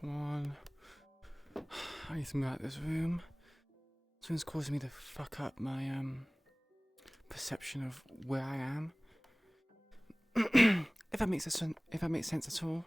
Come on. I need to move out of this room. Someone's causing me to fuck up my perception of where I am. If that makes sense at all.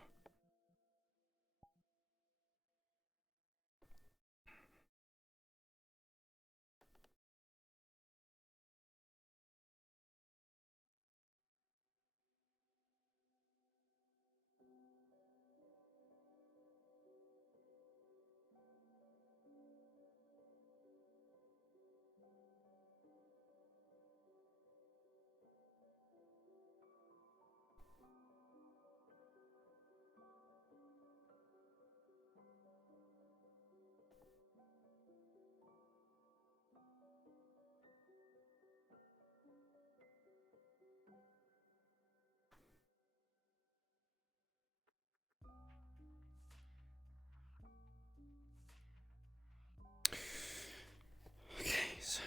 Okay, so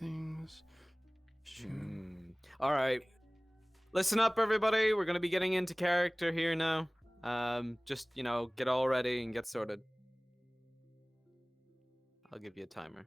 things. All right, listen up, everybody. We're gonna be getting into character here now. Just get all ready and get sorted. I'll give you a timer.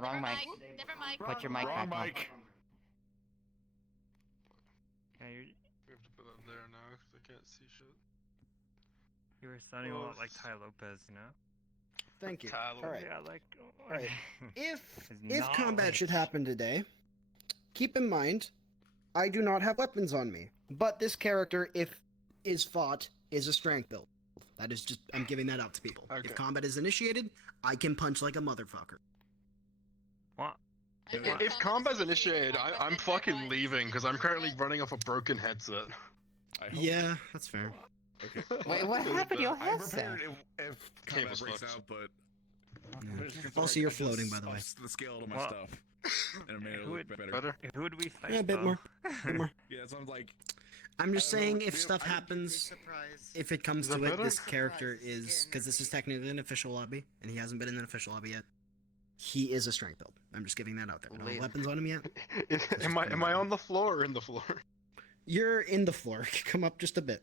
Wrong mic. Never mind. Put your mic back on. Yeah, We have to put that there now because I can't see shit. you were sounding a lot like Ty Lopez, you know? Thank you. Tyler. All right. Yeah, like. All right. If His combat knowledge. should happen today, keep in mind, I do not have weapons on me. But this character, if is fought, is a strength build. That is just I'm giving that out to people. Okay. If combat is initiated, I can punch like a motherfucker. What? If combat's initiated, I'm fucking leaving because I'm currently running off a broken headset. Yeah, that's fair. Okay. Wait, what happened to your I'm headset? prepared if combat Cable's breaks fucked. out, but Yeah. just gonna Also, throw you're extras floating, by the way. off the scale to my Well, stuff, and it made it who look would- better. Better? Who would we fight? Yeah, a bit though? more. Bit more. Yeah, so I'm like, I'm just I don't know, saying, if we- stuff I would happens, if it comes Is that to it, better? this character is because this is technically an official lobby, and he hasn't been in an official lobby yet. He is a strength build. I'm just giving that out there. I don't have weapons on him yet. Am I on the floor or in the floor? You're in the floor. Come up just a bit.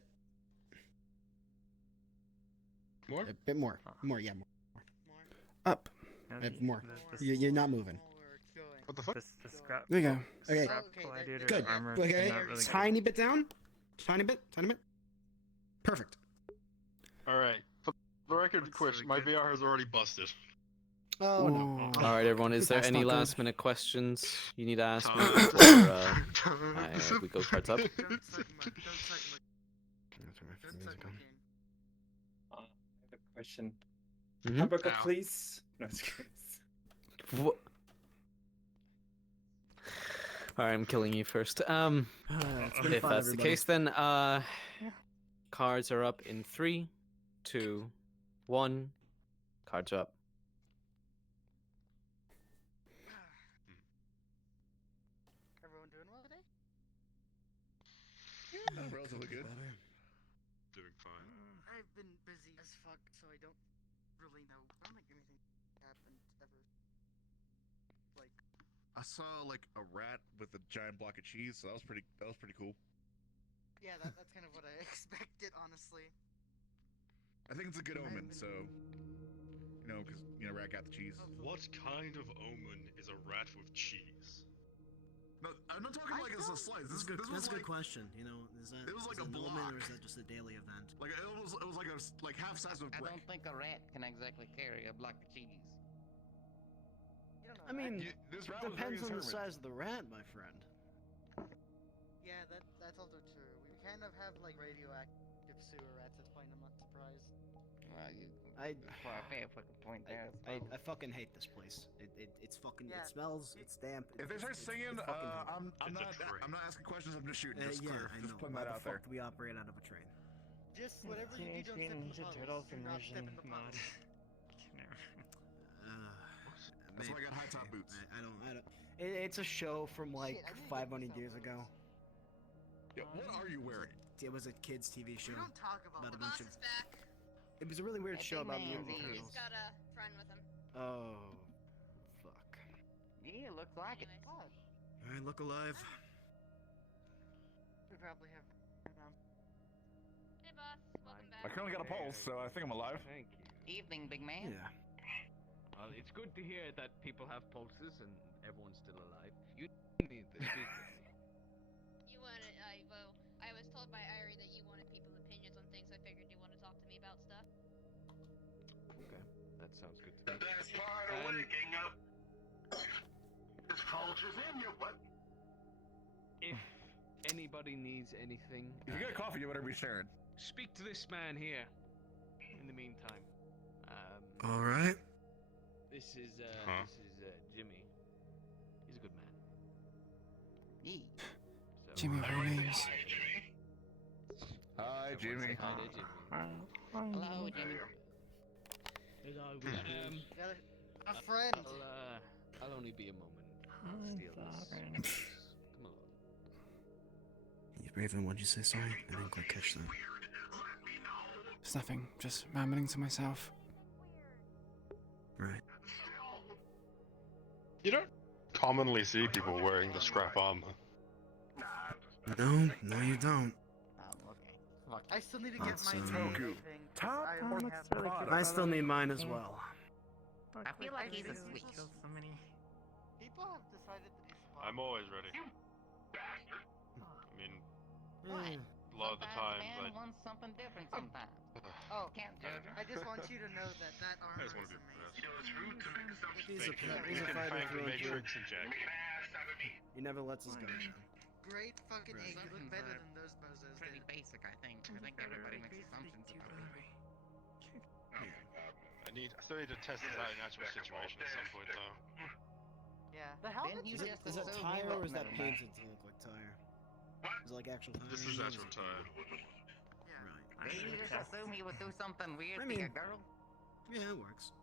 More? A bit more. More, yeah, more. Up. Yeah, More. the- You're not moving. What the fuck? the scrap. There you go. Okay. Scrap Okay, gladiator Good. armor Okay. not really Tiny bit down. Tiny bit. Tiny bit. Perfect. Alright. For the record, Looks quick, really my good. VR has already busted. Oh no. Ooh. All right, everyone. Is there That's any not good. last minute questions you need to ask me Time. before we go cards up? I have a question. Mhm. Hamburger, Ow. please. No, it's kidding. Wha- All right, I'm killing you first. It's been If fun, that's the everybody. case, then cards are up in 3, 2, 1. Cards up. Everyone doing well today? relatively good. Doing fine. I've been busy as fuck, so I don't really know. I don't think anything happened ever. Like, I saw like a rat with a giant block of cheese, so that was pretty cool. yeah, that's kind of what I expected, honestly. I think it's a good omen, so because rat got the cheese. What kind of omen is a rat with cheese? No, I'm not talking like it's a slice. That's This a was good like question. You know, is that it was like is a that normal block. or is that just a daily event? like it was like a like half size of I brick. don't think a rat can exactly carry a block of cheese. You don't know. I mean, This it rat was very depends on the determined. size of the rat, my friend. Yeah, that's also true. We kind of have like radioactive sewer rats. That's why I'm not surprised. Well, you I for a fair fucking point there. I fucking hate this place. It's fucking Yeah. It smells. It's damp. If they start singing, it's fucking hot. I'm It's a not train. I'm not asking questions. I'm just shooting. Just yeah, clear. I Just know. putting Why that the out there. fuck do we operate out of a train? Just whatever you do, Teenage don't step in Mutant the Ninja Turtles puddles. Do not step in immersion the mod. puddles. That's why I got high top boots. I don't. It's a show from like Shit, I need to get 500 these years out ago. Yo, what are you wearing? It was a kids' TV show. We don't talk about About a what bunch Boss of. is back. It was a really weird Hey, show big about man, mutant he's He's turtles. got a friend with him. Oh, fuck. Yeah, looks like it. Anyways. What? Alright, look alive. We probably have. Hey, boss. Welcome back. I currently got a pulse, so I think I'm alive. Thank you. Evening, big man. Yeah. Well, it's good to hear that people have pulses and everyone's still alive. You need to speak with me. You wanted, I was told by Irie that you wanted people's opinions on things. I figured you want to talk to me about stuff. Okay, that sounds good to me. That's part of waking up. This culture's in you, but If anybody needs anything, If you get coffee, you better be sharing. speak to this man here. In the meantime, Alright. this is Huh? Jimmy. He's a good man. Yee. So, Jimmy of all names. Hi, Someone say Jimmy. Hi to Jimmy. Hello, Jimmy. You got a friend. I'll only be a moment. I'll steal this. Come along. You Raven, what'd you say? Sorry, I didn't quite catch that. It's nothing. Just rambling to myself. Right. you don't commonly see people wearing the scrap armor. No, you don't. Okay. Fuck. I still need to get my Awesome. name, Toku. I think. Top I only looks have really one. cute. I still need mine as well. I feel like he's a People- switch. Kills so many. People have decided that he's fun. I'm always ready. I mean, What? a lot of the Sometimes times a man wants something different sometimes. Oh, Can't judge him. I just want you to know that that I armor just want is to be amazing. You know, it's rude to make assumptions. He's a Thank he's a you. fighter Thank through the and through. Matrix and Jack. He never lets us go. Great fucking Right. egg. You look better than those bozos Pretty did. basic, I think. I think everybody makes assumptions about it. I still need to test this out in actual situation at some point, though. Yeah. The hell Didn't you Is it, just is it assume tire he or is that looked painted to look like tire? Is it like actual tire? This is or actual it- tire. Yeah. Right. Didn't you just assume he would do something weird I to your mean- girl? Yeah, it works.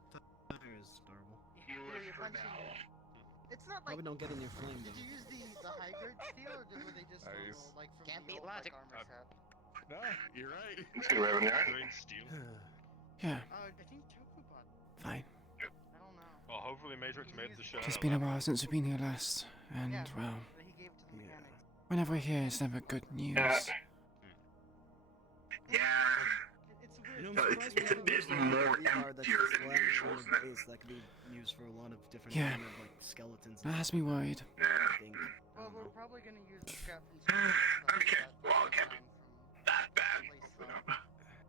Tire is adorable. Here, you're punching. It's not like. Probably don't get in your flame Did though. you use the high grade steel or were they just Nice. normal, like from Can't the beat old logic. like armor set? No, you're right. Green steel. Yeah, I think Toku bought. fine. I don't know. Well, hopefully Matrix made the shit out It's of been a that. while since we've been here last, and Yeah. well, But he gave it to the Yeah. mechanic. whenever we're here, it's never good news. It's You know, weird. I'm surprised we haven't used a VR that's just laying on the base that could be used for a lot of different Yeah. kind of like skeletons. That has me worried. I think. I Well, don't we're know. probably gonna use the scrap from stuff like that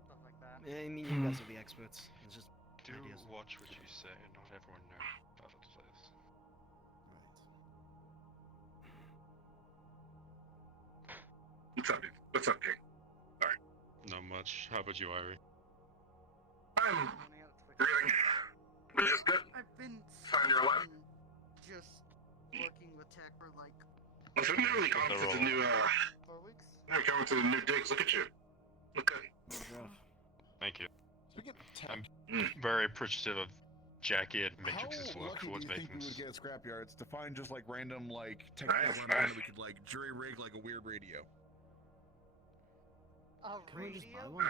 stuff like that. Yeah, I mean, you guys are the experts. It's just Do ideas. watch what you say, and not everyone knows about this place. Right. What's up, King? Not much. How about you, Irie? I'm Running out of Twitch. breathing, which is good. I've been Find your life. just working with tech for like Well, so we're really coming to the new, 4 weeks. we're coming to the new digs. Look at you. Look good. It's rough. Thank you. Speaking of tech, I'm very appreciative of Jackie and Matrix's how work lucky for what's do you think making we would this. get at scrapyards to find just like random like tech Nice, that nice. we could like jury rig like a weird radio? A Can we just buy radio? one?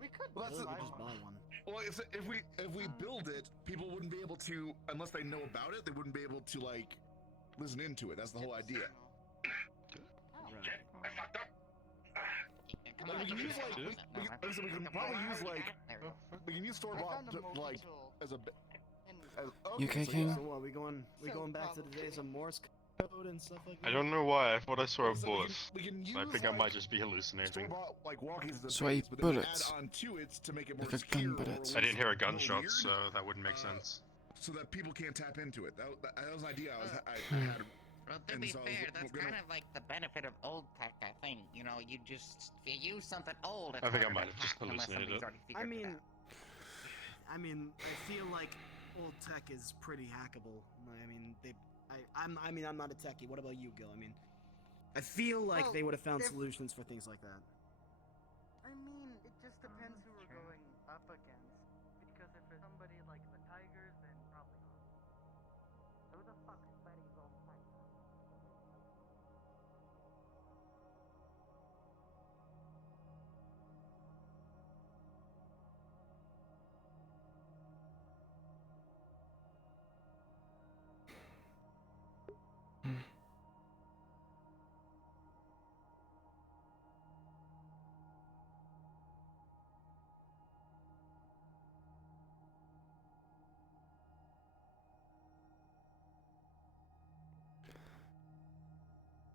We could Well, I that's think the- we just buy one. Well, if we build it, people wouldn't be able to unless they know about it. They wouldn't be able to like listen into it. That's the whole idea. Right. I fucked up. Come Like, on, we can give me use that. like we, No, we, I like I said, we can think probably I'm use alright. like There we go. we can use store I bought found a like multi-tool as a in as UK so King? yeah. So what? We going So back to the days of probably. Morse code and stuff like that. I don't know why. I thought I saw a So bullet. we can use, I think I might just be hallucinating. store-bought, like walkies and So I things, but then we bullets. add on to it to make it more Like a secure gun or bullet. I didn't hear a little gunshot, weird, so that wouldn't make sense. so that people can't tap into it. That was an idea I Hmm. had. Well, to And be so fair, that's we're gonna- kind of like the benefit of old tech, I think. You know, you just, if you use something old, it's I think I harder might to have just hack unless hallucinated somebody's it. already figured I it mean, out. I mean, I feel like old tech is pretty hackable. I mean, I'm not a techie. What about you, Gil? I mean, I feel like Well, they would have found if- solutions for things like that. I mean, it just depends who we're going up against. Because if it's somebody like the Tigers, then probably not. Who the fuck's fighting old tech?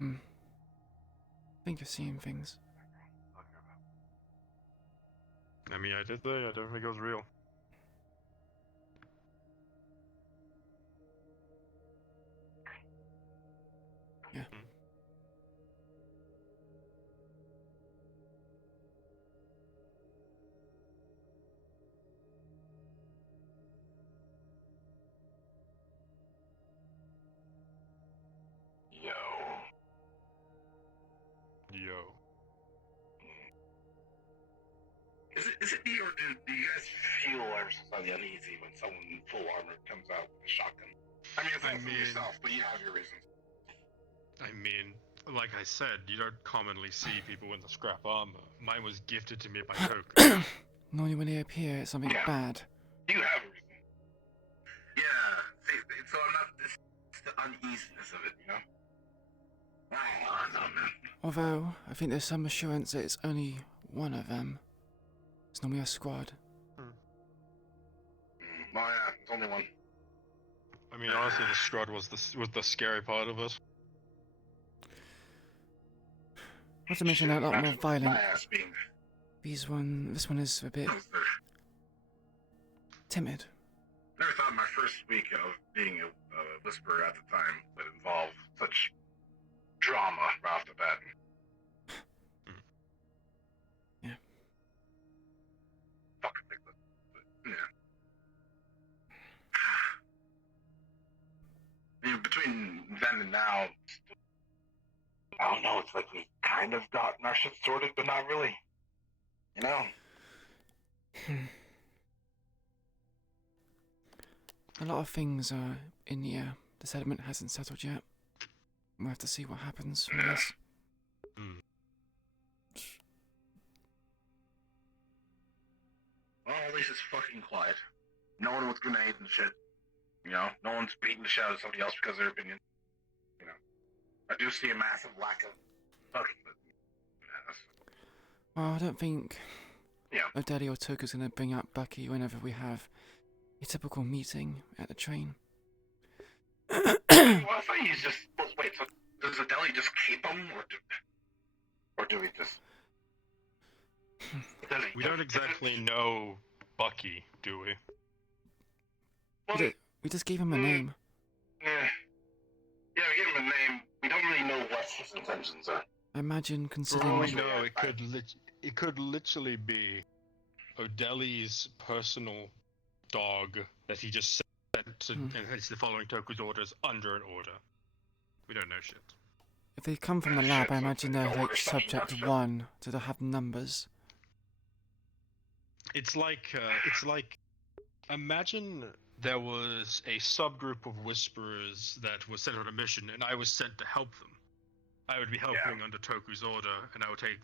I think you're seeing things. I mean, I did say I don't think it was real. Yeah. Yo. Yo. Is it me or do you guys feel ever slightly uneasy when someone in full armor comes out with a shotgun? I mean, it's not for yourself, but you have your reasons. I mean, like I said, you don't commonly see people in the scrap armor. Mine was gifted to me by Toku. Normally when they appear, it's something bad. You have a reason. Yeah, see, so I'm not, it's the uneasiness of it, you know? I don't know, man. Although, I think there's some assurance that it's only one of them. It's normally a squad. Oh yeah, it's only one. I mean, honestly, the scrod was the scary part of it. Not to mention they're a lot more violent. My ass being This one is a bit timid. Never thought in my first week of being a whisperer at the time would involve such drama right off the bat. Yeah. Fucking ridiculous. But, yeah. I mean, between then and now, I don't know, it's like we kind of gotten our shit sorted, but not really. You know? A lot of things are in the air. The settlement hasn't settled yet. We'll have to see what happens from this. Well, at least it's fucking quiet. No one with grenades and shit. You know? No one's beating the shit out of somebody else because of their opinion. You know? I do see a massive lack of fucking. Well, I don't think Yeah. O'Daddy or Toku's going to bring up Bucky whenever we have a typical meeting at the train. Well, I thought he's just. Well, wait, so does the deli just keep him, or do we just? We don't exactly know Bucky, do we? Well, We just gave him a name. yeah, we give him a name. We don't really know what his intentions are. I imagine For considering... all we know, it could literally be O'Delly's personal dog that he just sent to, and he's following Toku's orders under an order. We don't know shit. If they come from the lab, I imagine they're like subject 1, so they'll have numbers. It's like imagine there was a subgroup of whisperers that was sent on a mission, and I was sent to help them. I would be helping under Toku's order, and I would take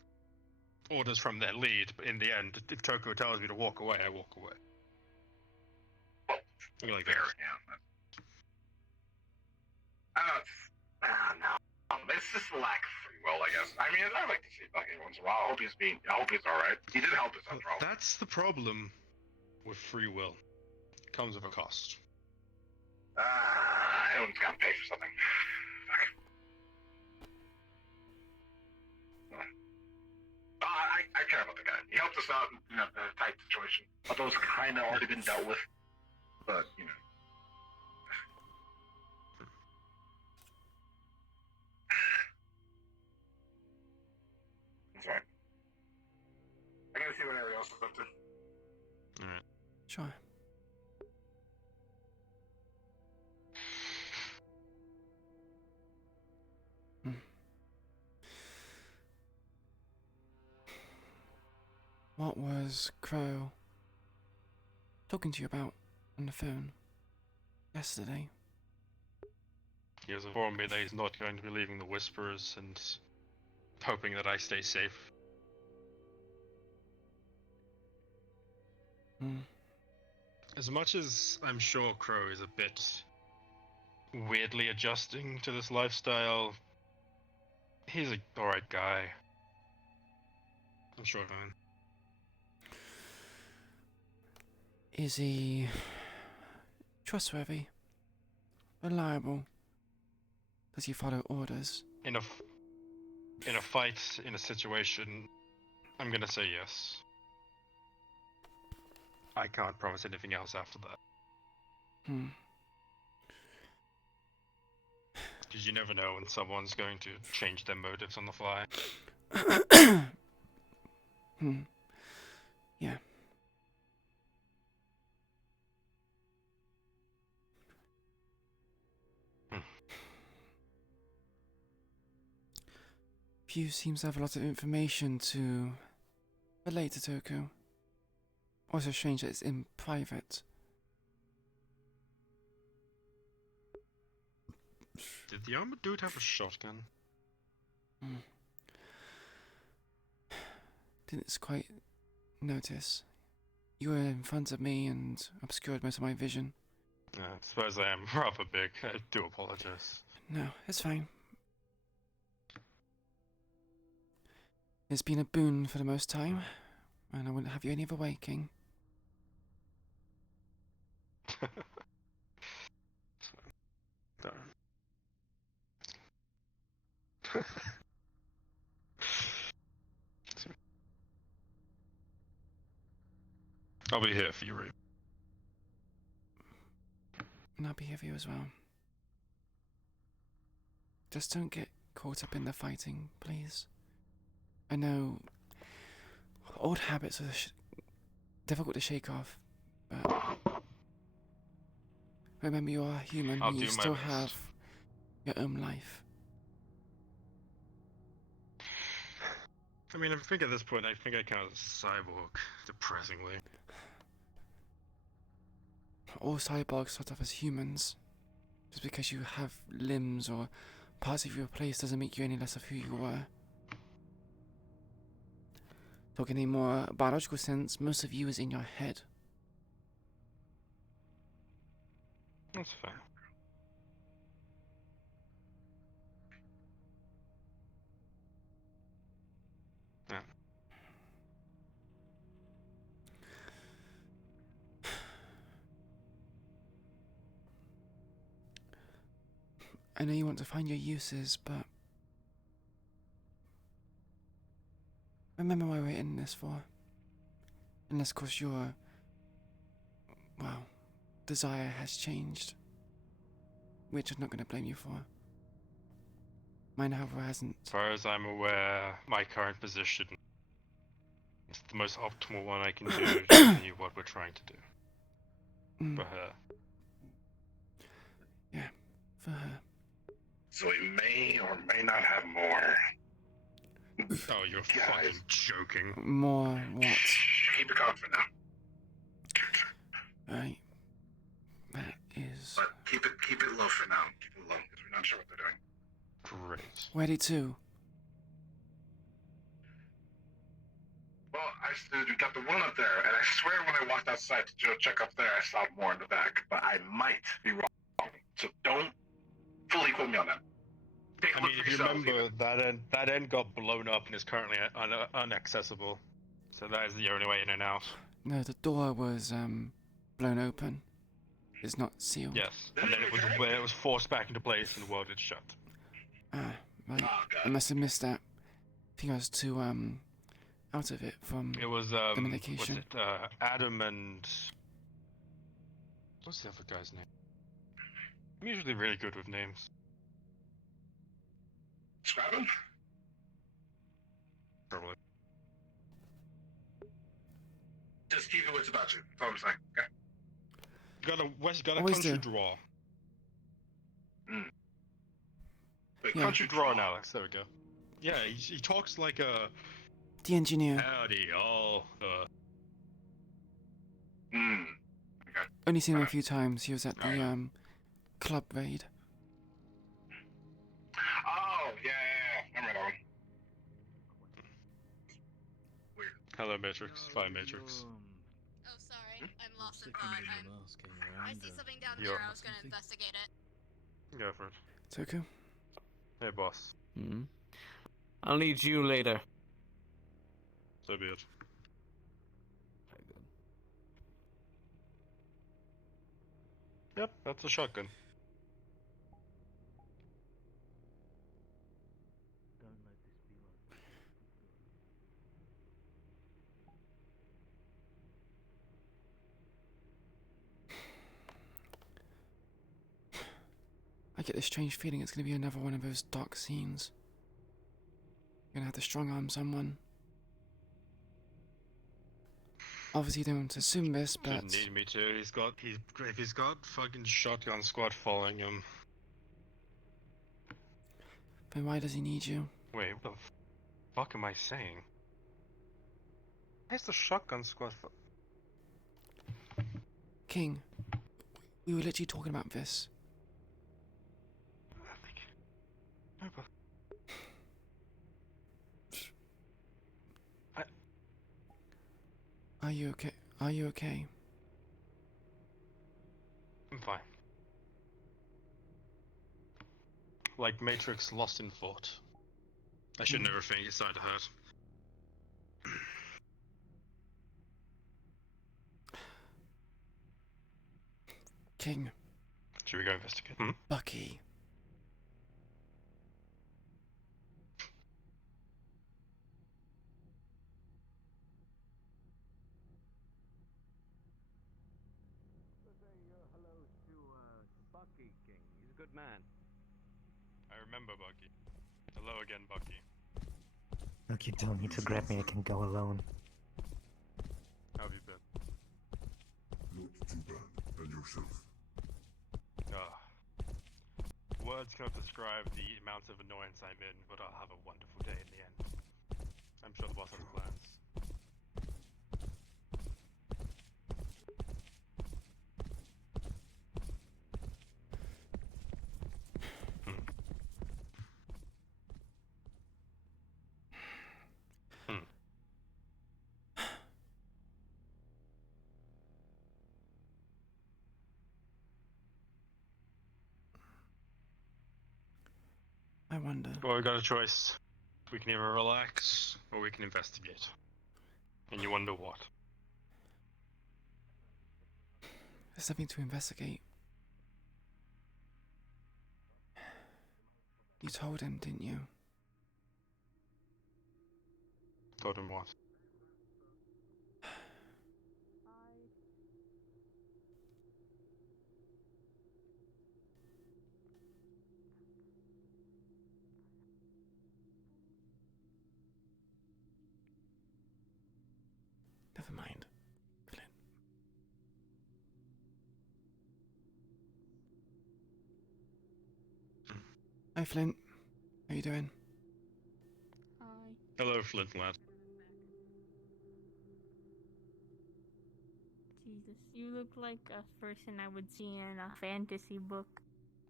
orders from their lead. But in the end, if Toku tells me to walk away, I walk away. Like Fair, yeah. I don't know. It's just a lack of free will, I guess. I mean, I like to see Bucky once in a while. I hope he's alright. He did help us after all. That's the problem with free will. It comes with a cost. Everyone's got to pay for something. Fuck. I care about the guy. He helped us out in a tight situation. Although it's kind of already been dealt with. But, you know. That's right. I gotta see what everybody else is up to. Alright. Sure. What was Crow talking to you about on the phone yesterday? He has informed me that he's not going to be leaving the Whisperers and hoping that I stay safe. As much as I'm sure Crow is a bit weirdly adjusting to this lifestyle, he's a alright guy. I'm sure of him. Is he trustworthy? Reliable? Does he follow orders? In a fight, in a situation, I'm gonna say yes. I can't promise anything else after that. Because you never know when someone's going to change their motives on the fly. Yeah. Pew seems to have a lot of information to relate to Toku. Also strange that it's in private. Did the armored dude have a shotgun? Didn't quite notice. You were in front of me and obscured most of my vision. I suppose I am rather big. I do apologize. No, it's fine. It's been a boon for the most time, and I wouldn't have you any other waking. I'll be here for you, Reap. And I'll be here for you as well. Just don't get caught up in the fighting, please. I know old habits are difficult to shake off, but remember you are human and you still have your own life. I mean, I think at this point, I think I count as a cyborg, depressingly. All cyborgs start off as humans. Just because you have limbs or parts of your place doesn't make you any less of who you were. Talking in a more biological sense, most of you is in your head. That's fair. Yeah. I know you want to find your uses, but remember why we're in this for. Unless, of course, your, well, desire has changed. Which I'm not going to blame you for. Mine, however, hasn't. As far as I'm aware, my current position is the most optimal one I can do to continue what we're trying to do. For her. Yeah, for her. So we may or may not have more. Oh, you're fucking joking. More what? Keep it calm for now. Right. That is... But keep it low for now. Keep it low, because we're not sure what they're doing. Great. Ready to? Well, we got the one up there, and I swear when I walked outside to check up there, I saw more in the back. But I might be wrong. So don't fully quote me on that. Take a I look mean, for if you yourselves, remember, that end got blown up and is currently unaccessible. So that is the only way in and out. No, the door was blown open. It's not sealed. Yes, and then it was forced back into place and welded shut. Ah, right. I must have missed that. I think I was too out of it from It was the medication. was it Adam and what's the other guy's name? I'm usually really good with names. Scrapping? Probably. Just keep it what's about you. That's all I'm saying. Okay? Got a Always country do. draw. Wait, Yeah. country Draw and Alex. There we go. Yeah, he talks like a The engineer. howdy all. Only seen him a few times. He was at the club raid. Oh, yeah. I remember that one. Weird. Hello, Matrix. Fire Matrix. Oh, sorry. I'm lost in thought. I see something down Yo. there. I was gonna investigate it. Go for it. Toku? Hey, boss. I'll need you later. So be it. Very good. Yep, that's a shotgun. I get this strange feeling it's going to be another one of those dark scenes. You're going to have to strong arm someone. Obviously don't assume this, but... Didn't need me to. If he's got fucking shotgun squad following him. Then why does he need you? Wait, what the fuck am I saying? Where's the shotgun squad? King, we were literally talking about this. Are you okay? Are you okay? I'm fine. Like Matrix lost in thought. I should never think it started to hurt. King. Should we go investigate? Bucky. Hello to Bucky King. He's a good man. I remember Bucky. Hello again, Bucky. Look, you don't need to grab me, I can go alone. How have you been? Not too bad. And yourself? Words cannot describe the amount of annoyance I'm in, but I'll have a wonderful day in the end. I'm sure the boss has plans. I wonder. Well, we got a choice. We can either relax, or we can investigate. And you wonder what? There's something to investigate. You told him, didn't you? Told him what? Never mind. Flint. Hi, Flint. How you doing? Hi. Hello, Flint lad. Jesus, you look like a person I would see in a fantasy book.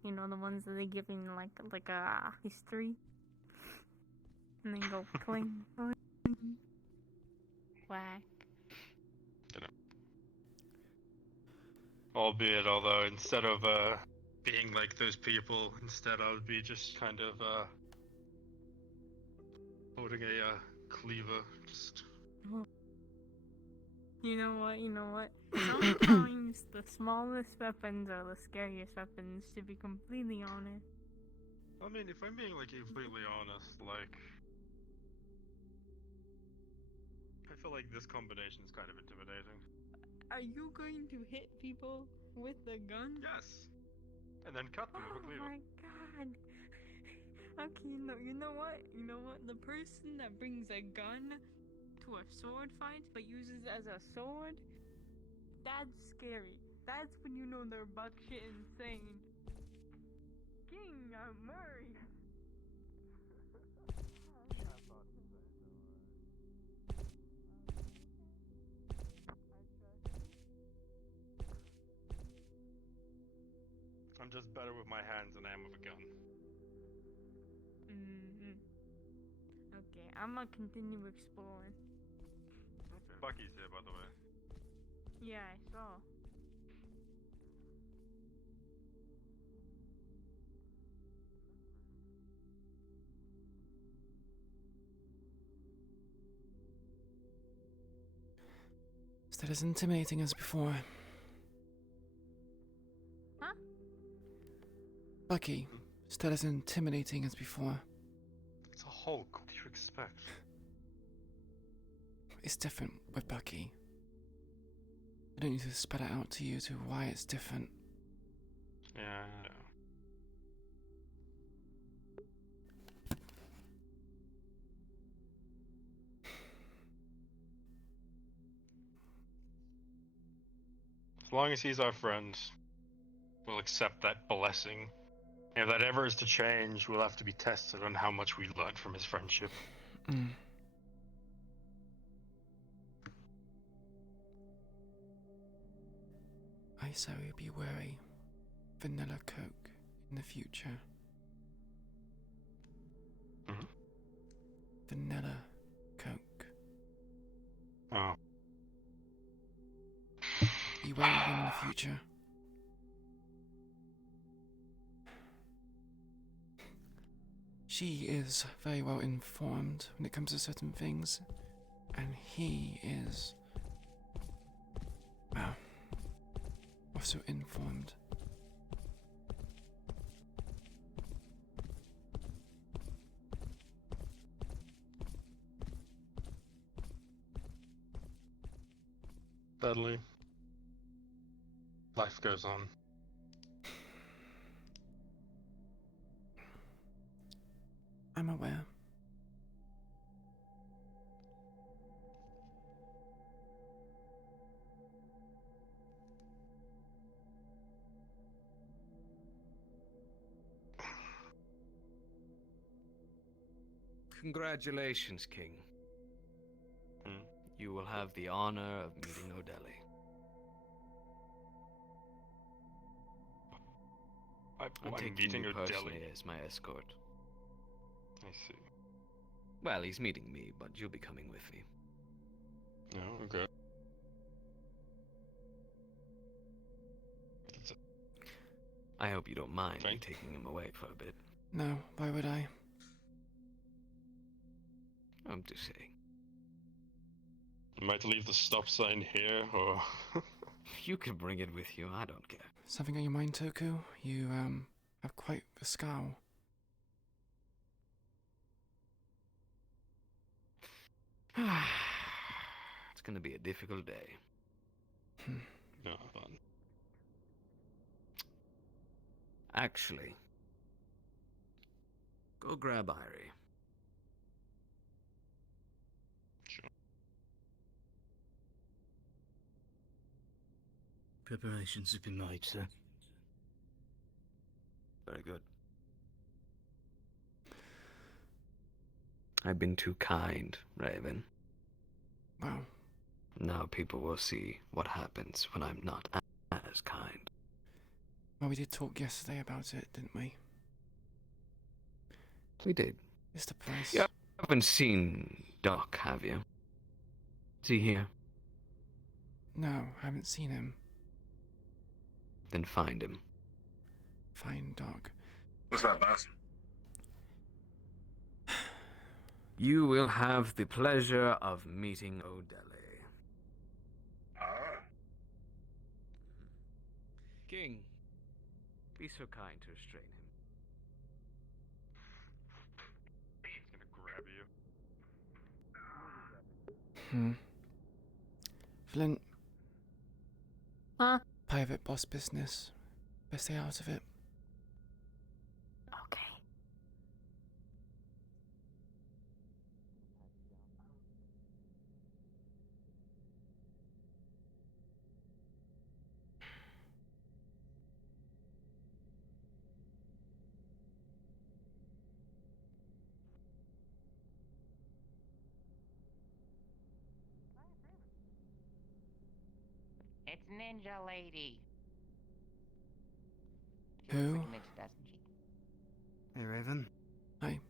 You know, the ones that they give in like a history. And then go cling. Whack. Albeit, although instead of being like those people, instead I would be just kind of holding a cleaver, just. You know what? Sometimes the smallest weapons are the scariest weapons, to be completely honest. I mean, if I'm being like completely honest, like feel like this combination is kind of intimidating. Are you going to hit people with the gun? Yes. And then cut them with a Oh cleaver. my god. Okay, no, you know what? You know what? The person that brings a gun to a sword fight but uses it as a sword, that's scary. That's when you know they're buckshit insane. King Murray. I'm just better with my hands than I am with a gun. Okay, I'm gonna continue exploring. Okay. Bucky's here, by the way. Yeah, I saw. Still as intimidating as before. Huh? Bucky, still as intimidating as before. It's a Hulk. What do you expect? It's different with Bucky. I don't need to spell it out to you to why it's different. Yeah, I know. As long as he's our friend, we'll accept that blessing. If that ever is to change, we'll have to be tested on how much we learned from his friendship. I say we be wary. Vanilla Coke in the future. Vanilla Coke. Oh. Be wary of him in the future. She is very well informed when it comes to certain things, and he is, well, also informed. Sadly, life goes on. I'm aware. Congratulations, King. You will have the honor of meeting O'Delly. I'm taking meeting you O'Delly? personally as my escort. I see. Well, he's meeting me, but you'll be coming with me. Oh, okay. I hope you don't mind me taking him away for a bit. No, why would I? I'm just saying. You might leave the stop sign here, or... You can bring it with you, I don't care. Something on your mind, Toku? You, have quite a scowl. It's gonna be a difficult day. No, fun. Actually, go grab Irie. Sure. Preparations have been made, sir. Very good. I've been too kind, Raven. Wow. Now people will see what happens when I'm not as kind. Well, we did talk yesterday about it, didn't we? We did. It's the price. You haven't seen Doc, have you? Is he here? No, I haven't seen him. Then find him. Fine, Doc. What's that, boss? You will have the pleasure of meeting O'Delly. Ah. King, be so kind to restrain him. He's gonna grab you. Flint. Huh? Private boss business. Best stay out of it. Okay. It's Ninja Lady. Who? Looks like a ninja, doesn't she? Hey, Raven. Hi.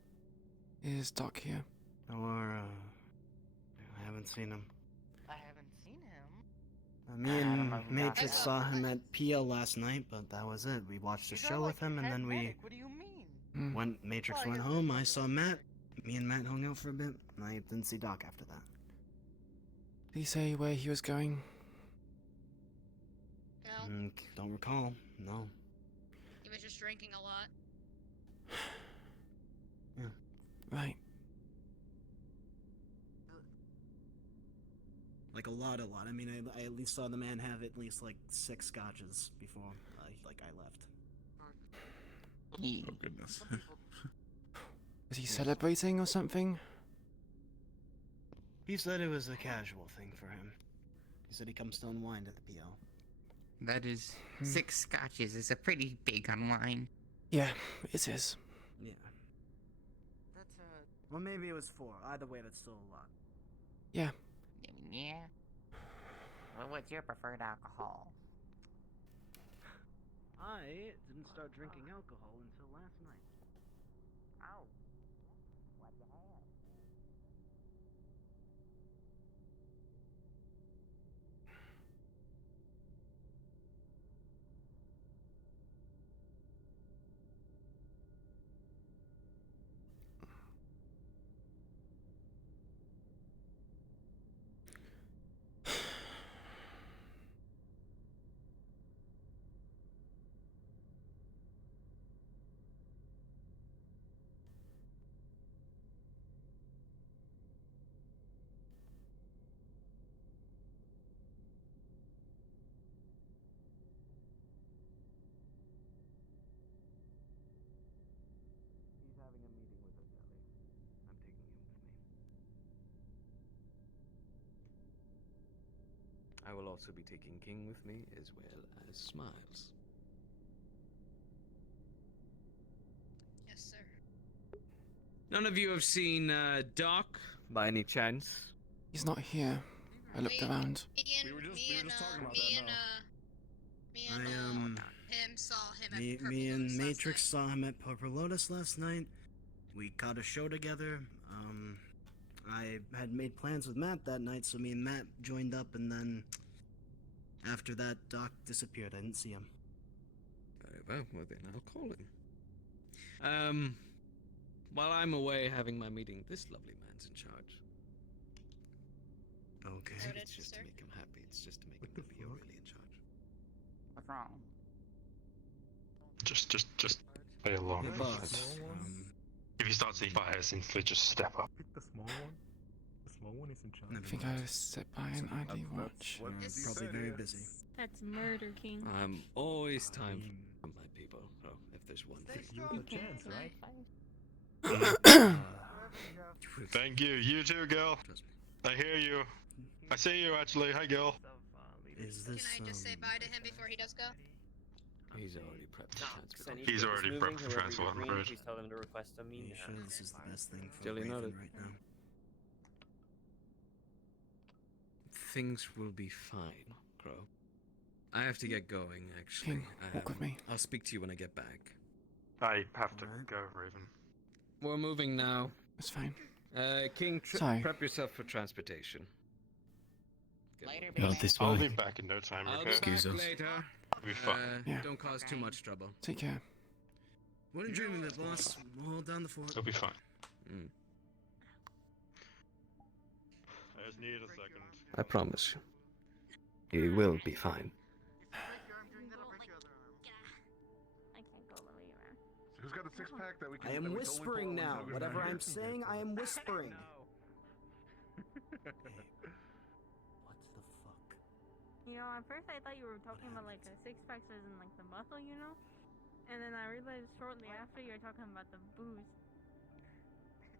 Is Doc here? Or, I haven't seen him. I haven't seen him. Me I don't and know who Matrix Doc is. saw him at PO last night, but that was it. We watched a He's show not with like him, and head then we medic, what do you mean? when Matrix Well, went I guess home. it's I not saw really- Matt. Me and Matt hung out for a bit. And I didn't see Doc after that. Did he say where he was going? No. Don't recall. No. He was just drinking a lot. Right. Like a lot. I mean, I at least saw the man have at least like 6 scotches before, I left. Oh goodness. Was he celebrating or something? He said it was a casual thing for him. He said he comes to unwind at the PO. That is 6 scotches. Is a pretty big unwind. Yeah, it is. Yeah. That's well, maybe it was 4. Either way, that's still a lot. Yeah. Yeah. Well, what's your preferred alcohol? I didn't start drinking alcohol until last night. Oh. What'd you have? He's having a meeting with Otelli. I'm taking him with me. I will also be taking King with me, as well as Smiles. Yes, sir. None of you have seen Doc by any chance? He's not here. I looked around. We were just talking about that now. Him saw him at Me Purple and Lotus last Matrix saw him at Purple Lotus last night. We caught a show together. I had made plans with Matt that night, so me and Matt joined up, and then after that, Doc disappeared. I didn't see him. Very well, then I'll call him. While I'm away having my meeting, this lovely man's in charge. Okay. It's just to make him happy. It's just to make him feel really in charge. What's wrong? Just play along. The boss. If you start seeing fires, simply just step up. Pick the small one. The small one is in charge. I think I sit by and idly watch. We're probably very busy. That's murder, King. I'm always time for my people. Oh, if there's one thing. You have a chance, right? Thank you. You too, girl. I hear you. I see you, actually. Hi, girl. Is this, Can I just say bye to him before he does go? He's already prepped for transport. He's already prepped for transport, I'm afraid. Please tell them to request a Are meet. you sure this is the best thing for Duly Raven noted. right now? Things will be fine, Crow. I have to get going, actually. King, walk with me. I'll speak to you when I get back. I have to go, Raven. We're moving now. It's fine. King, Sorry. prep yourself for transportation. Later, Not baby. this I'll way. be back in no time, I'll okay? be Excuse back us. later. I'll be fine. Yeah. Don't cause too much trouble. Take care. Wouldn't dream of it, boss. We'll hold down the fort. It'll be fine. Mm. I just needed a second. I promise you. You will be fine. I can't go the way around. Who's got a 6-pack that we can? I am that we totally whispering pull now. when Togo's Whatever not I'm here? saying, I am whispering. No. What the fuck? You know, at first I thought you were talking about like a six-pack as in like the muscle, you know? And then I realized shortly after you were talking about the booze.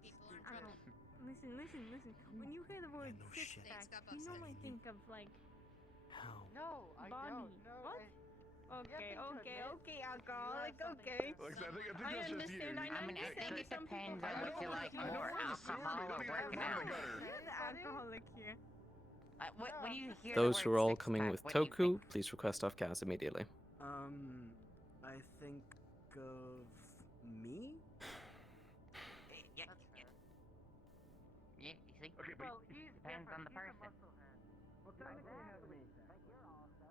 People are in I trouble. don't. Listen. When you hear the word no six shit. pack, Things got you busted. normally think of like How? No, I body. don't. No, What? You have to admit, Okay, you alcoholic, have something okay. to- Like, I think I that's just you. understand, I I mean, I understand think that it some people depends have on I if know you we're, like I know more we're in the sewer, alcohol but or don't get working thrown in out. the gutter. You're the alcoholic here. When you hear Those the who word are all six coming pack, with what do you Toku, think? please request off gas immediately. I think of me. Yeah, That's fair. you think? Okay, but Well, he's Depends on different. the He's a person. musclehead. Well, technically, he has an Exactly. eight-pack. But you're also.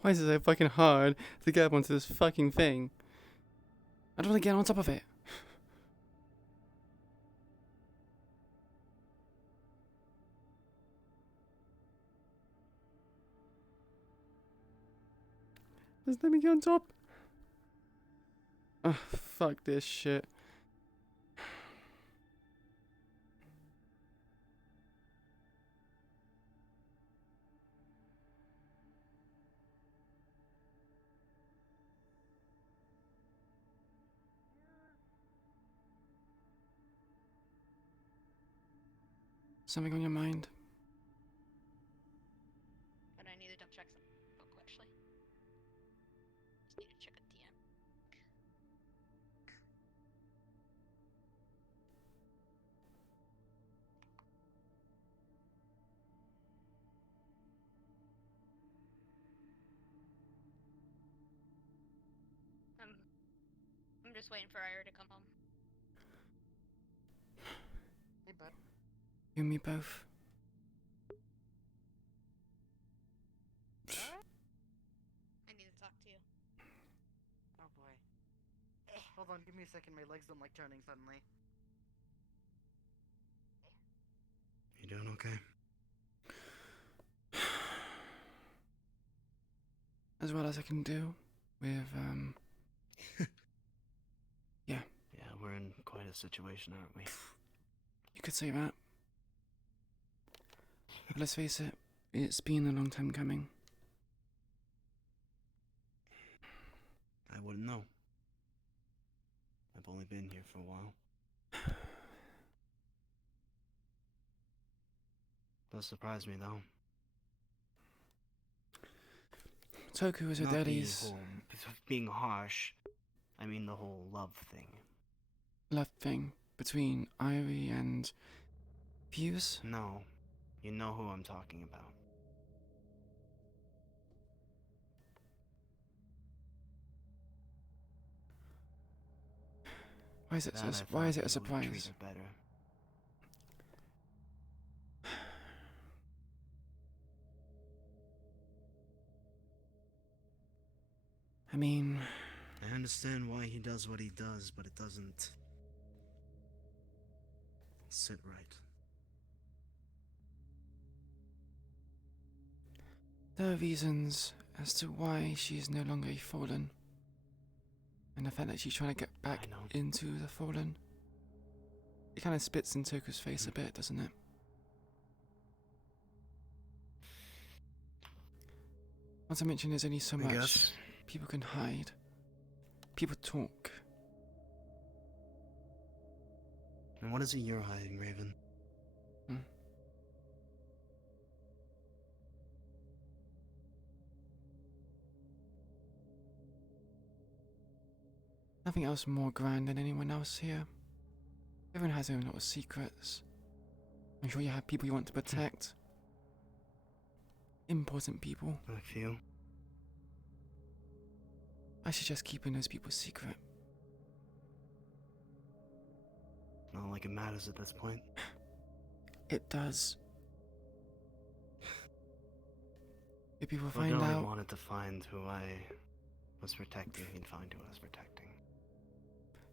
Why is it so fucking hard to get up onto this fucking thing? I don't want to get on top of it. Just let me get on top. Oh, fuck this shit. Something on your mind? But I need to double check something real quick, actually. Just need to check a DM. I'm just waiting for Ira to come home. Hey, bud. You and me both. I need to talk to you. Oh boy. Hold on, give me a second. My legs don't like turning suddenly. You doing okay? As well as I can do with, yeah. Yeah, we're in quite a situation, aren't we? You could say that. But let's face it, it's been a long time coming. I wouldn't know. I've only been here for a while. Does surprise me, though. Toku is her Not daddy's being harsh. I mean the whole love thing. love thing between Irie and Fuse. No, you know who I'm talking about. Why is it That I why is thought it a you would treat surprise? her better. mean, I understand why he does what he does, but it doesn't sit right. there are reasons as to why she is no longer a fallen. And the fact that she's trying to get back into the fallen. It kind of spits in Toku's face a bit, doesn't it? Not to mention there's only so I much guess. people can hide. People talk. And what is it you're hiding, Raven? Nothing else more grand than anyone else here. Everyone has their own little secrets. I'm sure you have people you want to protect. Important people. Like you? I suggest keeping those people secret. Not like it matters at this point. It does. If people If find Billy out... wanted to find who I was protecting, he'd find who I was protecting.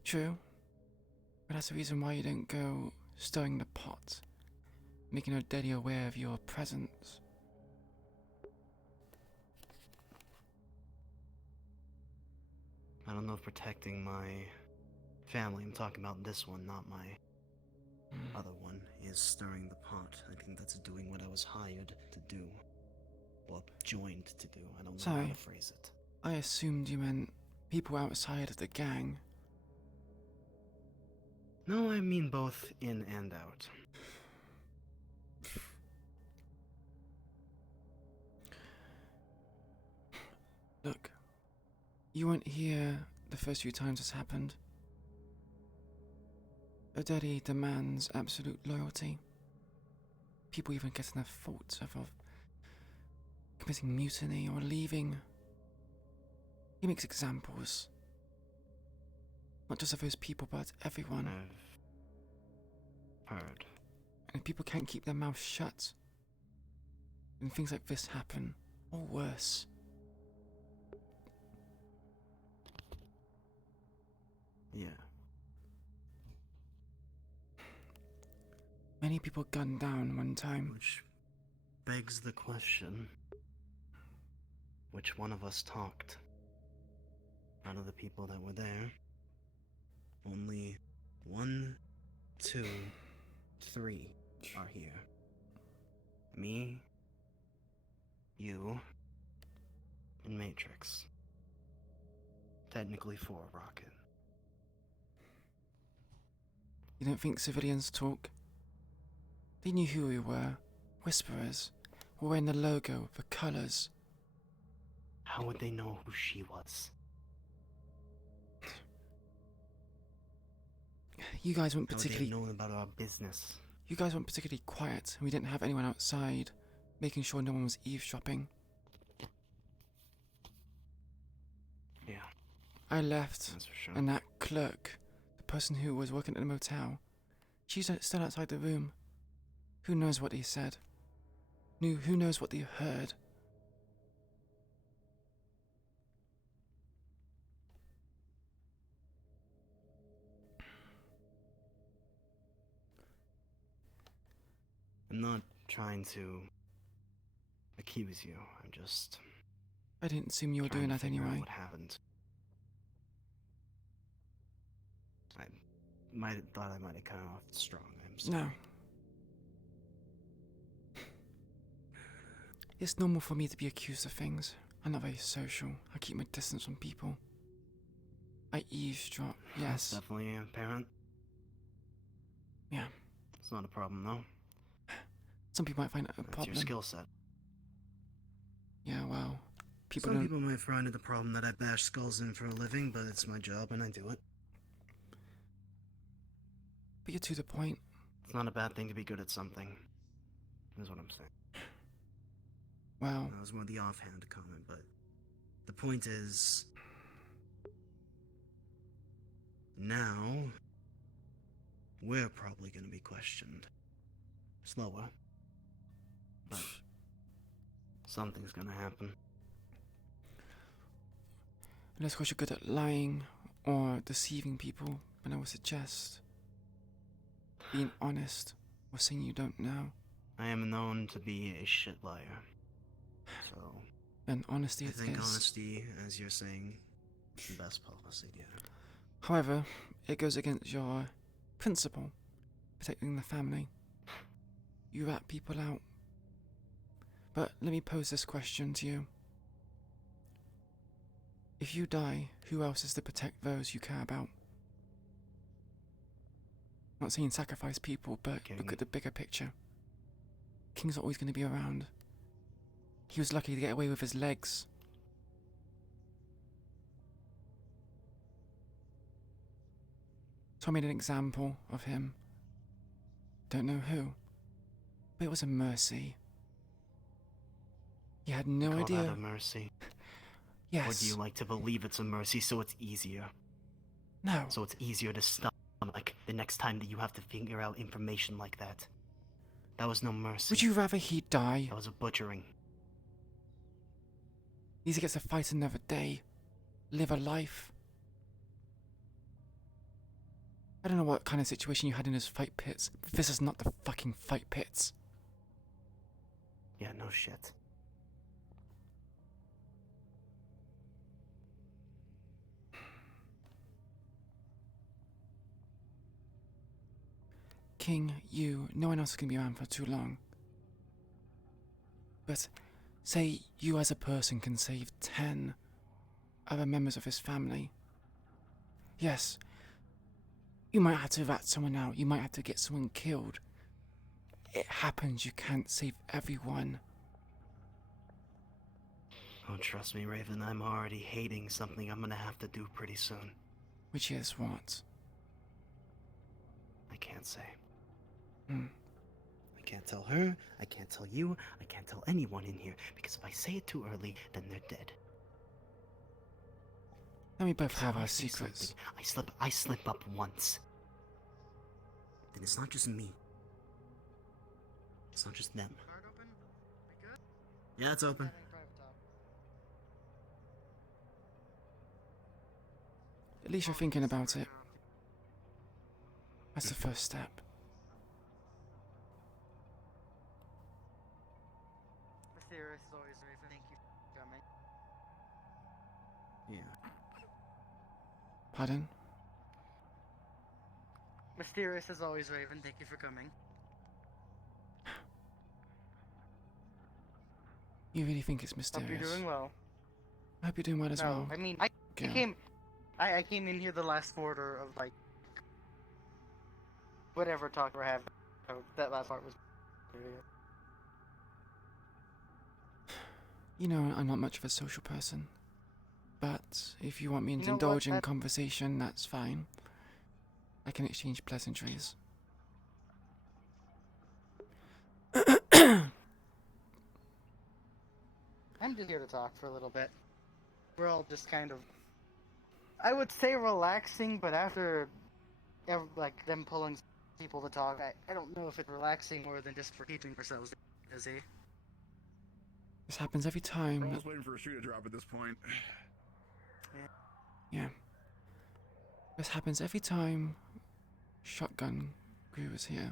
True. But that's the reason why you don't go stirring the pot. Making her daddy aware of your presence. I don't know if protecting my family, I'm talking about this one, not my other one, is stirring the pot. I think that's doing what I was hired to do. Or joined to do. I don't know how Sorry. to phrase it. I assumed you meant people outside of the gang. No, I mean both in and out. Look, you weren't here the first few times this happened. A daddy demands absolute loyalty. People even getting their faults of committing mutiny or leaving. He makes examples. Not just of those people, but everyone. I've heard. And if people can't keep their mouths shut, then things like this happen, or worse. Yeah. Many people gunned down one time. Which begs the question, which one of us talked? Out of the people that were there, only 1, 2, 3 are here. Me, you, and Matrix. Technically 4, Rocket. You don't think civilians talk? They knew who we were. Whisperers. We're wearing the logo, the colours. How would they know who she was? You guys weren't How would particularly... they know about our business? You guys weren't particularly quiet, and we didn't have anyone outside, making sure no one was eavesdropping. Yeah. I left, That's for sure. and that clerk, the person who was working at the motel, she's still outside the room. Who knows what they said? Who knows what they heard? I'm not trying to accuse you. I'm just... I didn't assume you were doing that figure out anyway. What happened? I thought I might have come off strong. I'm sorry. No. It's normal for me to be accused of things. I'm not very social. I keep my distance from people. I eavesdrop, That's yes. definitely apparent. Yeah. It's not a problem, though. Some people might find it a That's problem. your skill set. Yeah, well, people Some don't... people might find it a problem that I bash skulls in for a living, but it's my job and I do it. But you're to the point. It's not a bad thing to be good at something. Is what I'm saying. Well... That was more the offhand comment, but the point is... Now... we're probably gonna be questioned. Slower. But... something's gonna happen. Unless, of course, you're good at lying or deceiving people, then I would suggest being honest or saying you don't know. I am known to be a shit liar. So, And honesty I it think is. honesty, as you're saying, is the best policy, yeah. However, it goes against your principle, protecting the family. You rat people out. But let me pose this question to you. If you die, who else is to protect those you care about? Not saying sacrifice people, but look at the bigger picture. King's not always going to be around. He was lucky to get away with his legs. So I made an example of him. Don't know who, but it was a mercy. He had no Call idea. that a mercy? Yes. Or do you like to believe it's a mercy so it's easier? No. So it's easier to stop, like, the next time that you have to figure out information like that. That was no mercy. Would you rather he die? That was a butchering. At least he gets to fight another day. Live a life. I don't know what kind of situation you had in those fight pits, but this is not the fucking fight pits. Yeah, no shit. King, you, no one else is going to be around for too long. But say you as a person can save 10 other members of his family. Yes, you might have to rat someone out, you might have to get someone killed. It happens, you can't save everyone. Oh, trust me, Raven, I'm already hating something I'm gonna have to do pretty soon. Which is what? I can't say. Hmm. I can't tell her, I can't tell you, I can't tell anyone in here, because if I say it too early, then they're dead. Let me both So have if I our say secrets. something, I slip up once. Then it's not just me. It's not just them. Yeah, it's open. At least you're thinking about it. That's the first step. Mysterious is always Raven. Thank you for coming. Yeah. Pardon? Mysterious as always, Raven. Thank you for coming. You really think it's Hope mysterious? you're doing well. I hope you're doing well as well. I mean, I Gil. I came in here the last quarter of like whatever talk we're having. So that last part was. You know, I'm not much of a social person. But if you want me You to know what, indulge in that- conversation, that's fine. I can exchange pleasantries. I'm just here to talk for a little bit. We're all just kind of, I would say relaxing, but after, like, them pulling people to talk, I don't know if it's relaxing more than just for keeping ourselves busy. This happens every time. We're almost waiting for a shoe to drop at this point. Yeah. This happens every time Shotgun Crew is here.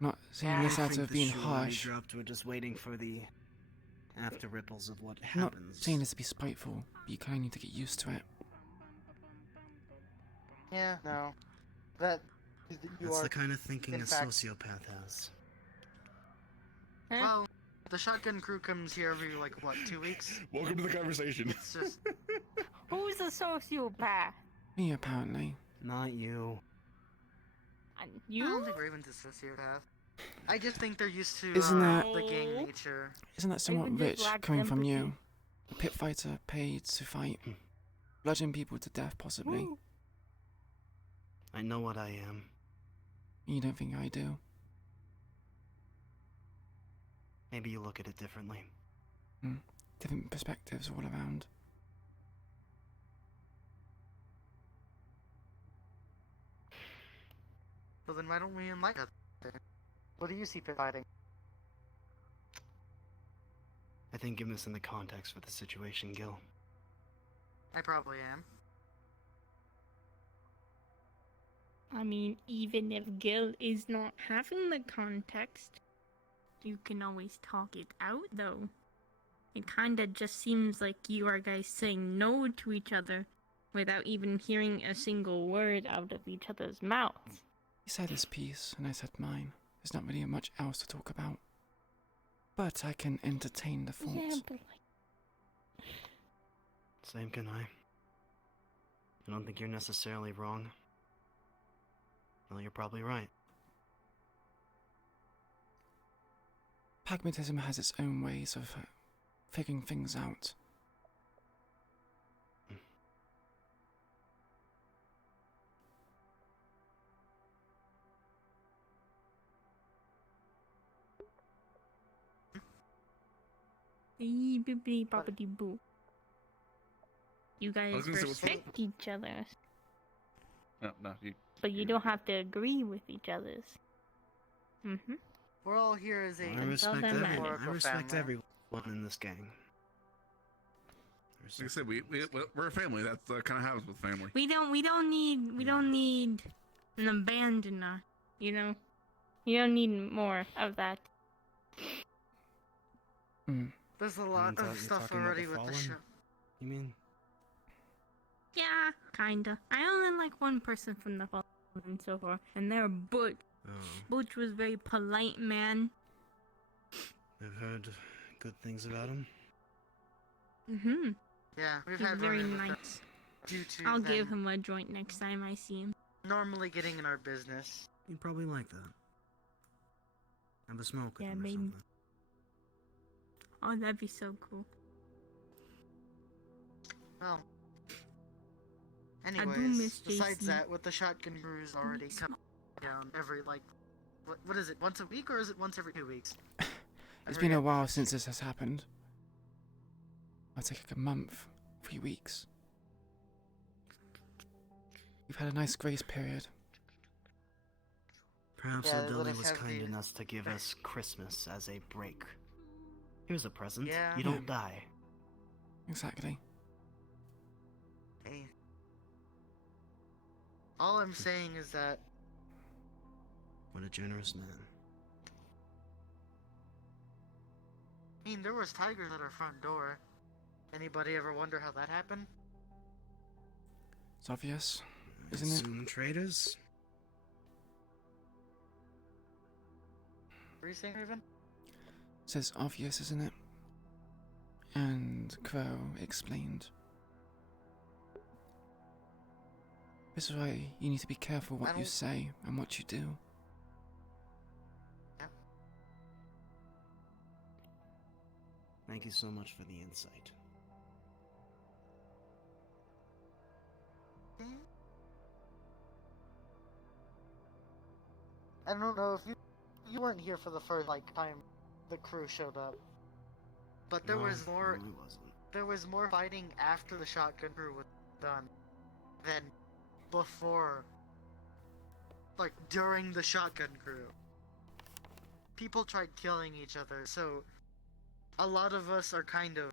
Not saying this I out think of the being shoe already harsh. dropped. We're just waiting for the after ripples of what I'm not happens. saying this to be spiteful, but you kind of need to get used to it. Yeah, no. That, you That's are, the kind of thinking in a fact- sociopath has. Well, the Shotgun Crew comes here every, like, what, 2 weeks? Welcome to the conversation. It's just, Who's a sociopath? Me, apparently. Not you. I don't You? think Raven's a sociopath. I just think they're used to Isn't that- the gang nature. Isn't that somewhat Even just rich lacks coming from empathy. you? A pit fighter paid to fight, bludgeon people to death, possibly. Woo. I know what I am. You don't think I do? Maybe you look at it differently. Different perspectives all around. So then why don't we enlighten that? What do you see pit fighting? I think you're missing the context for the situation, Gil. I probably am. I mean, even if Gil is not having the context, you can always talk it out, though. It kinda just seems like you are guys saying no to each other without even hearing a single word out of each other's mouths. He said his piece, and I said mine. There's not really much else to talk about. But I can entertain the thought. Yeah, but Same can I. I don't think you're necessarily wrong. Well, you're probably right. Pragmatism has its own ways of figuring things out. Bibbidi bobbidi boo. You guys was gonna say, what's respect each other, No, you. but you don't have to agree with each other's. Mm-hmm. We're all here as a I respect them everyone. metaphorical I respect family. everyone in this gang. Like I said, we're a family. That's kind of happens with family. We don't need an abandoner, you know? You don't need more of that. There's a lot You're of stuff talking about already the with the Fallen? show. You mean? Yeah, kinda. I only like one person from the Fallen so far, and they're Butch. Oh, Butch was very polite man. I've heard good things about him. Mm-hmm. Yeah, we've He's had very run-in with them nice. due to I'll them give him a joint next time I see him. normally getting in our business. You'd probably like that. Have a smoke with Yeah, him or maybe. something. Oh, that'd be so cool. Well, I do anyways, miss besides Jason. that, with the shotgun crews already coming down every, like, what is it, once a week or is it once every 2 weeks? It's been a while since this has happened. I'll take like a month, 3 weeks. We've had a nice grace period. Perhaps Yeah, they let Odili us was have kind the- enough to give us Christmas as a break. Here's a present. Yeah. You don't die. Exactly. Hey. All I'm saying is that What a generous man. I mean, there was tigers at our front door. Anybody ever wonder how that happened? It's obvious, isn't it? Assume traders? What are you saying, Raven? Says obvious, isn't it? And Crow explained. This is why you need to be careful what you say and what you do. Yeah. Thank you so much for the insight. I don't know if you weren't here for the first time the crew showed up, but there No, was more. no, I wasn't. There was more fighting after the shotgun crew was done than before. Like during the shotgun crew, people tried killing each other, so a lot of us are kind of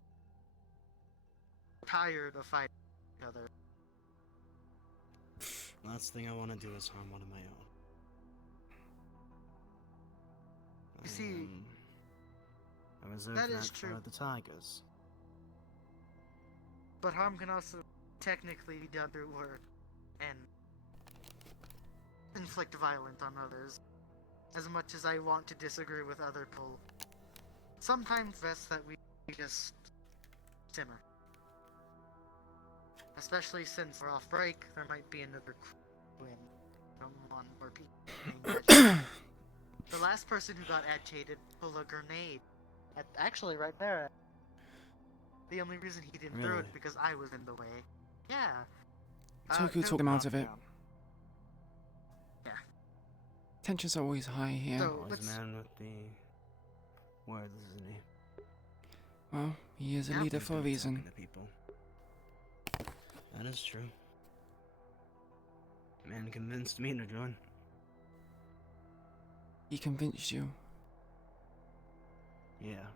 tired of fighting each other. Last thing I want to do is harm one of my own. You see, I reserve that that is for true. the Tigers. But harm can also technically be done through word and inflict violence on others. As much as I want to disagree with other people, sometimes best that we just simmer. Especially since we're off break, there might be another crew in one more people. The last person who got agitated pulled a grenade. Actually, right there. The only reason he didn't throw it Really? because I was in the way. Yeah. Toku took him out of it. Yeah. Tensions are always high here. So, Wise man with the words, isn't he? Well, he is a Yeah. leader for a reason. Talking to people. That is true. Man convinced me to join. He convinced you. Yeah.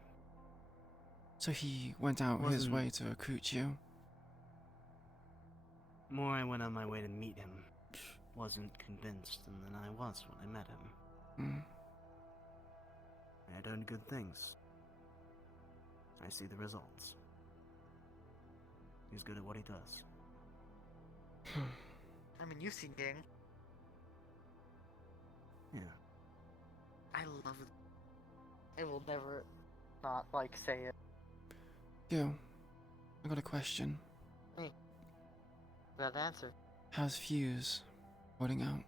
So he went out his Wasn't- way to recruit you. more I went on my way to meet him, wasn't convinced than I was when I met him. Hmm. I had done good things. I see the results. He's good at what he does. I mean, you've seen Gang. Yeah. I love it. I will never not, like, say it. Yo, I got a question. Hey. That answer. How's Fuse holding out?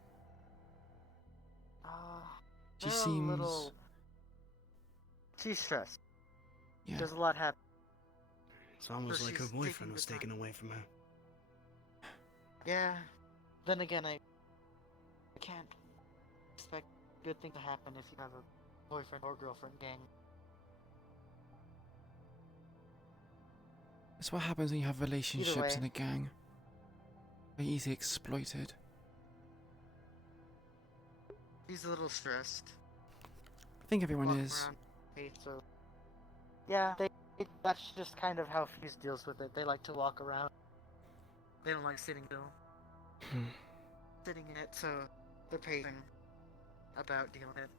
She They're seems... a little... She's stressed. Yeah. There's a lot happening. It's almost So like her she's boyfriend taking was the time. taken away from her. Yeah. Then again, I can't expect good things to happen if you have a boyfriend or girlfriend gang. That's what happens when you have relationships way. in a gang. They're easily exploited. He's a little stressed. I think everyone Walking is. around, okay, so yeah, that's just kind of how Fuse deals with it. They like to walk around. They don't like sitting still. Sitting in it, so they're pacing about dealing with it.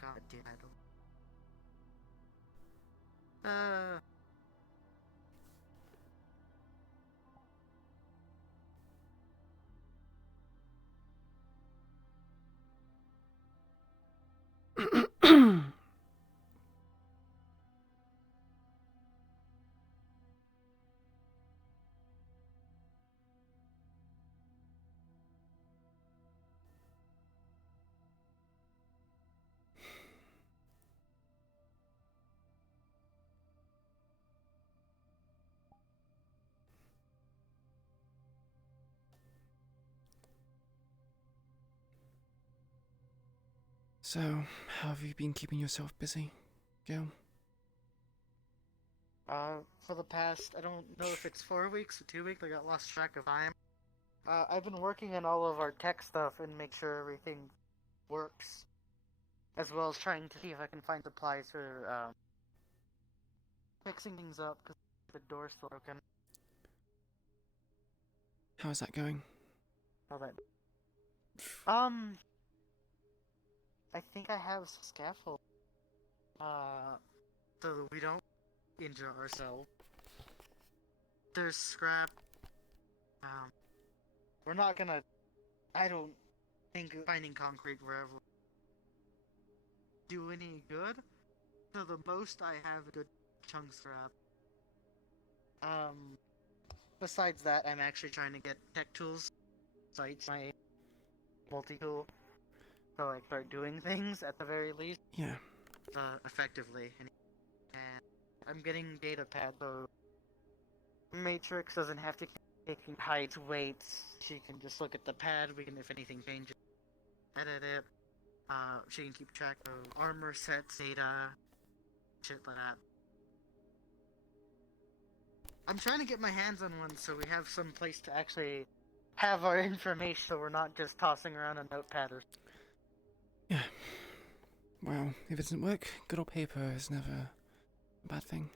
God damn it. So, how have you been keeping yourself busy, Gil? For the past, I don't know if it's 4 weeks or 2 weeks, I got lost track of time. I've been working on all of our tech stuff and make sure everything works. As well as trying to see if I can find supplies for, fixing things up, because the door's still broken. How's that going? How that... I think I have some scaffold. So that we don't injure ourselves. There's scrap. We're not gonna... I don't think finding concrete wherever do any good. So the most I have a good chunk of scrap. Besides that, I'm actually trying to get tech tools. Sites my multi-tool. So I start doing things at the very least. Yeah. Effectively. And I'm getting data pad, so Matrix doesn't have to keep taking heights, weights. She can just look at the pad. We can, if anything changes, edit it. She can keep track of armor sets, data, shit like that. I'm trying to get my hands on one so we have some place to actually have our information, so we're not just tossing around a notepad or. Yeah. Well, if it doesn't work, good old paper is never a bad thing.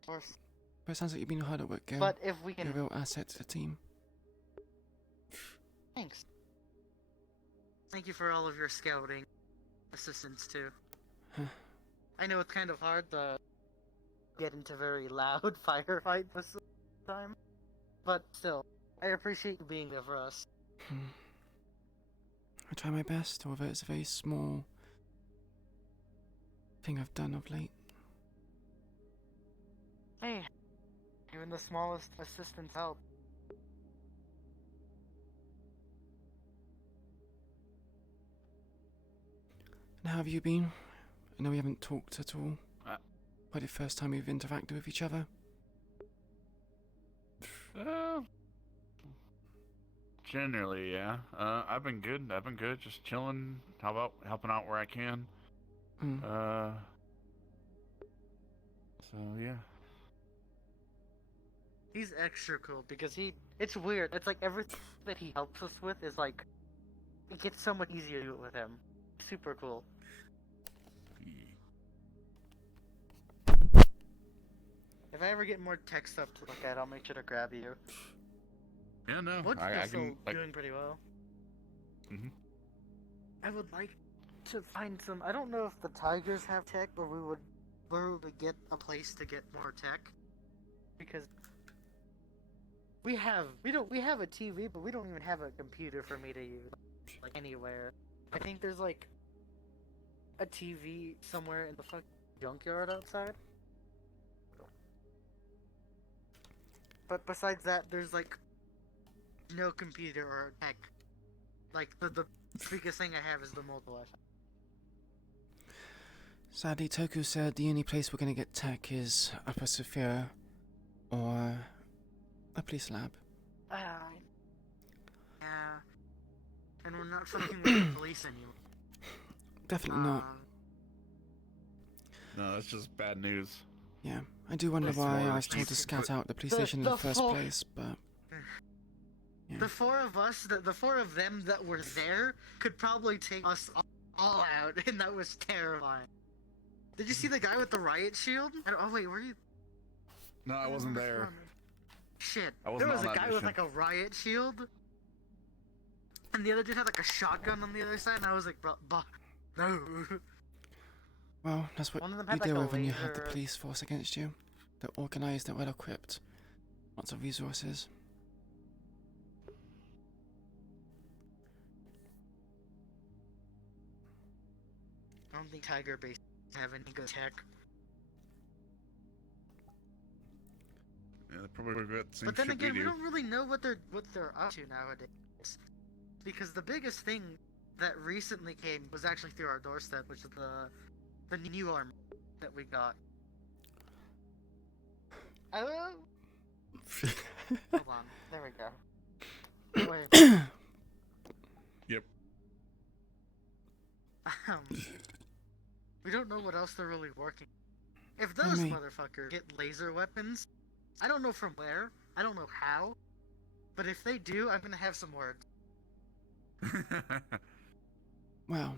Of course. But it sounds like you've been hard at work, Gil. But if we can. You're a real asset to the team. Thanks. Thank you for all of your scouting assistance too. Huh. I know it's kind of hard to get into very loud firefights this time, but still, I appreciate you being there for us. I try my best, although it's a very small thing I've done of late. Hey, even the smallest assistance help. And how have you been? I know we haven't talked at all. Probably the first time we've interacted with each other. Generally, yeah. I've been good. Just chilling. How about helping out where I can? So yeah. He's extra cool because it's weird. It's like everything that he helps us with is like, it gets so much easier to do it with him. Super cool. If I ever get more tech stuff to look at, I'll make sure to grab you. Yeah, no, What's I still can. Like, doing pretty well. Mhm. I would like to find some. I don't know if the Tigers have tech, or we would get a place to get more tech, because we have a TV, but we don't even have a computer for me to use like anywhere. I think there's like a TV somewhere in the fucking junkyard outside. But besides that, there's like no computer or tech. Like the biggest thing I have is the mobile Wi-Fi. Sadly, Toku said the only place we're gonna get tech is Upper Sophia or a police lab. Yeah. And we're not fucking with the police anymore. Definitely not. no, that's just bad news. Yeah, I do wonder That's why more I was told to scout out the police station in the first place, but... Yeah. The four of us, the four of them that were there, could probably take us all out, and that was terrifying. Did you see the guy with the riot shield? Oh wait, were you? No, I wasn't there. Shit, I wasn't there was on a that guy with mission. like a riot shield, and the other dude had like a shotgun on the other side, and I was like, bro, no. Well, that's what One of them you had, like, deal a with when you have the laser. police force against you. They're organised, they're well equipped. Lots of resources. I don't think Tiger Base have any good tech. Yeah, they probably got the same But then shit again, we do. don't really know what they're up to nowadays, because the biggest thing that recently came was actually through our doorstep, which is the new armor that we got. Hold on, there we go. Wait. Yep. We don't know what else they're really working. If those motherfuckers get laser weapons, I don't know from where, I don't know how, but if they do, I'm gonna have some words. Well,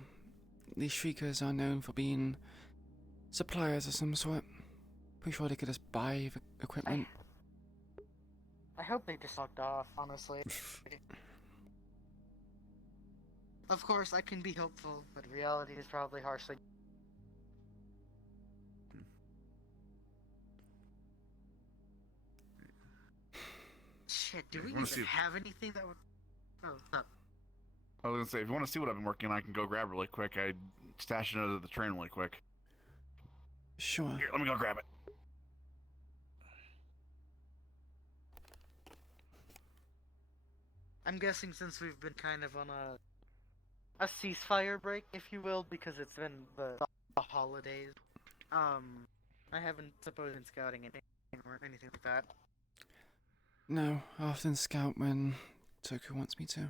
these Shriekers are known for being suppliers of some sort. Pretty sure they could just buy equipment. I hope they just fucked off, honestly. Of course, I can be hopeful, but reality is probably harshly. Shit, do we even have anything that would... Oh, up. I was gonna say, if you want to see what I've been working on, I can go grab it really quick. I stashed it under the train really quick. Sure. Here, let me go grab it. I'm guessing since we've been kind of on a ceasefire break, if you will, because it's been the holidays, I haven't supposed been scouting anything or anything like that. No, I often scout when Toku wants me to.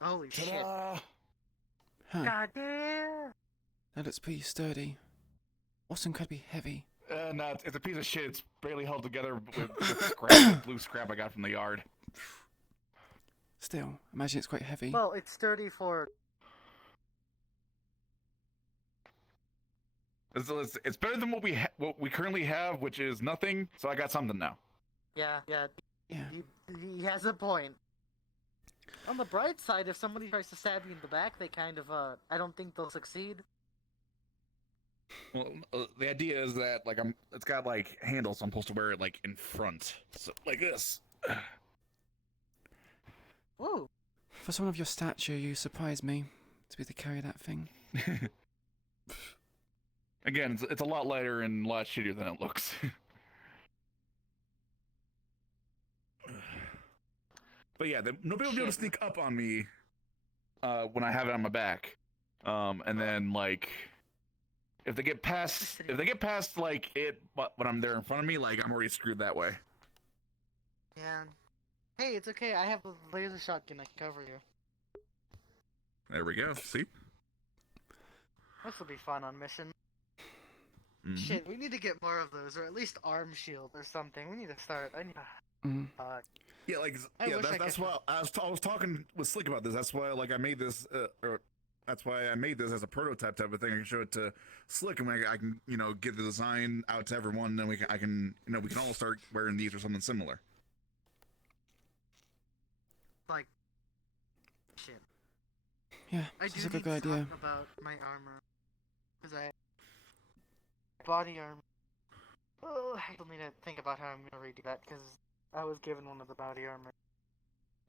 Holy shit. Huh. God damn! That looks pretty sturdy. Also incredibly heavy. No, it's a piece of shit. It's barely held together with scrap, blue scrap I got from the yard. Still, imagine it's quite heavy. Well, it's sturdy for... It's better than what we currently have, which is nothing. So I got something now. Yeah. He has a point. On the bright side, if somebody tries to stab you in the back, they kind of, I don't think they'll succeed. Well, the idea is that it's got like handles. So I'm supposed to wear it like in front, so like this. Whoa! For someone of your stature, you surprise me to be able to carry that thing. Again, it's a lot lighter and a lot shittier than it looks. But yeah, nobody will be able to sneak up on me when I have it on my back. And then like, if they get past like it, but when I'm there in front of me, like I'm already screwed that way. Yeah. Hey, it's okay. I have a laser shotgun. I can cover you. There we go. See? This will be fun on mission. Shit, we need to get more of those, or at least arm shield or something. We need to start. I need. Yeah, like I wish I that's could- why I was talking with Slick about this. That's why like I made this, or that's why I made this as a prototype type of thing. I can show it to Slick, and I can get the design out to everyone. And then we can all start wearing these or something similar. Like, shit. Yeah, I sounds do like a need good to idea. talk about my armor, because body armor. Oh, I still need to think about how I'm gonna redo that because I was given one of the body armor.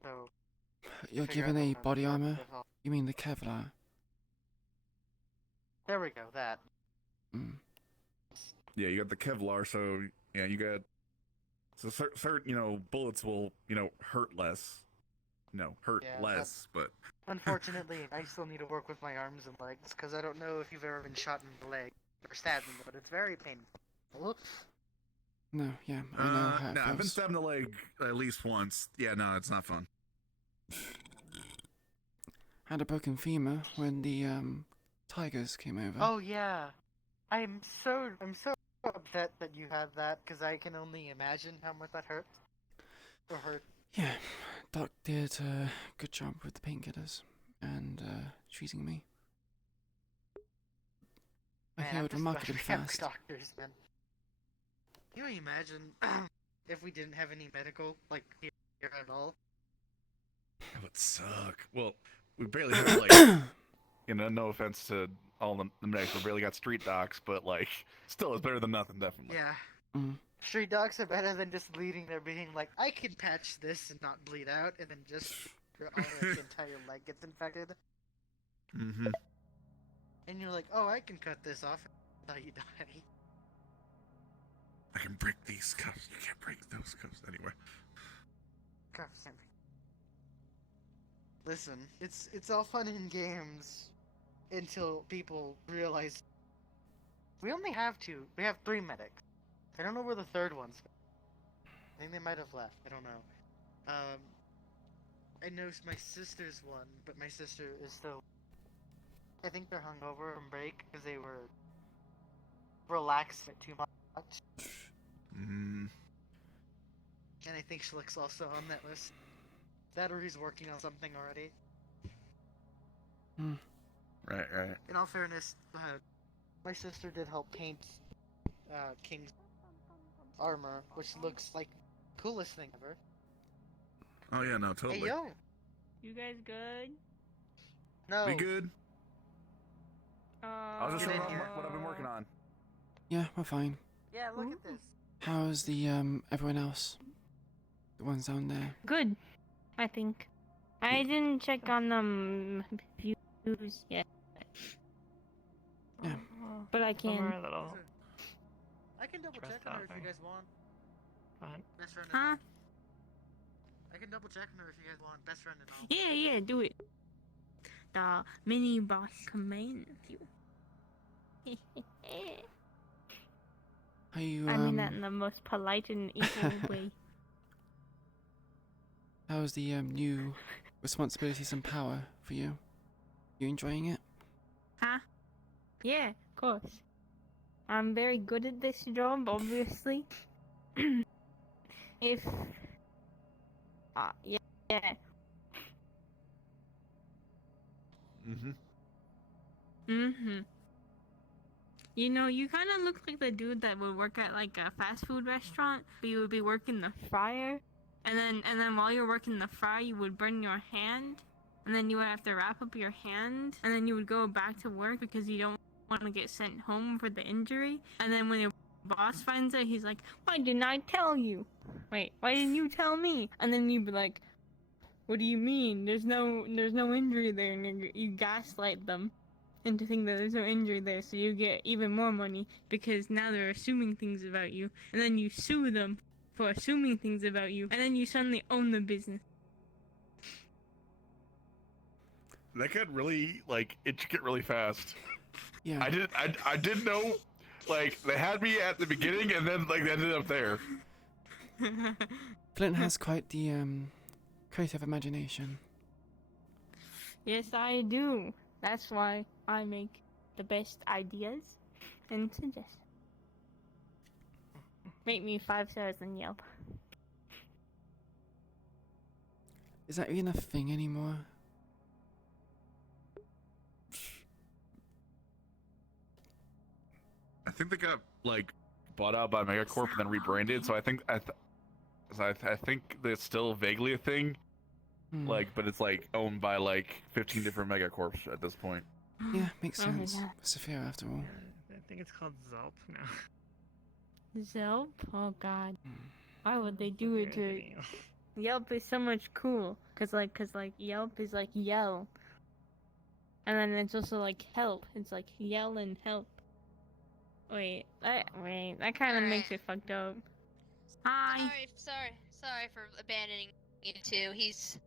So You're figure given out a how to body do armor? it all. You mean the Kevlar? There we go. That. Yeah, you got the Kevlar, so yeah, you got certain bullets will hurt less, hurt Yeah, less, but Unfortunately, I still need to work with my arms and legs because I don't know if you've ever been shot in the leg or stabbed in, but it's very painful. No, yeah, I know how it no, I've been feels. stabbed in the leg at least once. Yeah, no, it's not fun. Had a broken femur when the tigers came over. Oh yeah, I'm so upset that you had that because I can only imagine how much that hurt. Or hurt. Yeah, Doc did a good job with the painkillers and treating me. I Man, I'm healed just remarkably glad we have fast. doctors, man. Can you imagine if we didn't have any medical here at all? That would suck. Well, we barely have like, no offense to all the medics, we barely got street docs, but like, still, it's better than nothing, definitely. Yeah. Street dogs are better than just bleeding. They're being like, I can patch this and not bleed out, and then just your entire leg gets infected. Mm-hmm. And you're like, oh, I can cut this off. Now you die. I can break these cuffs. You can't break those cuffs anyway. Cuffs. Listen, it's all fun in games until people realize we only have two. We have 3 medics. I don't know where the third one's. I think they might have left. I don't know. I know my sister's one, but my sister is still. I think they're hungover from break because they were relaxed too much. Mm. And I think Schlick's also on that list. That or he's working on something already. Right. In all fairness, my sister did help paint King's armor, which looks like the coolest thing ever. Oh yeah, no, totally. Hey yo! You guys good? No. We good? I was just showing off what I've been working on. Yeah, we're fine. Yeah, look at this. How's the everyone else? The ones down there. Good, I think. I didn't check on them views yet. Yeah. But I can. Some are a little. I can double check on her if you guys want. Best friend. Huh? I can double check on her if you guys want. Best friend and all. Yeah, do it. The mini boss commands you. Are you I mean that in the most polite and equal way. How's the new responsibilities and power for you? You enjoying it? Huh? Yeah, of course. I'm very good at this job, obviously. Yeah. Mm-hmm. You know, you kind of look like the dude that would work at like a fast food restaurant, but you would be working the fryer, and then while you're working the fryer, you would burn your hand, and then you would have to wrap up your hand, and then you would go back to work because you don't want to get sent home for the injury, and then when your boss finds out, he's like, "Why didn't I tell you? Wait, why didn't you tell me?" And then you'd be like, "What do you mean? There's no injury there," and you gaslight them into thinking that there's no injury there, so you get even more money because now they're assuming things about you, and then you sue them for assuming things about you, and then you suddenly own the business. That got really it should get really fast. Yeah. I didn't know, they had me at the beginning and then they ended up there. Flint has quite the creative imagination. Yes, I do. That's why I make the best ideas and suggestions. Rate me 5 stars on Yelp. Is that even a thing anymore? I think they got like bought out by Megacorp and then rebranded. So I think I think that's still vaguely a thing. Hmm. Like, but it's like owned by like 15 different Megacorps at this point. Yeah, makes Oh, sense. yeah. Sophia, after all. I think it's called Zelp now. Zelp? Oh god. Why would they do it to Yelp is so much cool. Cause like Yelp is like yell. And then it's also like help. It's like yell and help. Wait, that kinda makes it fucked up. Hi. Sorry for abandoning you two. He's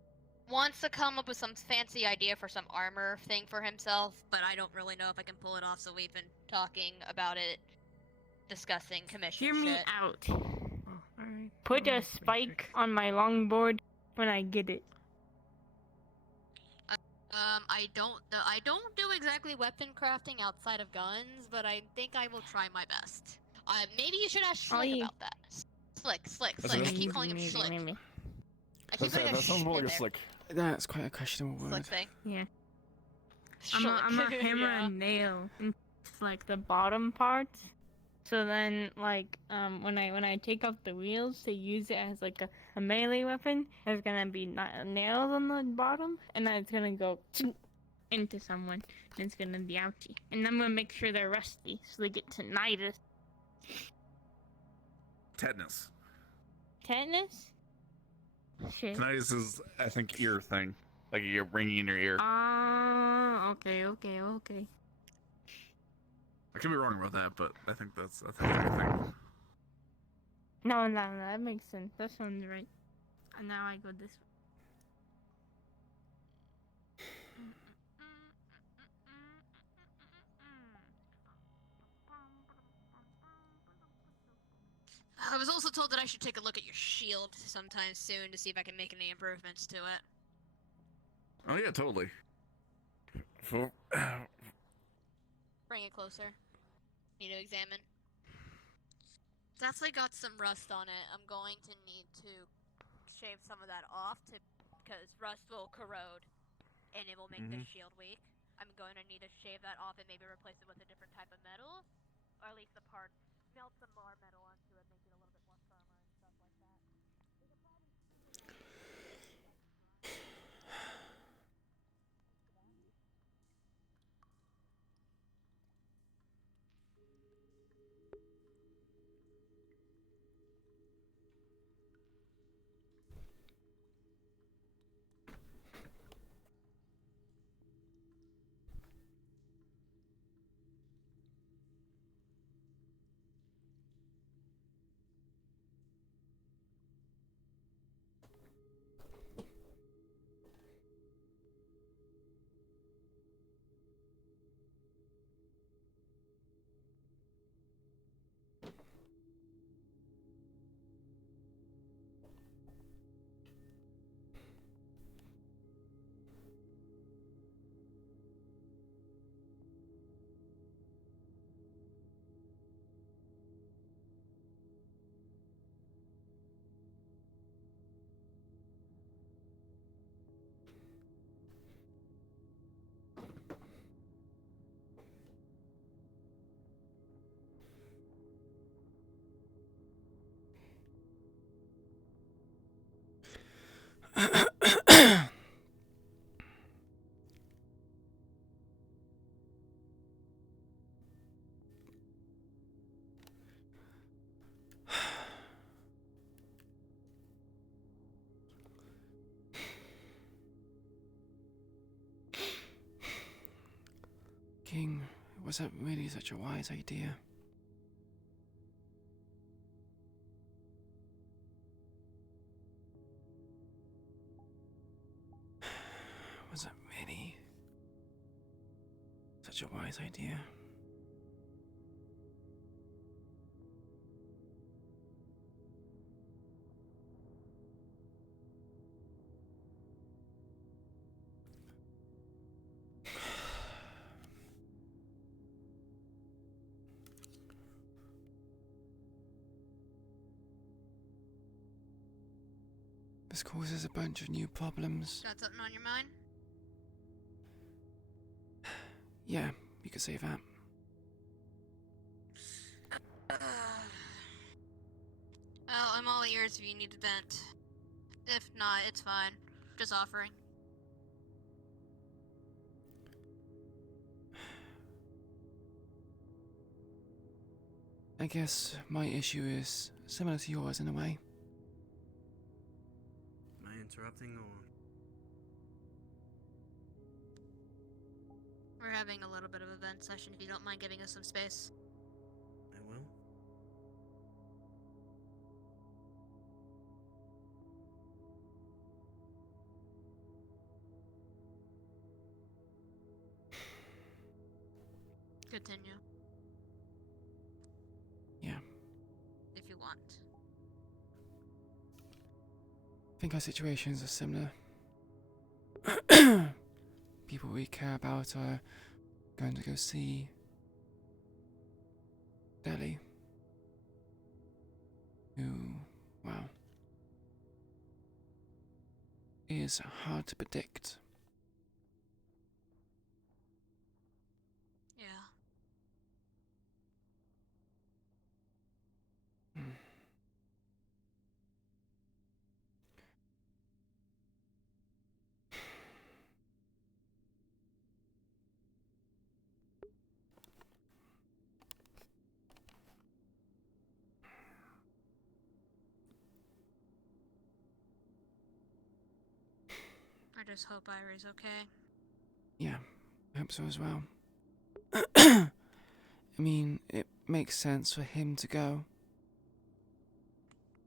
wants to come up with some fancy idea for some armor thing for himself, but I don't really know if I can pull it off, so we've been talking about it, discussing commission Hear me shit. out. Alright. Put a spike on my longboard when I get it. I don't do exactly weapon crafting outside of guns, but I think I will try my best. Maybe you should ask Slick about that. Slick. I keep calling him Slick. I keep putting a That sounds more like a there. slick. That's quite a questionable word. Slick thing. Yeah. I'm a hammer Yeah. and nail in like the bottom parts. So then like when I take off the wheels to use it as like a melee weapon, there's gonna be nails on the bottom and then it's gonna go into someone and it's gonna be ouchie. And I'm gonna make sure they're rusty so they get tinnitus. Tetanus. Tetanus? Shit. Tinnitus is, I think, ear thing. Like you're ringing in your ear. Okay. I could be wrong about that, but I think that's a thing. No, that makes sense. That sounds right. And now I go this way. I was also told that I should take a look at your shield sometime soon to see if I can make any improvements to it. Oh yeah, totally. For, Bring it closer. Need to examine. Definitely got some rust on it. I'm going to need to shave some of that off because rust will corrode and it will make the shield weak. I'm going to need to shave that off and maybe replace it with a different type of metal, or at least the part. Melt some more metal onto it, make it a little bit more firmer and stuff like that. King, was that really such a wise idea? Was it really such a wise idea? This causes a bunch of new problems. Got something on your mind? Yeah, you could say that. Well, I'm all ears if you need to vent. If not, it's fine. Just offering. I guess my issue is similar to yours in a way. Am I interrupting or? We're having a little bit of a vent session if you don't mind giving us some space. I will. Continue. Yeah. If you want. I think our situations are similar. People we care about are going to go see Delhi. Who, well, is hard to predict. Yeah. I just hope Irie's okay. Yeah, I hope so as well. I mean, it makes sense for him to go.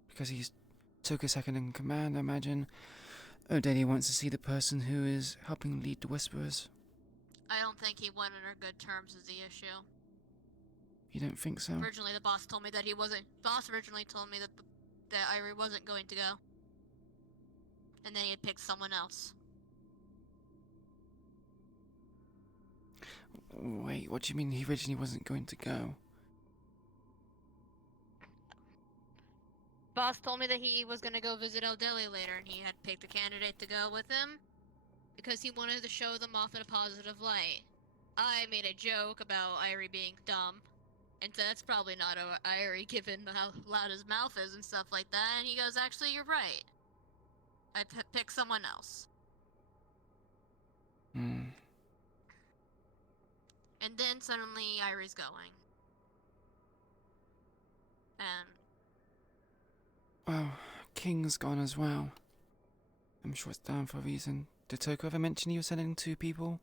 Because he's took a second in command, I imagine. O'Delly wants to see the person who is helping lead the Whisperers. I don't think he went on good terms is the issue. You don't think so? Originally, the boss told me that he wasn't. Boss originally told me that that Irie wasn't going to go, and then he had picked someone else. Wait, what do you mean he originally wasn't going to go? Boss told me that he was going to go visit El Delhi later, and he had picked a candidate to go with him because he wanted to show them off in a positive light. I made a joke about Irie being dumb, and so that's probably not Irie given how loud his mouth is and stuff like that, and he goes, actually, you're right. I picked someone else. Hmm. And then suddenly Irie's going. And Well, King's gone as well. I'm sure it's down for a reason. Did Toko ever mention you were sending 2 people?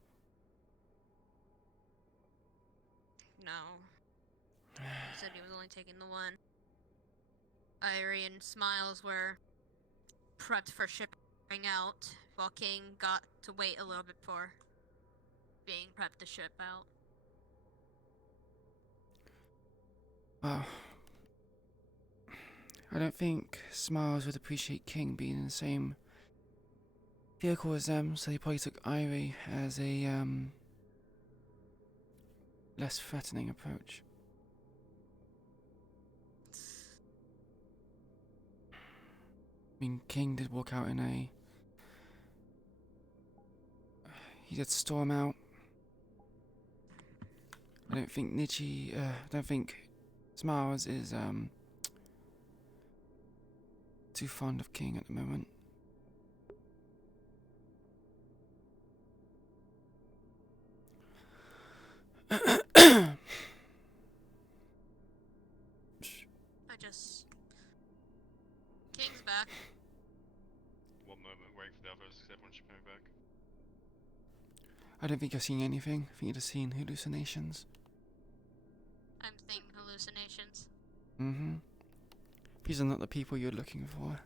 no. He said he was only taking the one. Irie and Smiles were prepped for shipping out, while King got to wait a little bit for being prepped to ship out. Well, I don't think Smiles would appreciate King being in the same vehicle as them, so he probably took Irie as a, less threatening approach. I mean, King did walk out in a... He did storm out. I don't think I don't think Smiles is, too fond of King at the moment. King's back. One moment, waiting for the others, because everyone should be back. I don't think you're seeing anything. I think you're just seeing hallucinations. I'm seeing hallucinations. Mm-hmm. These are not the people you're looking for.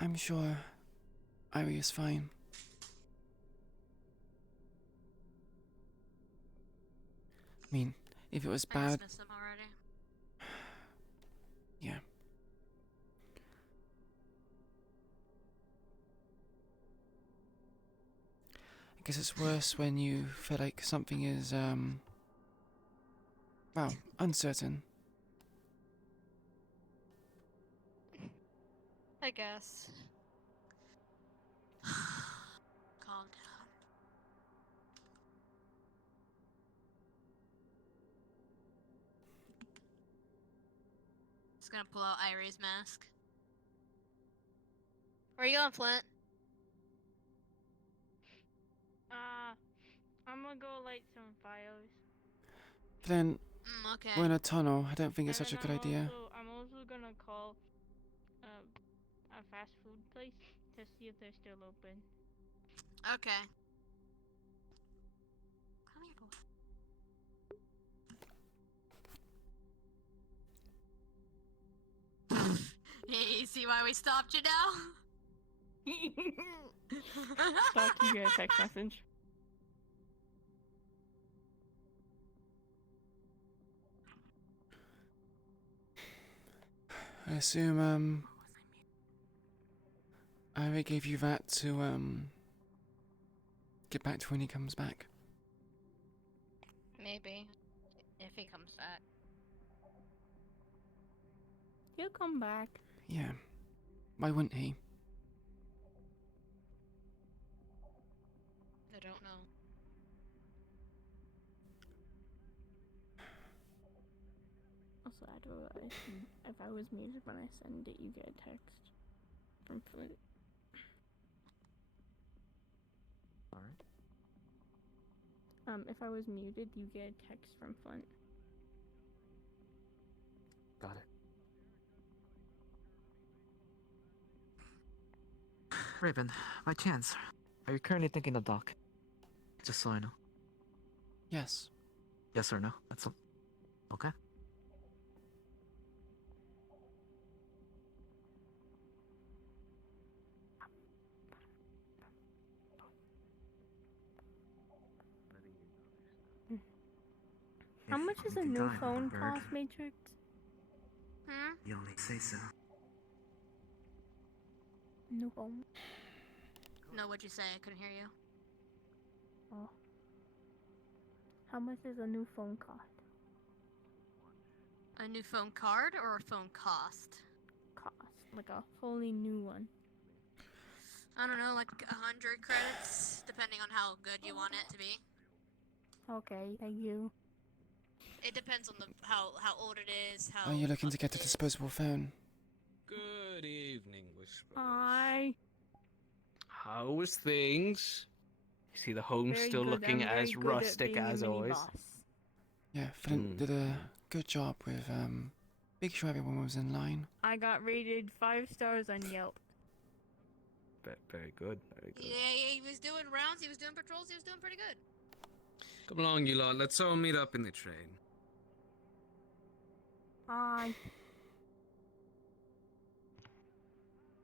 I'm sure Irie is fine. I mean, if it was I bad, dismissed them already. yeah. I guess it's worse when you feel like something is, well, uncertain. I guess. Calm down. Just gonna pull out Irie's mask. Where you going, Flint? I'm gonna go light some fires. Then Okay. we're in a tunnel. I don't think it's And such a then good idea. I'm also gonna call a fast food place to see if they're still open. Okay. Come here, boy. Hey, you see why we stopped you now? Stop, you get a text message. I assume, Irie gave you that to, get back to when he comes back. Maybe. If he comes back. He'll come back. Yeah. Why wouldn't he? I don't know. Also, I don't realize if I was muted when I send it, you get a text from Flint. Alright. If I was muted, you get a text from Flint. Got it. Raven, by chance, are you currently thinking of Doc? Just so I know. Yes. Yes or no? That's all. Okay. How much is a anything new time, phone bird. cost, Matrix? Hmm? You only say so. New phone. No, what'd you say? I couldn't hear you. Oh. How much does a new phone cost? A new phone card or a phone cost? Cost. Like a fully new one. I don't know, like 100 credits, depending on how good you want it to be. Okay, thank you. It depends on how old it is, how. Are you looking to get a disposable phone? Good evening, Whisper. Hi. How is things? You see the home Very still good. looking I'm very as good at rustic being a as mini always. boss. Yeah, Flint did a good job with, making sure everyone was in line. I got rated 5 stars on Yelp. Very good, very good. Yeah, he was doing rounds, he was doing patrols, he was doing pretty good. Come along, you lot. Let's all meet up in the train. Hi.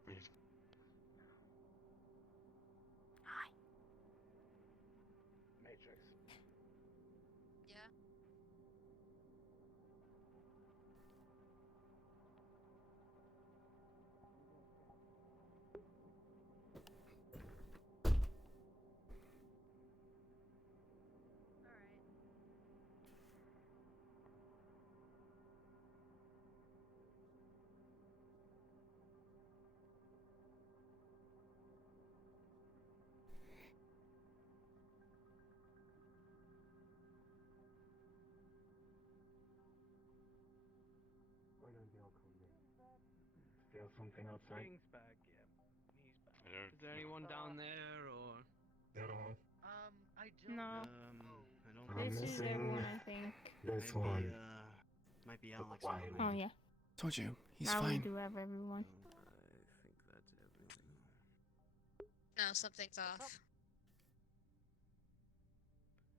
Matrix. Yeah. Why don't they all come in? Still something outside? King's back, yeah. He's back. Is there anyone down there, or? I No. I don't I'm This is missing everyone, I think. this maybe, one. might be The Alex. quiet Oh, one. yeah. Told you, he's now fine. we do have everyone. I think that's everything. No, something's off.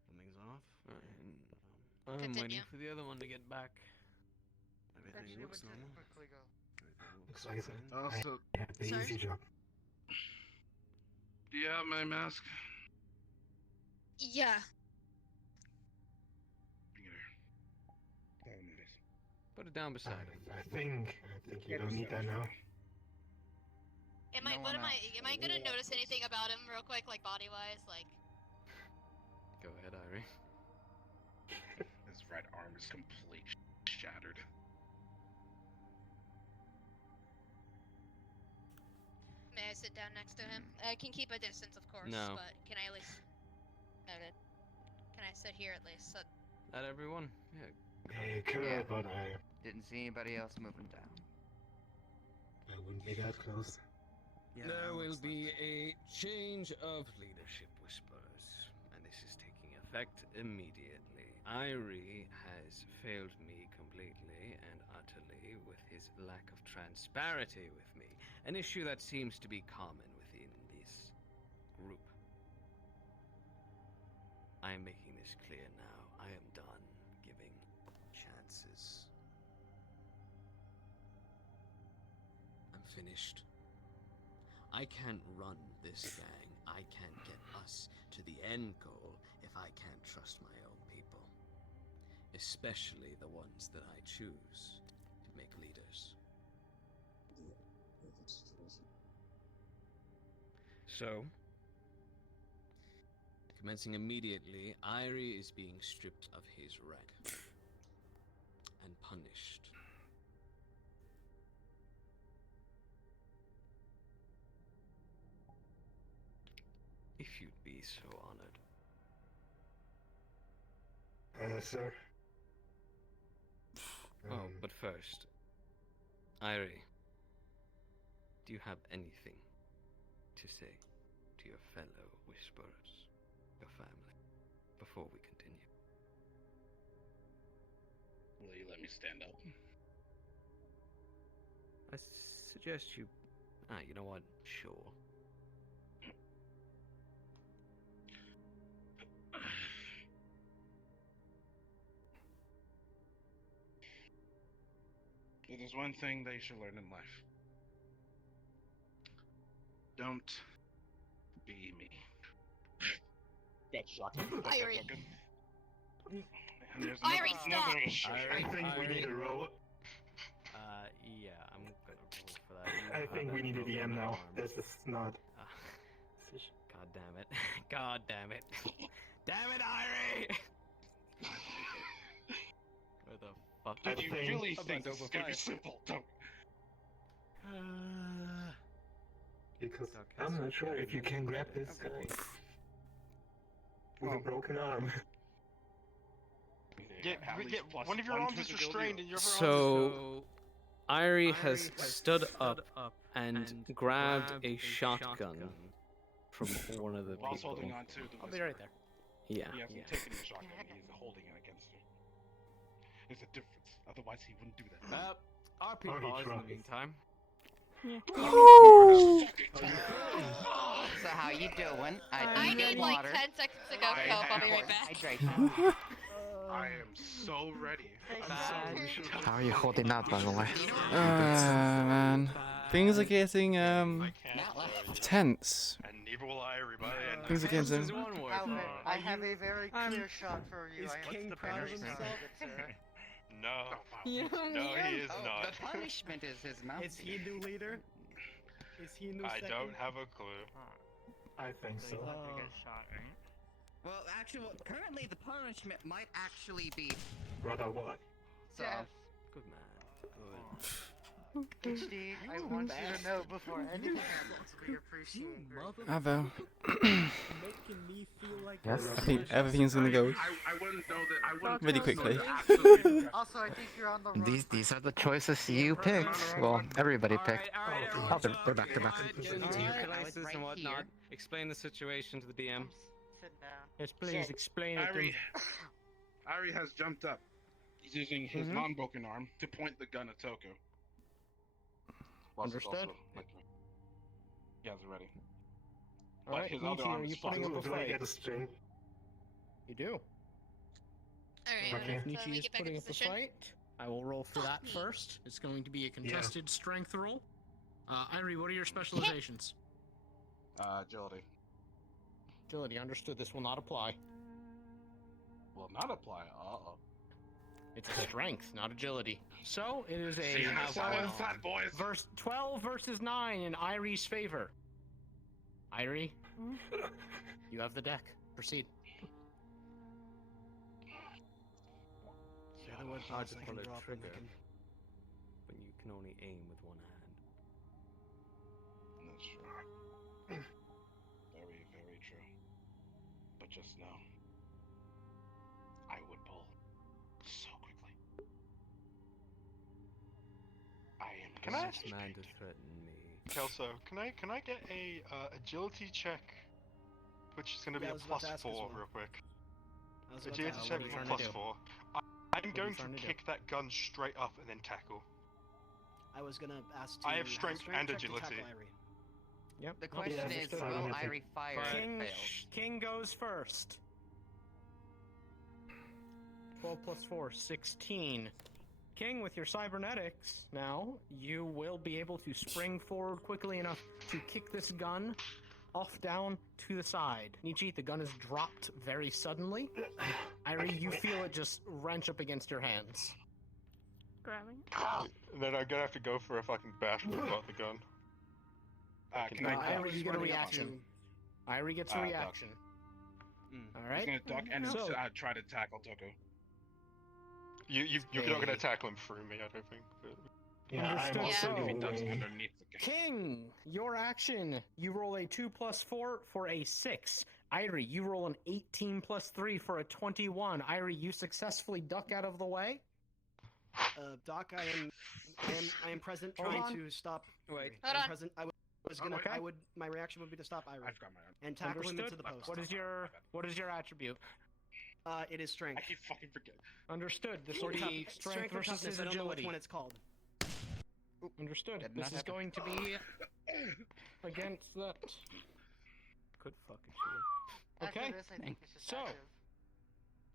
Something's off. I'm Continue. waiting for the other one to get back. Everything looks normal. Looks like Also, I had the Sorry? easy job. do you have my mask? Yeah. Here. Put it down beside him. I think you don't need that now. Am I gonna notice anything about him real quick, like body wise, like? Go ahead, Irie. His right arm is completely shattered. May I sit down next to him? I can keep a distance, of course, No. but can I at least? Noted. Can I sit here at least? So... Not everyone. Yeah. Yeah, you could, but I Didn't see anybody else moving down. wouldn't be that close. There will be a change of leadership, Whisperers, and this is taking effect immediately. Irie has failed me completely and utterly with his lack of transparency with me, an issue that seems to be common within this group. I am making this clear now. I am done giving chances. I'm finished. I can't run this gang. I can't get us to the end goal if I can't trust my own people. Especially the ones that I choose to make leaders. So, commencing immediately, Irie is being stripped of his rank and punished. If you'd be so honored. Sir. Oh, but first, Irie, do you have anything to say to your fellow Whisperers, your family, before we continue? Will you let me stand up? I suggest you... you know what? Sure. If there's one thing they should learn in life. Don't be me. Got shotgun. Irie. Irie, stop! I think we need a roll. Yeah, I'm gonna roll for that. I think we need a DM now. This is not. God damn it. God damn it. Damn it, Irie! Where the fuck Did you really think this is gonna be simple? Don't. Because I'm not sure if you can grab this guy with a broken arm. Get one of your arms is restrained and your other arm So, Irie has stood up and grabbed a shotgun from one of the Whilst people. holding on to the I'll be right there. Yeah. He hasn't taken the shotgun, he's holding it against her. There's a difference. Otherwise, he wouldn't do that. RP Oh, he pause in the tried. meantime. So how you doing? I need like water. 10 seconds to go cope. I'll be right back. Hydration. I am so ready. How are you holding up, by the way? Man. Things are getting, tense. And neither will I, everybody. Things are getting... Albert, I have a very clear shot for you. Is I King proud of himself? No. Yeah, No, he is Oh, not. the punishment is his mouth. Is he new leader? Is he new I second? don't have a clue. I think so. Well, actually, currently the punishment might actually be. Brother, what? So. Good man. Good. HD, I want you to know before anything happens, we appreciate your... Avo. Making me feel like Yes? I think everything's gonna go I wouldn't know that. I wouldn't really know quickly. that absolutely- Also, I think you're on the road. These are the choices you picked. Well, everybody picked. Oh, they're back. They're back. Get into your places right and whatnot. here. Explain the situation to the DM. Sit down. Yes, please So, explain it to me. Ari has jumped up. He's using his non-broken arm to point the gun at Toko. Whilst he's Understood. also, like, he has it ready. All right, his other Nietzsche, arm are is you putting up a Do I fight? get a string? You do. Alright, Okay. so Nietzsche we is get back in putting up a position. fight. I will roll for that me. first. It's going to be a contested strength roll. Irie, what are your specializations? Agility. Agility, understood. This will not apply. Will not apply. Uh-oh. It's a strength, not agility. So it is See a how 12, boys. 12 versus 9 in Irie's favor. Irie, you have the deck. Proceed. Say the word Hard boss, to I pull can a drop trigger and when you can only aim with one hand. That's true. Very, very true. But just know, I would pull so quickly. I am. Can I? This man to threaten me. Kelso, can I get a agility check, which is going to be Yeah, I a was about to plus ask as 4 well. real quick. I was about to Agility ask, check what are you for trying plus to do? 4. I'm are going you to trying to do? kick that gun straight up and then tackle. I was gonna ask to I have strength and check to tackle agility. Irie. Yep. The question is, will Irie fire if it fails? King goes first. 12 plus 4, 16. King, with your cybernetics, now, you will be able to spring forward quickly enough to kick this gun off down to the side. Nichi, the gun is dropped very suddenly. Irie, you feel it just wrench up against your hands. Grabbing. Then I'm gonna have to go for a fucking bash without the gun. Can I Irie, you get a reaction. Irie gets a duck. reaction. All He's right. gonna duck and So- try to tackle Toku. You're not gonna tackle him through me, I don't think. But... Yeah, I'm Understood. also So- If he ducks away. underneath the gun. King, your action. You roll a 2 plus 4 for a 6. Irie, you roll an 18 plus 3 for a 21. Irie, you successfully duck out of the way. Doc, I am present, Hold trying on. to stop. Wait. Irie. Hold I'm on. present. Was gonna. Okay. My reaction would be to stop Irie I've got my own. and tackle him Understood. into the post. What is your attribute? It is strength. I keep fucking forgetting. Understood. This Or will tough- be strength or versus toughness. his I don't know which agility. one it's called. Understood. Did This not is happen. going to be against that. Good fucking shit. Okay. After this, I think it's just So- active.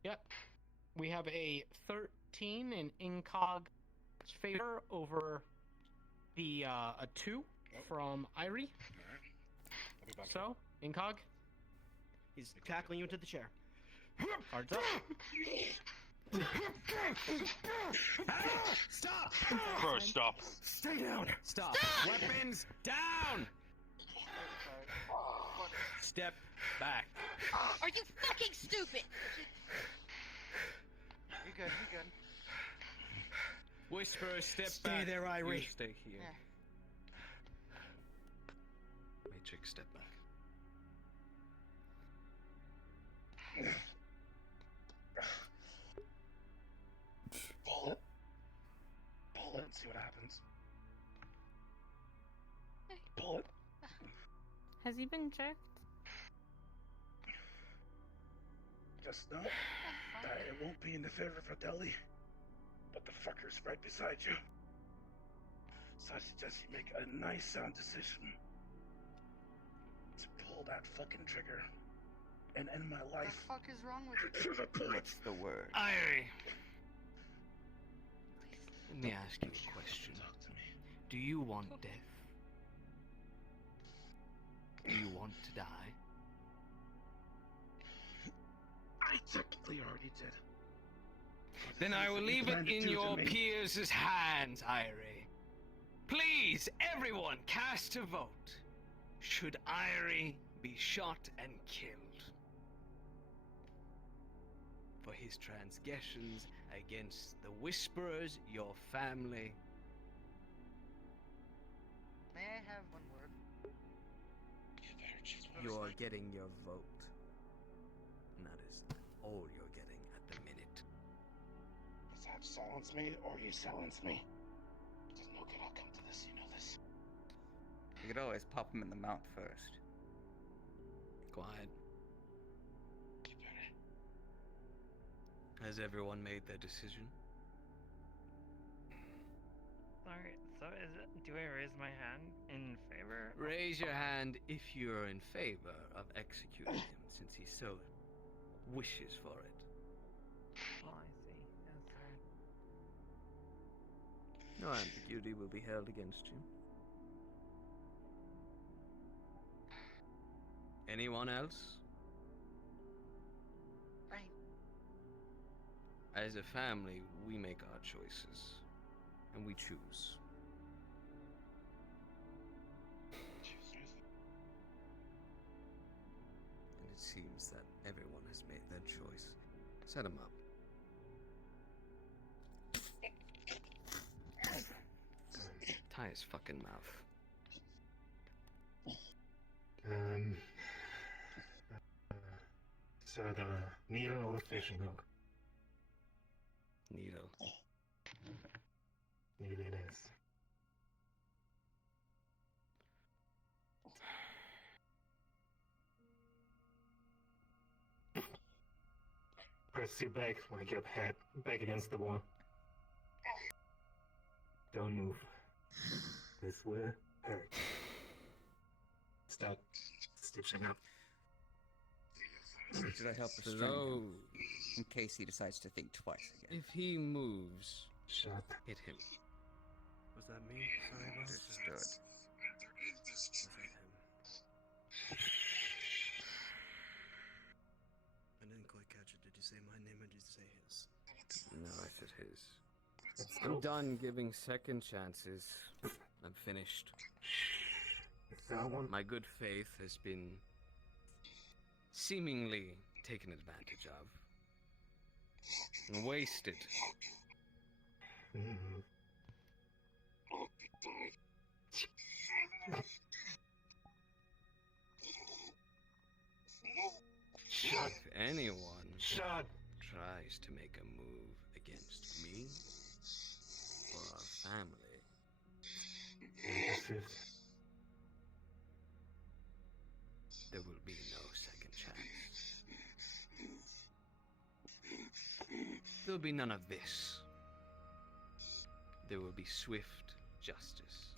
Yep. We have a 13 in Incog's favor over the a 2 from Irie. Alright. I'll be back. So, Incog, He's tackling you into the chair. cards up. Stop! Bro, stop. Stay down. Stop. Weapons down. Step back. Are you fucking stupid? You good, you good. Whisperer, step Stay back. there, Irie. You stay here. Yeah. Matrix, step back. Pull it. Pull it and see what happens. Pull it. Has he been checked? Just know that it won't be in the favor for Delhi, but the fucker's right beside you. So I suggest you make a nice sound decision to pull that fucking trigger and end my What the life. fuck is wrong with you? To the bullet. What's the word? Irie! Let me ask you a question. Talk to me. Do you want death? Do you want to die? I technically already did. Then I will leave it in your peers. peers' hands, Irie. Please, everyone, cast a vote. Should Irie be shot and killed for his transgressions against the Whisperers, your family? May I have one word? You are getting your vote. And that is all you're getting at the minute. Does that silence me or you silence me? There's no good outcome to this, you know this. You could always pop him in the mouth first. Quiet. Has everyone made their decision? Alright, so do I raise my hand in favor? Raise your hand if you're in favor of executing him, since he so wishes for it. Oh, I see. Yes, sir. No ambiguity will be held against you. Anyone else? Right. As a family, we make our choices, and we choose. And it seems that everyone has made their choice. Set him up. Tie his fucking mouth. So the needle or the fishing hook? Needle. Needle it is. Press your back like your head back against the wall. Don't move. This will hurt. Start stitching up. Should I help restrain him? In case he decides to think twice again. If he moves, hit him. Was that me? Sorry, boss. Understood. I didn't quite catch it. Did you say my name or did you say his? No, I said his. I'm done giving second chances. I'm finished. My good faith has been seemingly taken advantage of and wasted. If anyone tries to make a move against me or our family, there will be no second chance. There'll be none of this. There will be swift justice.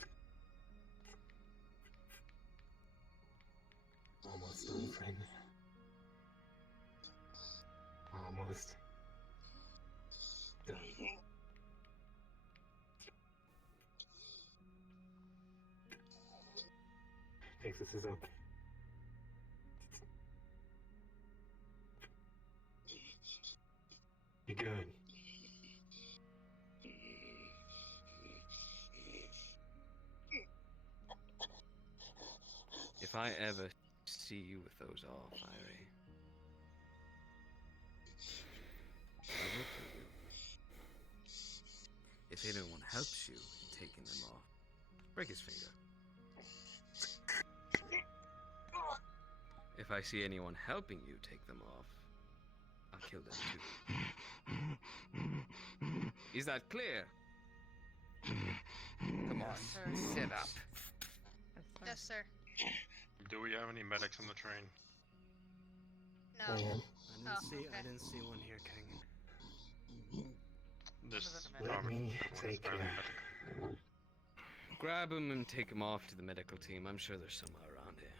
Almost done, friend. Almost done. Texas is up. You're good. If I ever see you with those off, Irie, I will kill you. If anyone helps you in taking them off, break his finger. If I see anyone helping you take them off, I'll kill them too. Is that clear? Come on, sit up. Yes, sir. Do we have any medics on the train? No. I didn't Oh, see. okay. I didn't see one here, King. This Let me take care. Grab him and take him off to the medical team. I'm sure there's somewhere around here.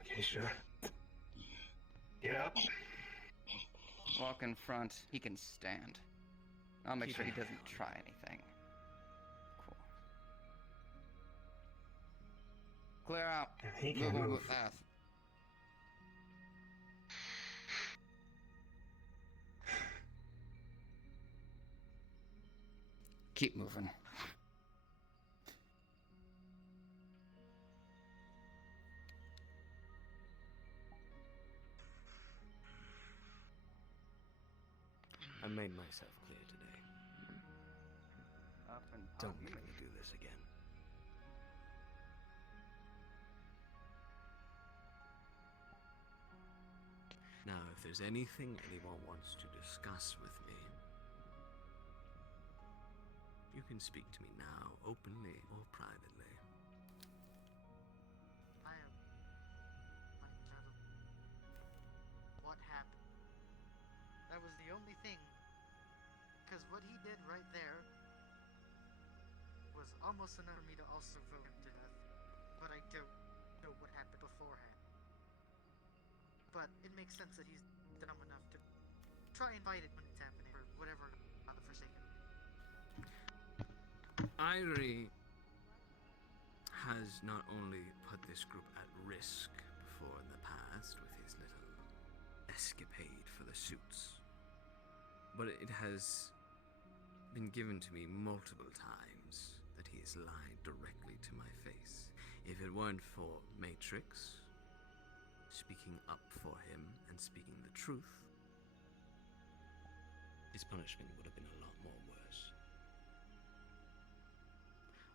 Okay, sure. Get up. Walk in front. He can stand. I'll make sure he doesn't try anything. Cool. Clear out. He can move. Path. Keep moving. I made myself clear today. Up and Don't make me do this again. Now, if there's anything anyone wants to discuss with me, you can speak to me now, openly or privately. I am. What happened? That was the only thing. Because what he did right there was almost enough for me to also vote him to death. But I don't know what happened beforehand. But it makes sense that he's dumb enough to try and fight it when it's happening, or whatever, not the Forsaken. Irie has not only put this group at risk before in the past with his little escapade for the suits, But it has been given to me multiple times that he has lied directly to my face. If it weren't for Matrix speaking up for him and speaking the truth, his punishment would have been a lot more worse.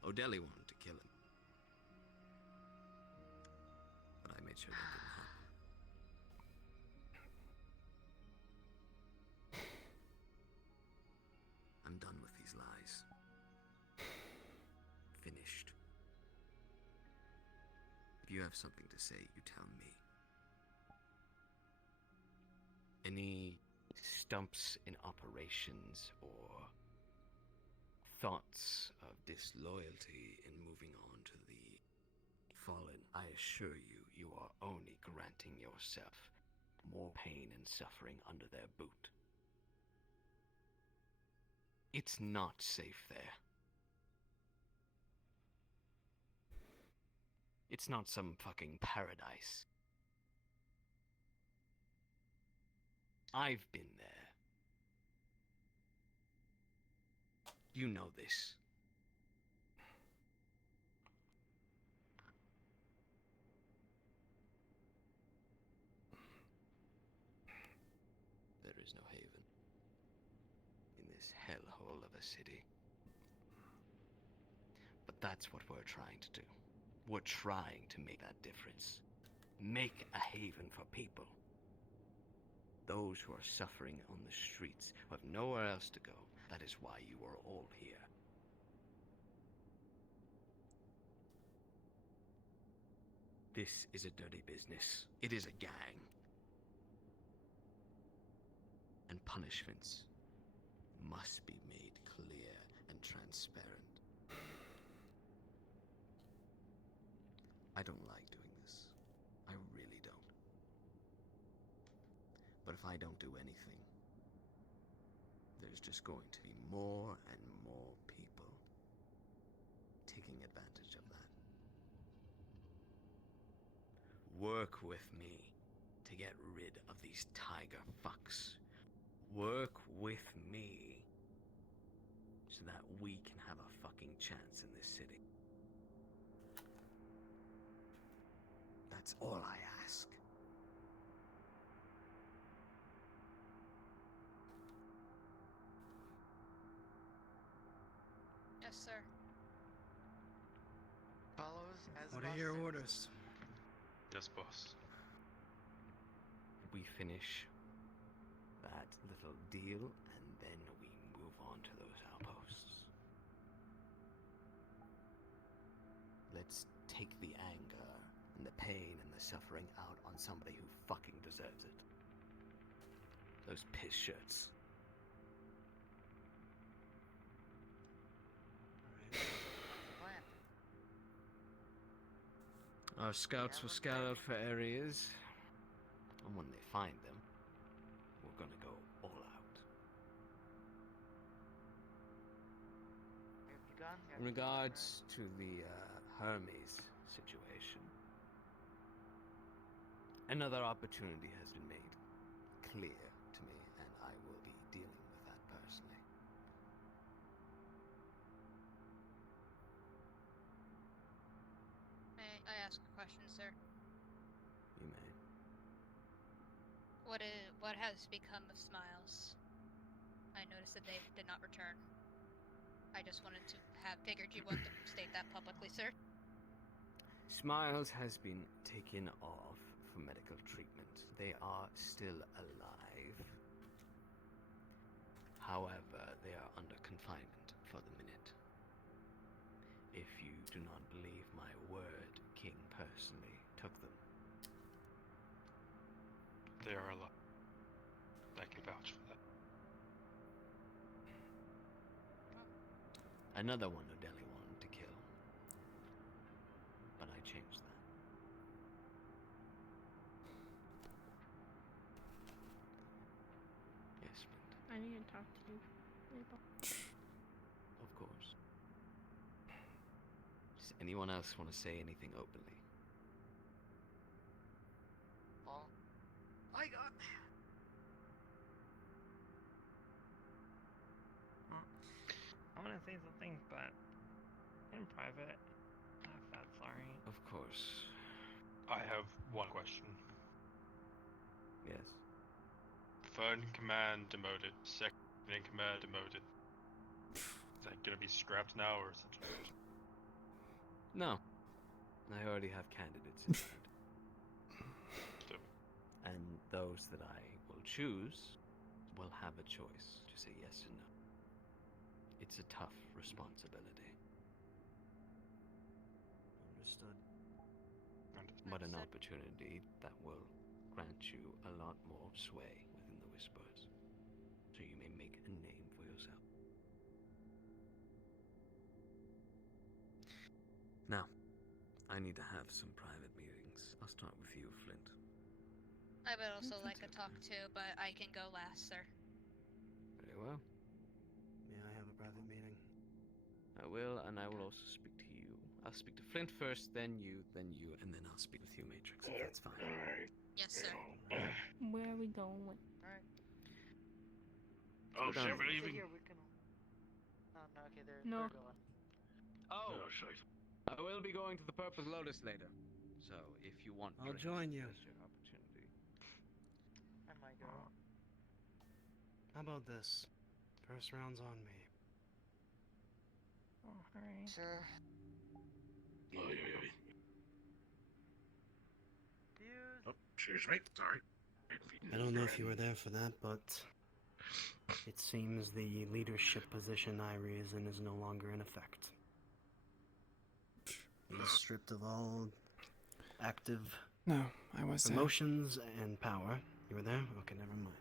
O'Delly wanted to kill him, but I made sure that didn't happen. I'm done with these lies. Finished. If you have something to say, you tell me. Any stumps in operations or thoughts of disloyalty in moving on to the fallen, I assure you, you are only granting yourself more pain and suffering under their boot. It's not safe there. It's not some fucking paradise. I've been there. You know this. There is no haven in this hellhole of a city. But that's what we're trying to do. We're trying to make that difference. Make a haven for people. Those who are suffering on the streets, who have nowhere else to go. That is why you are all here. This is a dirty business. It is a gang. And punishments must be made clear and transparent. I don't like doing this. I really don't. But if I don't do anything, there's just going to be more and more people taking advantage of that. Work with me to get rid of these tiger fucks. Work with me so that we can have a fucking chance in this city. That's all I ask. Yes, sir. Follows as What are your orders? Yes, boss. We finish that little deal and then we move on to those outposts. Let's take the anger and the pain and the suffering out on somebody who fucking deserves it. Those piss shirts. Our scouts will scout out for areas, and when they find them, we're gonna go all out. In regards to the Hermes situation, another opportunity has been made clear to me, and I will be dealing with that personally. May I ask a question, sir? You may. What has become of Smiles? I noticed that they did not return. I just wanted to figured you wanted to state that publicly, sir. Smiles has been taken off for medical treatment. They are still alive. However, they are under confinement for the minute. If you do not believe my word, King personally took them. They are alive. I can vouch for that. Another one O'Delly wanted to kill. But I changed that. Yes, Splint. I need to talk to you, Maple. Of course. Does anyone else want to say anything openly? want to say something, but in private, if that's alright. Of course. I have one question. Yes. Third in command demoted. Second in command demoted. Is that gonna be scrapped now, or is it just... No. I already have candidates in mind. And those that I will choose will have a choice to say yes or no. It's a tough responsibility. Understood. But an opportunity that will grant you a lot more sway within the Whispers, so you may make a name for yourself. Now, I need to have some private meetings. I'll start with you, Flint. I would also like a talk too, but I can go last, sir. Very well. May I have a private meeting? I will, and I will also speak to you. I'll speak to Flint first, then you, and then I'll speak with you, Matrix, if that's fine. Yes, sir. Where are we going? Alright. Oh, Go shit, down. we're Sit leaving? here, we can. Oh, no, okay, they're going. Oh, Oh, shit. I will be going to the Purple Lotus later. So, if you want I'll drinks, join you. there's your opportunity. I might go. How about this? First round's on me. Alright. Sure. Oh, yeah. Fuse. Oh, cheers, mate. Sorry. I don't know if you were there for that, but it seems the leadership position Irie is in is no longer in effect. He is stripped of all active No, I was there. promotions and power. You were there? Okay, never mind.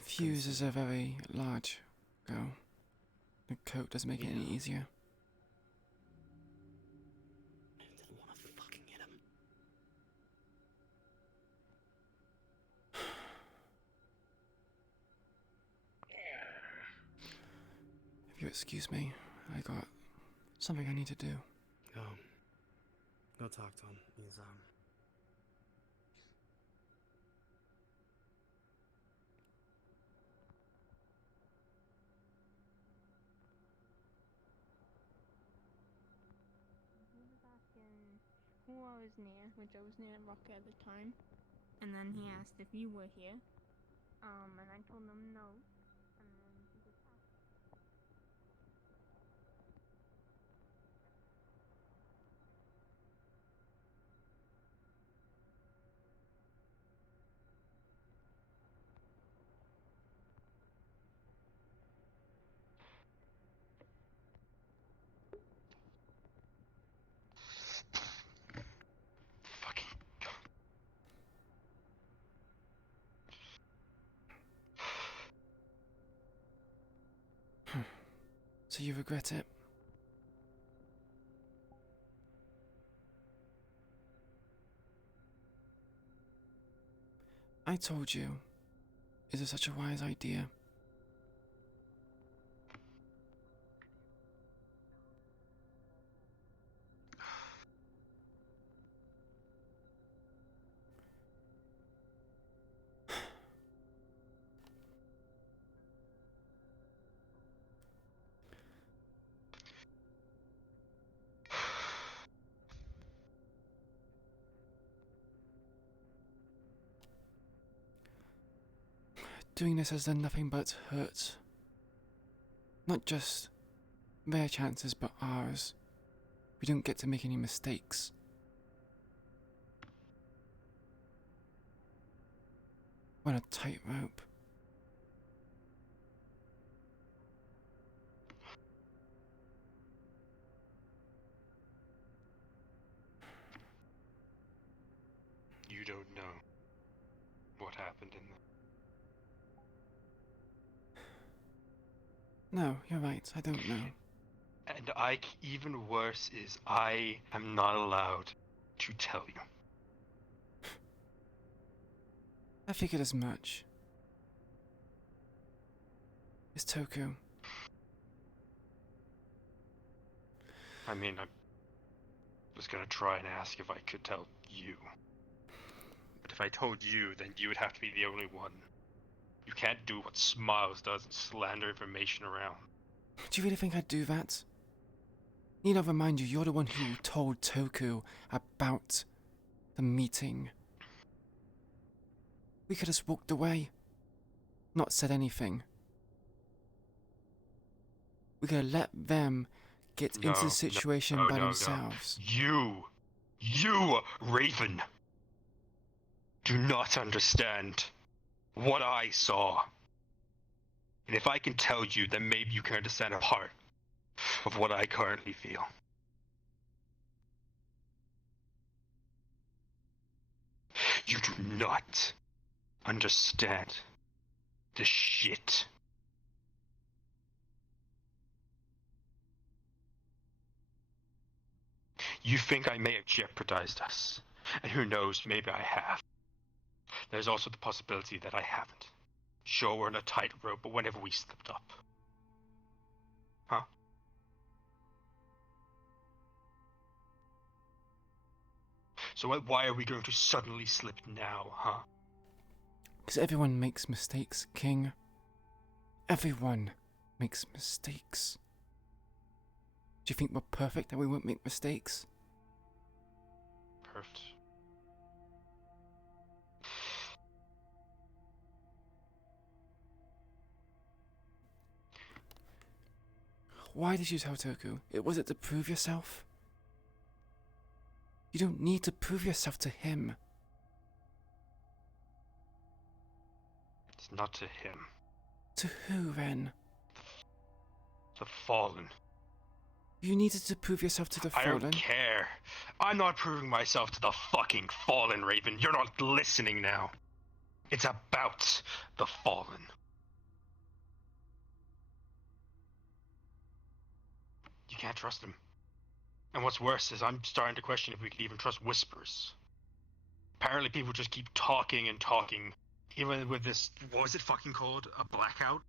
Fuse is a very large girl. The coat doesn't make it any easier. I didn't want to fucking hit him. If you excuse me, I got something I need to do. Go. Go talk to him. He's, He was asking who I was near, which I was near Rocket at the time. And then he asked if you were here. And I told him no. And then he just asked. So you regret it? I told you. Is it such a wise idea? Doing this has done nothing but hurt. Not just their chances, but ours. We don't get to make any mistakes. We're on a tightrope. You don't know what happened in there. No, you're right, I don't know. And even worse is I am not allowed to tell you. I figured as much. It's Toku. I mean, I was gonna try and ask if I could tell you. But if I told you, then you would have to be the only one You can't do what Smiles does and slander information around. Do you really think I'd do that? Need I remind you, you're the one who told Toku about the meeting. We could have just walked away. Not said anything. We could have let them get into the situation by themselves. You, Raven, do not understand what I saw. And if I can tell you, then maybe you can understand a part of what I currently feel. You do not understand the shit. You think I may have jeopardized us, and who knows, maybe I have. There's also the possibility that I haven't. Sure, we're in a tightrope, but whenever we slipped up. Huh? So why are we going to suddenly slip now, huh? Because everyone makes mistakes, King. Everyone makes mistakes. Do you think we're perfect that we won't make mistakes? Perfect. Why did you tell Toku? Was it to prove yourself? You don't need to prove yourself to him. It's not to him. To who, then? The Fallen. You needed to prove yourself to the I Fallen? don't care. I'm not proving myself to the fucking Fallen, Raven. You're not listening now. It's about the Fallen. You can't trust him. And what's worse is I'm starting to question if we could even trust Whispers. Apparently people just keep talking and talking. Even with this, what was it fucking called? A blackout?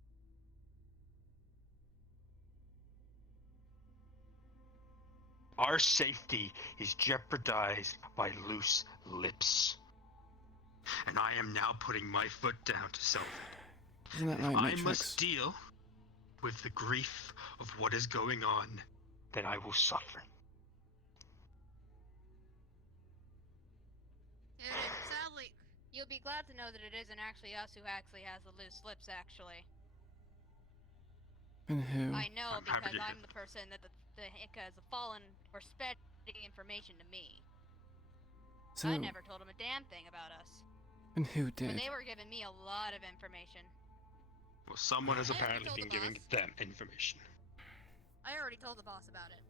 Our safety is jeopardized by loose lips. And I am now putting my foot down to solve it. Isn't that like I Matrix? must deal with the grief of what is going on, then I will suffer. Dude, sadly, you'll be glad to know that it isn't actually us who actually has the loose lips, actually. And who? I know I'm happy because to hear I'm the person that the Fallen were spreading information to me. So, I never told them a damn thing about us. and who did? But they were giving me a lot of information. Well, someone has I already apparently told been the giving boss. them information. I already told the boss about it.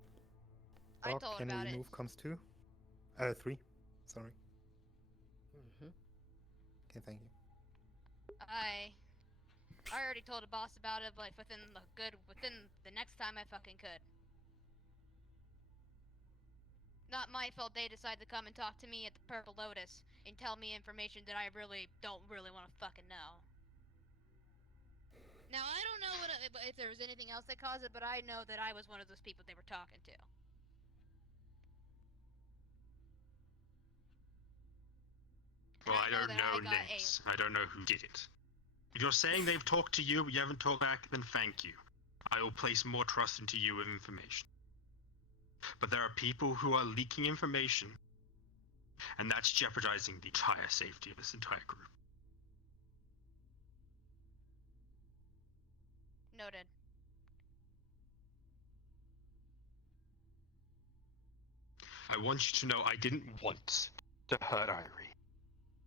I Doc, told can about we it. move comms 2? 3. Sorry. Okay, thank you. I already told the boss about it, like within the next time I fucking could. Not my fault they decided to come and talk to me at the Purple Lotus and tell me information that I don't really want to fucking know. Now I don't know if there was anything else that caused it, but I know that I was one of those people they were talking to. Well, I don't know names. I don't know who did it. If you're saying they've talked to you, but you haven't talked back, then thank you. I will place more trust into you with information. But there are people who are leaking information, and that's jeopardizing the entire safety of this entire group. Noted. I want you to know I didn't want to hurt Irie.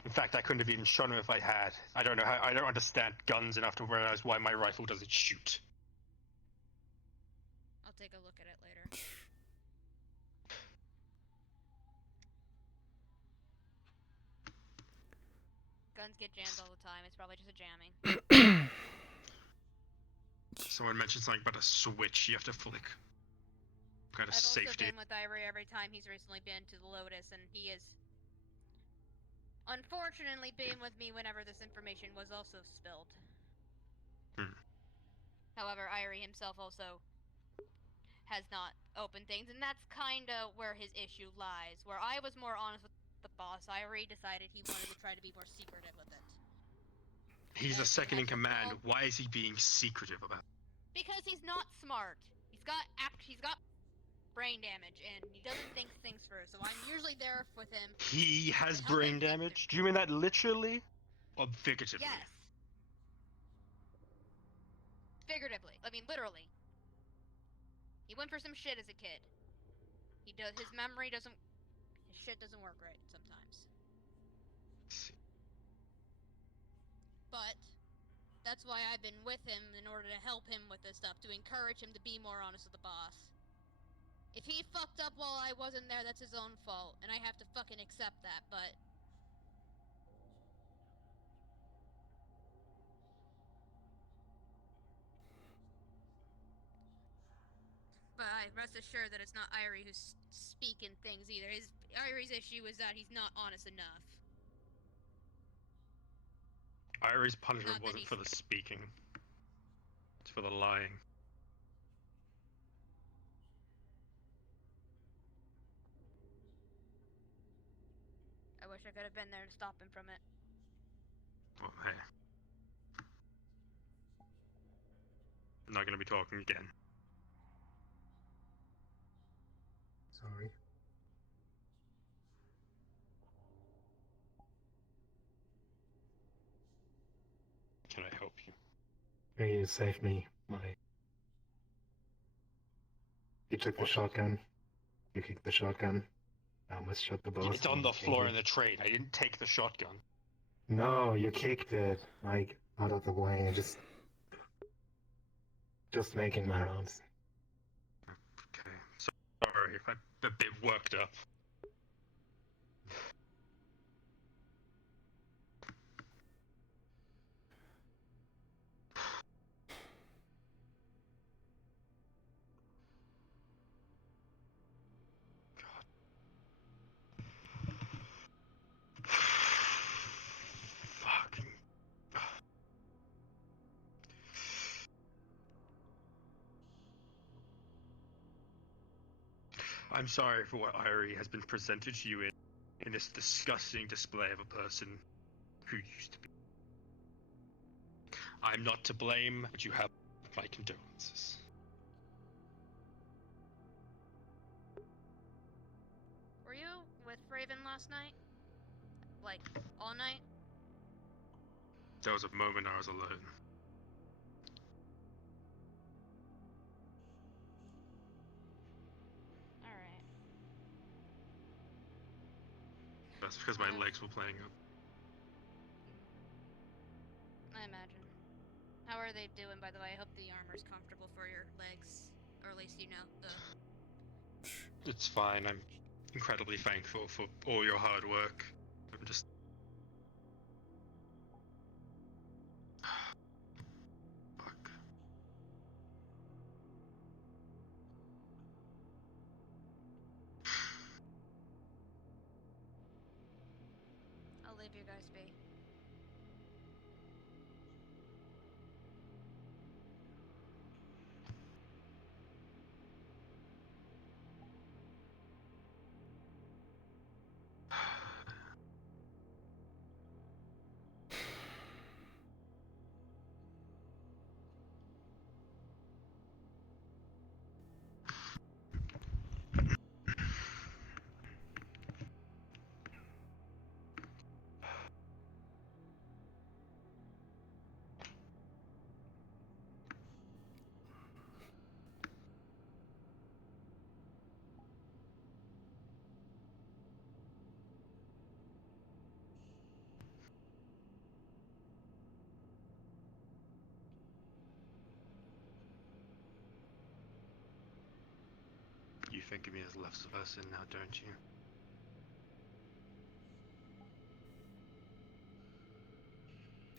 In fact, I couldn't have even shot him if I had. I don't understand guns enough to realize why my rifle doesn't shoot. I'll take a look at it later. Guns get jammed all the time. It's probably just a jamming. Someone mentioned something about a switch you have to flick. Kind of I've safety. also been with Ivory every time he's recently been to the Lotus, and he is unfortunately been with me whenever this information was also spilled. However, Irie himself also has not opened things, and that's kinda where his issue lies. Where I was more honest with the boss, Irie decided he wanted to try to be more secretive with it. He's a second in command. Why is he being secretive about it? Because he's not smart. He's got brain damage, and he doesn't think things through. So I'm usually there with him. He has to help brain him think damage? Do you mean that literally? Or figuratively? Yes. Figuratively. I mean, literally. He went for some shit as a kid. His memory doesn't. His shit doesn't work right sometimes. But that's why I've been with him in order to help him with this stuff, to encourage him to be more honest with the boss. If he fucked up while I wasn't there, that's his own fault, and I have to fucking accept that, but... But I rest assured that it's not Irie who's speaking things either. Irie's issue is that he's not honest enough. Irie's punishment wasn't for the speaking. It's for the lying. I wish I could have been there to stop him from it. Oh, hey. I'm not gonna be talking again. Sorry. Can I help you? You saved me. You took the shotgun. You kicked the shotgun. I almost shot the boss. It's on the floor in the trade. I didn't take the shotgun. No, you kicked it. Like, out of the way. Just making my rounds. Okay. Sorry if I'm a bit worked up. I'm sorry for what Irie has been presented to you in this disgusting display of a person who used to be. I'm not to blame, but you have my condolences. Were you with Raven last night? Like, all night? There was a moment I was alone. Alright. That's because my legs were playing up. I imagine. How are they doing, by the way? I hope the armor's comfortable for your legs. Or at least, you know, the... It's fine. I'm incredibly thankful for all your hard work. I'm just... Fuck. I'll leave you guys be. You think of me as less of a person now, don't you?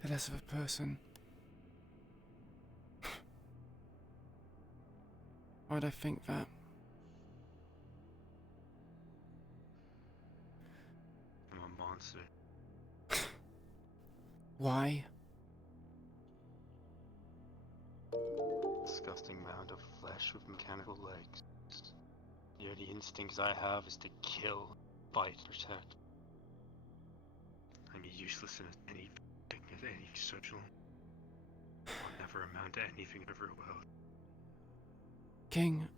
You're less of a person. Why'd I think that? I'm a monster. Why? Disgusting mound of flesh with mechanical legs. The only instincts I have is to kill, fight, protect. I'm useless in anything. at any social will never amount to anything in the real world. King,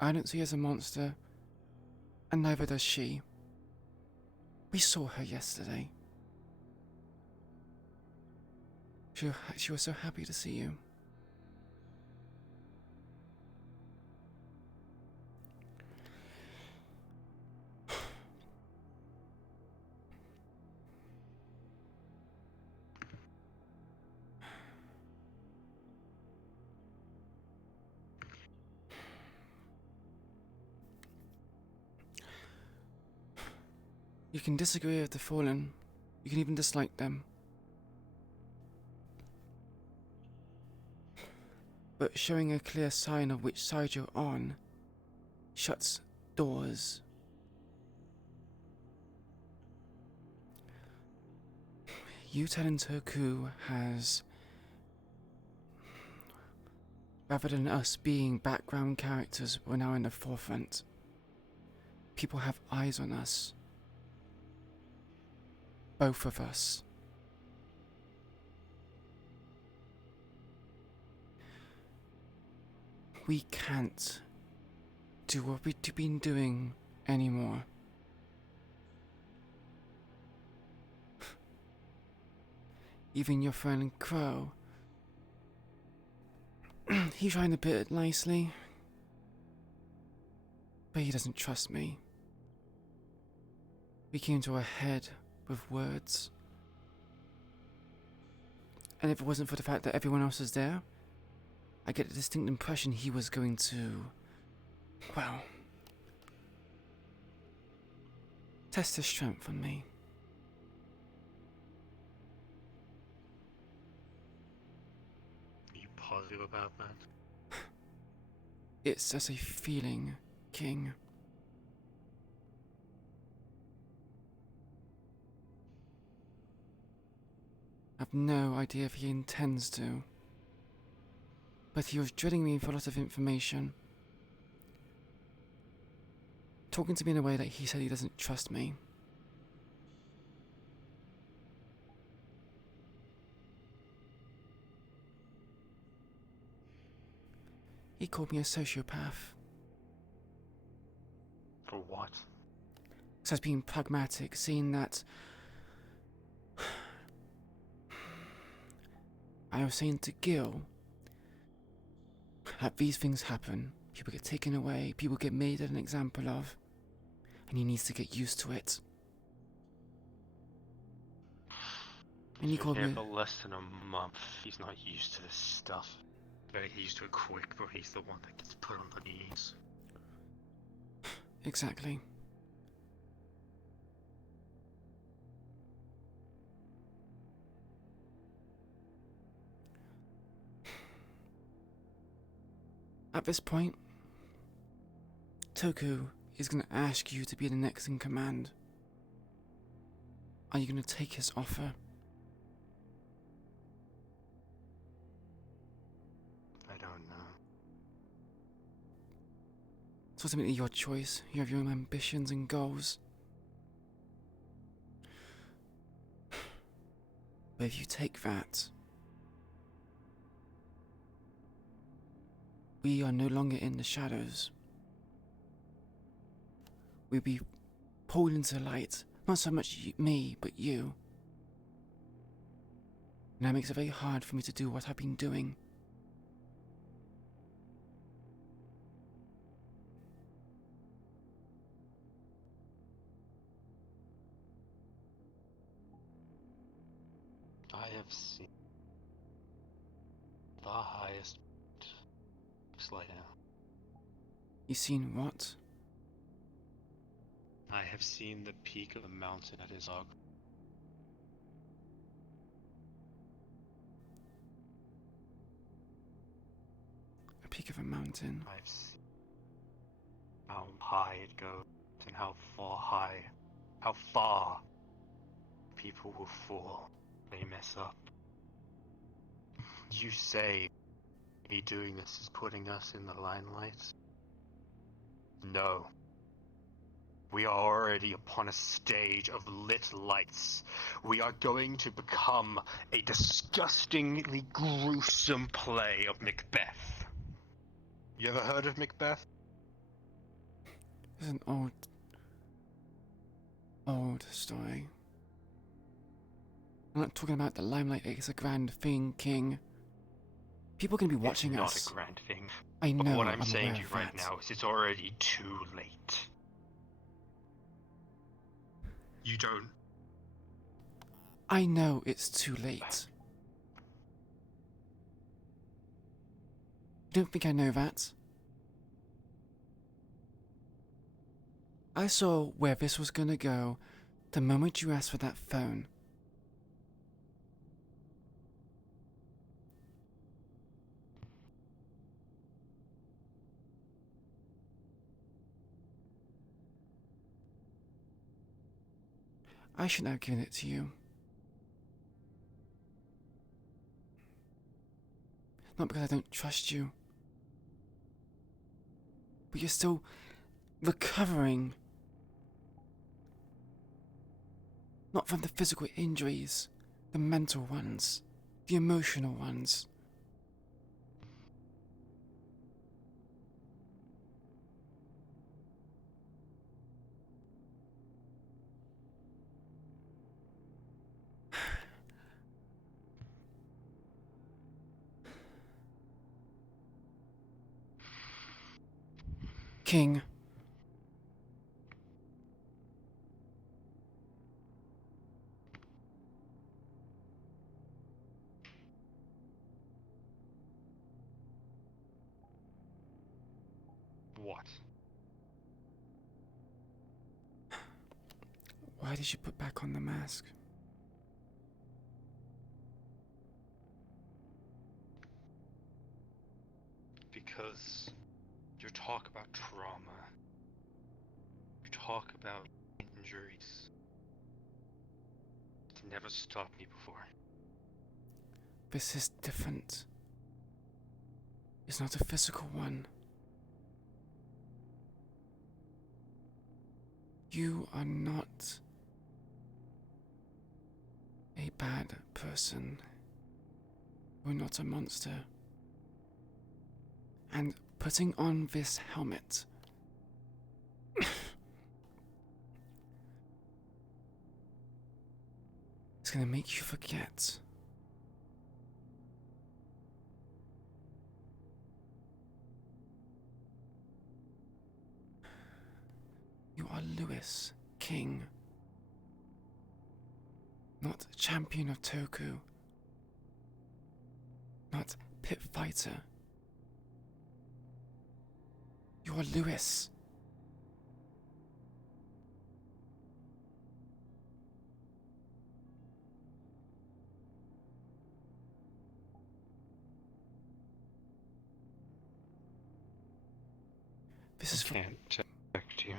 I don't see her as a monster, and neither does she. We saw her yesterday. She was so happy to see you. You can disagree with the Fallen. You can even dislike them. But showing a clear sign of which side you're on shuts doors. You telling Toku has, rather than us being background characters, we're now in the forefront. People have eyes on us. Both of us. We can't do what we've been doing anymore. Even your friend Crow, he's trying to put it nicely, but he doesn't trust me. We came to a head with words. And if it wasn't for the fact that everyone else was there, I get a distinct impression he was going to, well, test his strength on me. Are you positive about that? It's just a feeling, King. I've no idea if he intends to. But he was drilling me for a lot of information. Talking to me in a way that he said he doesn't trust me. He called me a sociopath. For what? So I was being pragmatic, seeing that I was saying to Gil that these things happen. People get taken away, people get made an example of, and he needs to get used to it. And he called Here me. for less than a month. He's not used to this stuff. Better get used to it quick, but he's the one that gets put on the knees. Exactly. At this point, Toku is going to ask you to be the next in command. Are you going to take his offer? I don't know. It's ultimately your choice. You have your own ambitions and goals. But if you take that, we are no longer in the shadows. We'll be pulled into light. Not so much me, but you. And that makes it very hard for me to do what I've been doing. I have seen the highest Slayer. You seen what? I have seen the peak of the mountain at Izog. A peak of a mountain. I've seen how high it goes and how far people will fall. They mess up. You say me doing this is putting us in the limelight? No. We are already upon a stage of lit lights. We are going to become a disgustingly gruesome play of Macbeth. You ever heard of Macbeth? It's an old story. I'm not talking about the limelight. It's a grand thing, King. People can be watching it's us. Not a grand thing. I know. But what I'm saying aware to you of right that. now is it's already too late. You don't. I know it's too late. You don't think I know that? I saw where this was gonna go the moment you asked for that phone. I shouldn't have given it to you. Not because I don't trust you. But you're still recovering. Not from the physical injuries, the mental ones, the emotional ones. King. What? Why did you put back on the mask? Because you talk about trauma. You talk about injuries. It's never stopped me before. This is different. It's not a physical one. You are not a bad person. You're not a monster. And putting on this helmet is gonna make you forget. You are Lewis, King. Not champion of Toku. Not pit fighter. You are Lewis. This is I can't protect you.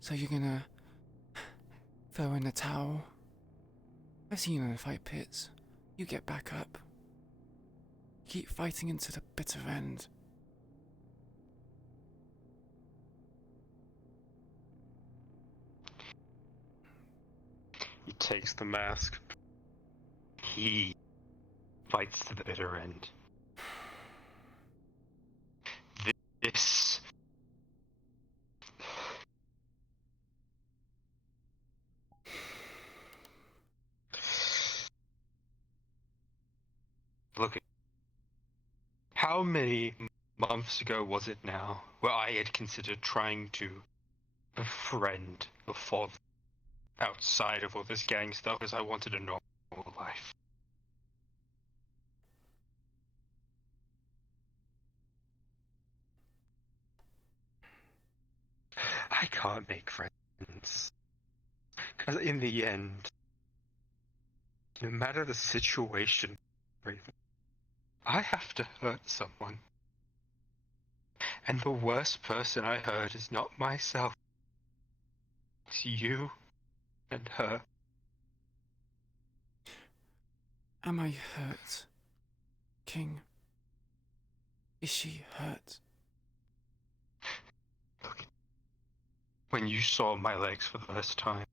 So you're gonna throw in the towel? I've seen you in the fight pits. You get back up. Keep fighting into the bitter end. He takes the mask. He fights to the bitter end. This. Look at. How many months ago was it now where I had considered trying to befriend the father outside of all this gang stuff because I wanted a normal life? I can't make friends. Because in the end, no matter the situation, Raven, I have to hurt someone. And the worst person I hurt is not myself. It's you and her. Am I hurt, King? Is she hurt? when you saw my legs for the first time,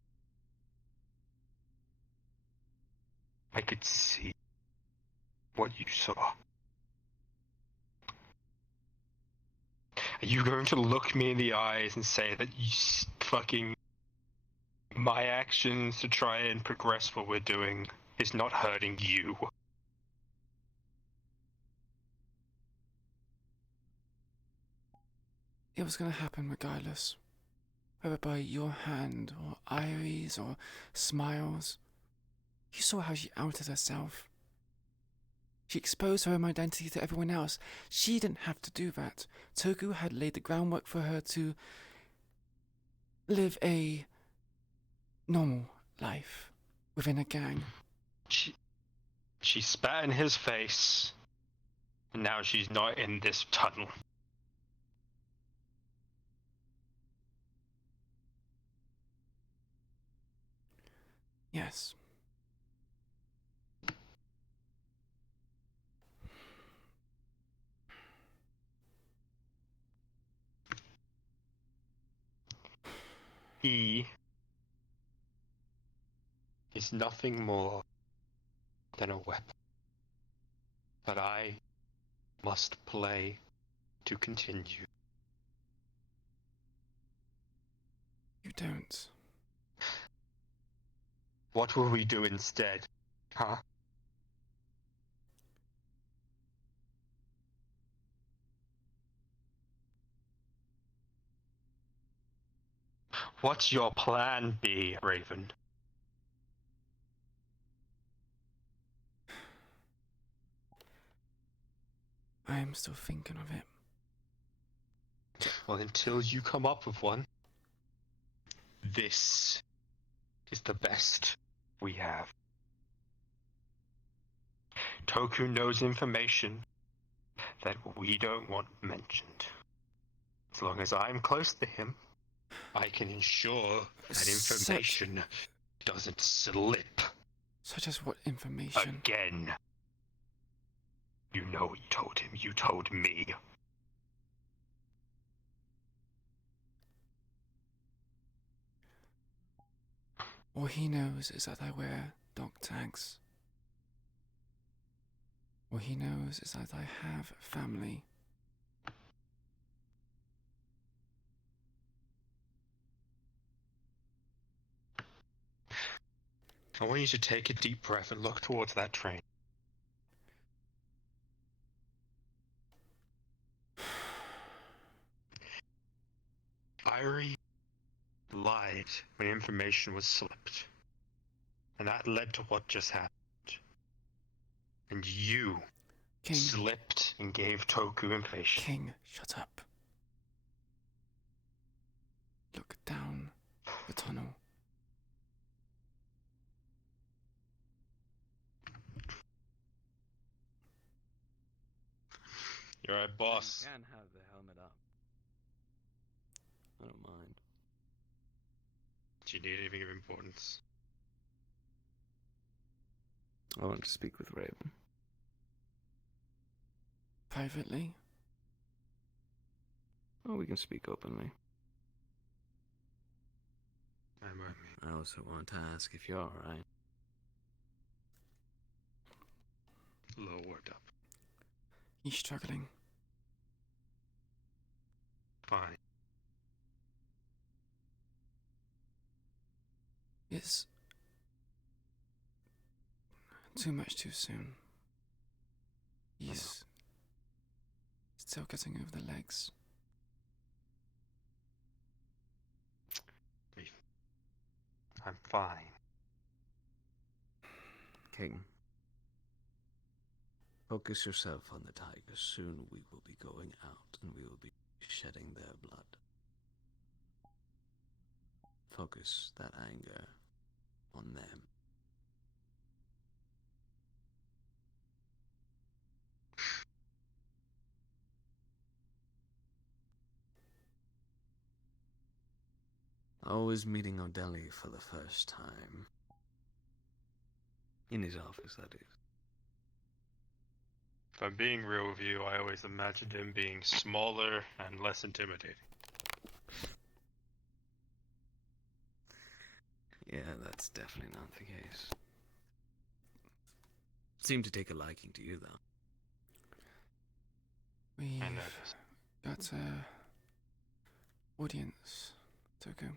I could see what you saw. Are you going to look me in the eyes and say that fucking my actions to try and progress what we're doing is not hurting you? It was gonna happen regardless. Whether by your hand, or Irie's, or Smiles. You saw how she outed herself. She exposed her own identity to everyone else. She didn't have to do that. Toku had laid the groundwork for her to live a normal life within a gang. She spat in his face, and now she's not in this tunnel. Yes. He is nothing more than a weapon that I must play to continue. You don't. What will we do instead, huh? What's your plan B, Raven? I am still thinking of it. Well, until you come up with one, this is the best we have. Toku knows information that we don't want mentioned. As long as I'm close to him, I can ensure that information doesn't slip. Such as what information? Again. You know what you told him. You told me. All he knows is that I wear dog tags. All he knows is that I have family. I want you to take a deep breath and look towards that train. Irie lied when information was slipped. And that led to what just happened. And you slipped and gave Toku information. King, shut up. Look down the tunnel. You're right, boss. You can have the helmet up. I don't mind. Do you need anything of importance? I want to speak with Raven. Privately? Oh, we can speak openly. I also want to ask if you're alright. A little worked up. He's struggling. Fine. It's too much too soon. He's still getting over the legs. I'm fine. King. Focus yourself on the tigers. Soon we will be going out and we will be shedding their blood. Focus that anger on them. I was meeting Odeli for the first time. In his office, that is. If I'm being real with you, I always imagined him being smaller and less intimidating. Yeah, that's definitely not the case. Seem to take a liking to you, though. We've I noticed. got audience, Toku.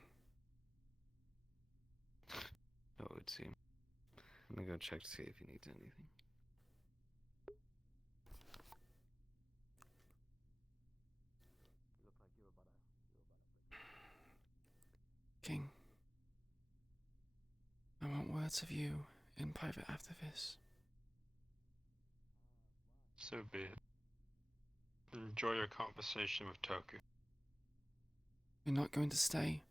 So it would seem. I'm gonna go check to see if he needs anything. King, I want words of you in private after this. So be it. Enjoy your conversation with Toku. You're not going to stay.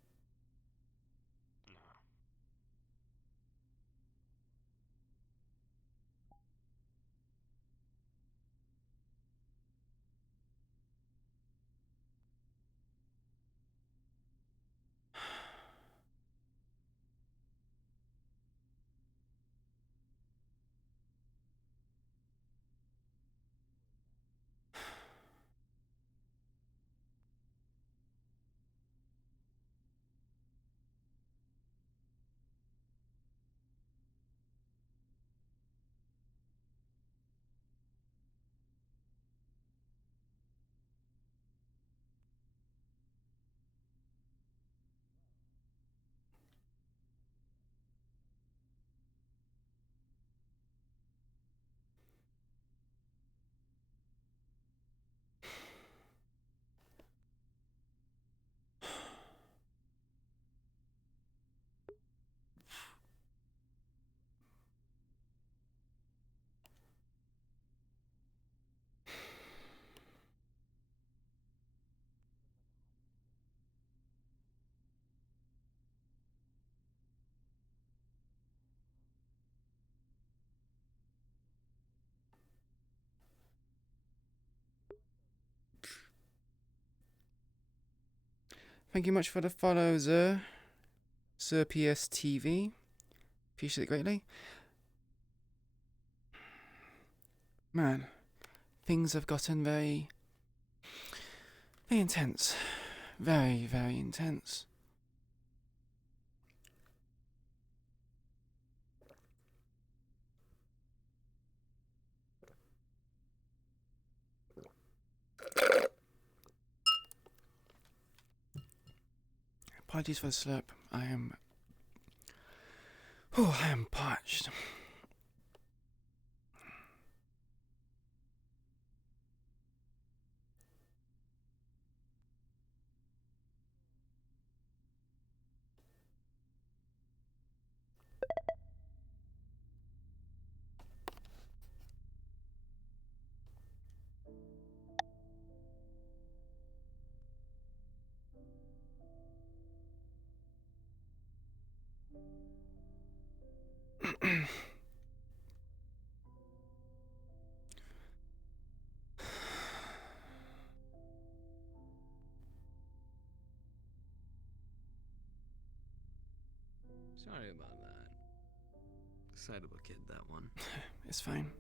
Thank you much for the follow, Sir PSTV. Appreciate it greatly. Man, things have gotten very intense. Very, very intense. Apologies for the slurp. I am parched. Sorry about that. Excitable kid, that one. It's fine.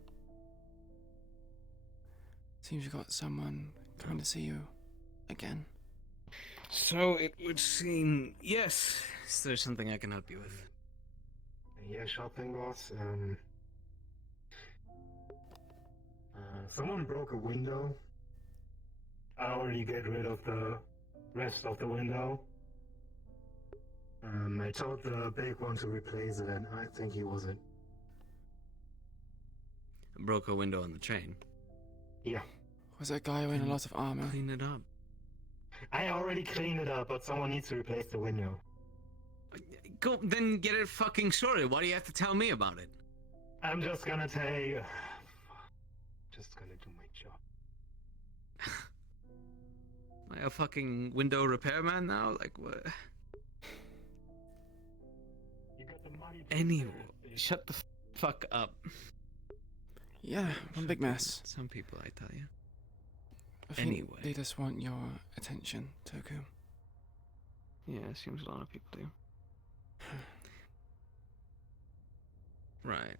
Seems you got someone coming to see you again. So it would seem, yes. Is there something I can help you with? Yeah, sure thing, boss. Someone broke a window. I already get rid of the rest of the window. I told the big one to replace it, and I think he was it. Broke a window on the train. Yeah. Was that guy wearing a lot of armor? Clean it up. I already cleaned it up, but someone needs to replace the window. Go, then get it fucking sorted. Why do you have to tell me about it? I'm just gonna take... Just gonna do my job. Am I a fucking window repairman now? Like, what? You got the money. Anyway, shut the fuck up. Yeah, one big mess. Some people, I tell you. I think Anyway. they just want your attention, Toku. Yeah, it seems a lot of people do. Right.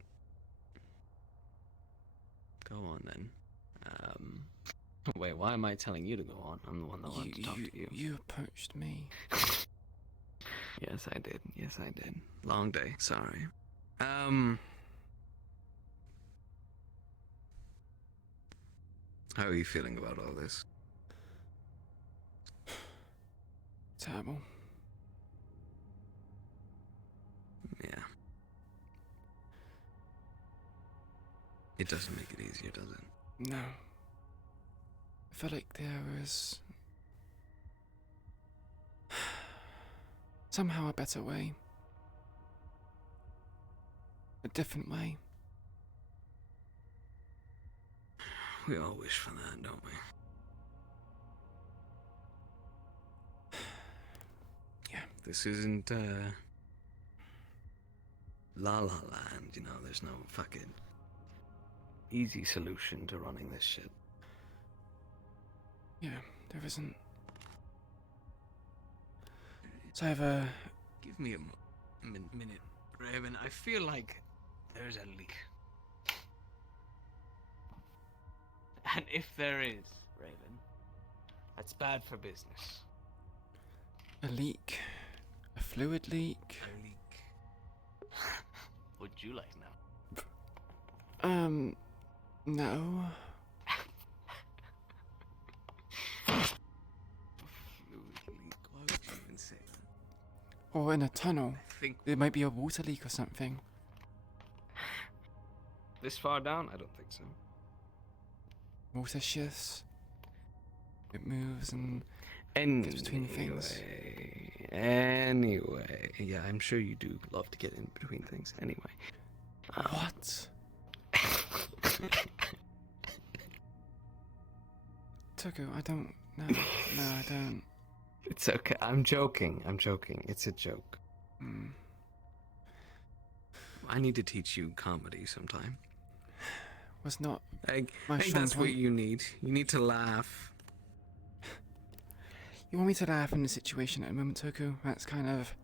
Go on then. Wait, why am I telling you to go on? I'm the one that wanted to talk to you. You approached me. Yes, I did. Yes, I did. Long day. Sorry. How are you feeling about all this? Terrible. Yeah. It doesn't make it easier, does it? No. I felt like there was somehow a better way. A different way. We all wish for that, don't we? Yeah. This isn't, La La Land, you know, there's no fucking easy solution to running this shit. Yeah, there isn't. So I have a... Give me a minute, Raven. I feel like there's a leak. And if there is, Raven, that's bad for business. A leak. A fluid leak. A leak. Would you like now? No. Fluid leak. Why would you even say that? Or in a tunnel. think- There might be a water leak or something. This far down? I don't think so. Water shifts. It moves and Gets between things. Anyway, yeah, I'm sure you do love to get in between things. Anyway. What? Tuku, I don't. No, I don't. It's okay. I'm joking. It's a joke. Mm. I need to teach you comedy sometime. Was not. I my think strong that's what point. you need. You need to laugh. You want me to laugh in the situation at the moment, Tuku? That's kind of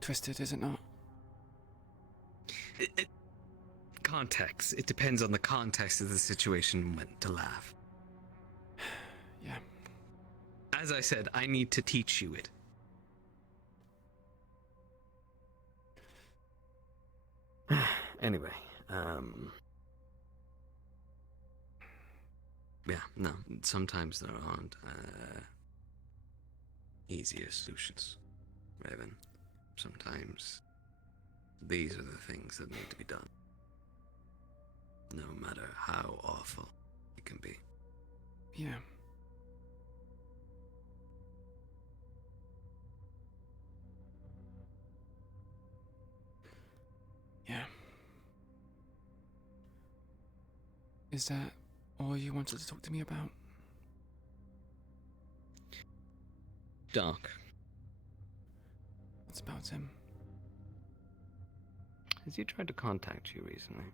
twisted, is it not? Context. It depends on the context of the situation when to laugh. Yeah. As I said, I need to teach you it. Anyway, yeah, no, sometimes there aren't easier solutions, Raven. Sometimes these are the things that need to be done, no matter how awful it can be. Yeah. Yeah. Is that all you wanted to talk to me about? Doc. What's about him? Has he tried to contact you recently?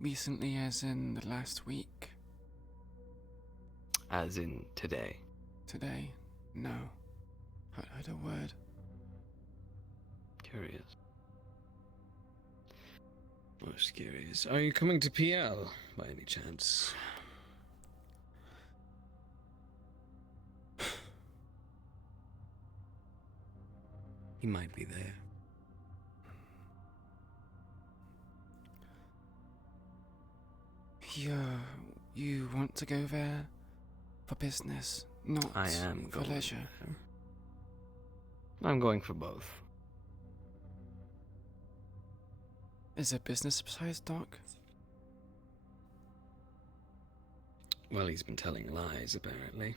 Recently, as in the last week? As in today? Today? No. Haven't heard a word. Curious. Most curious. Are you coming to PL by any chance? He might be there. You want to go there for business, not I am for going leisure. there. I'm going for both. Is there business besides Doc? Well, he's been telling lies, apparently.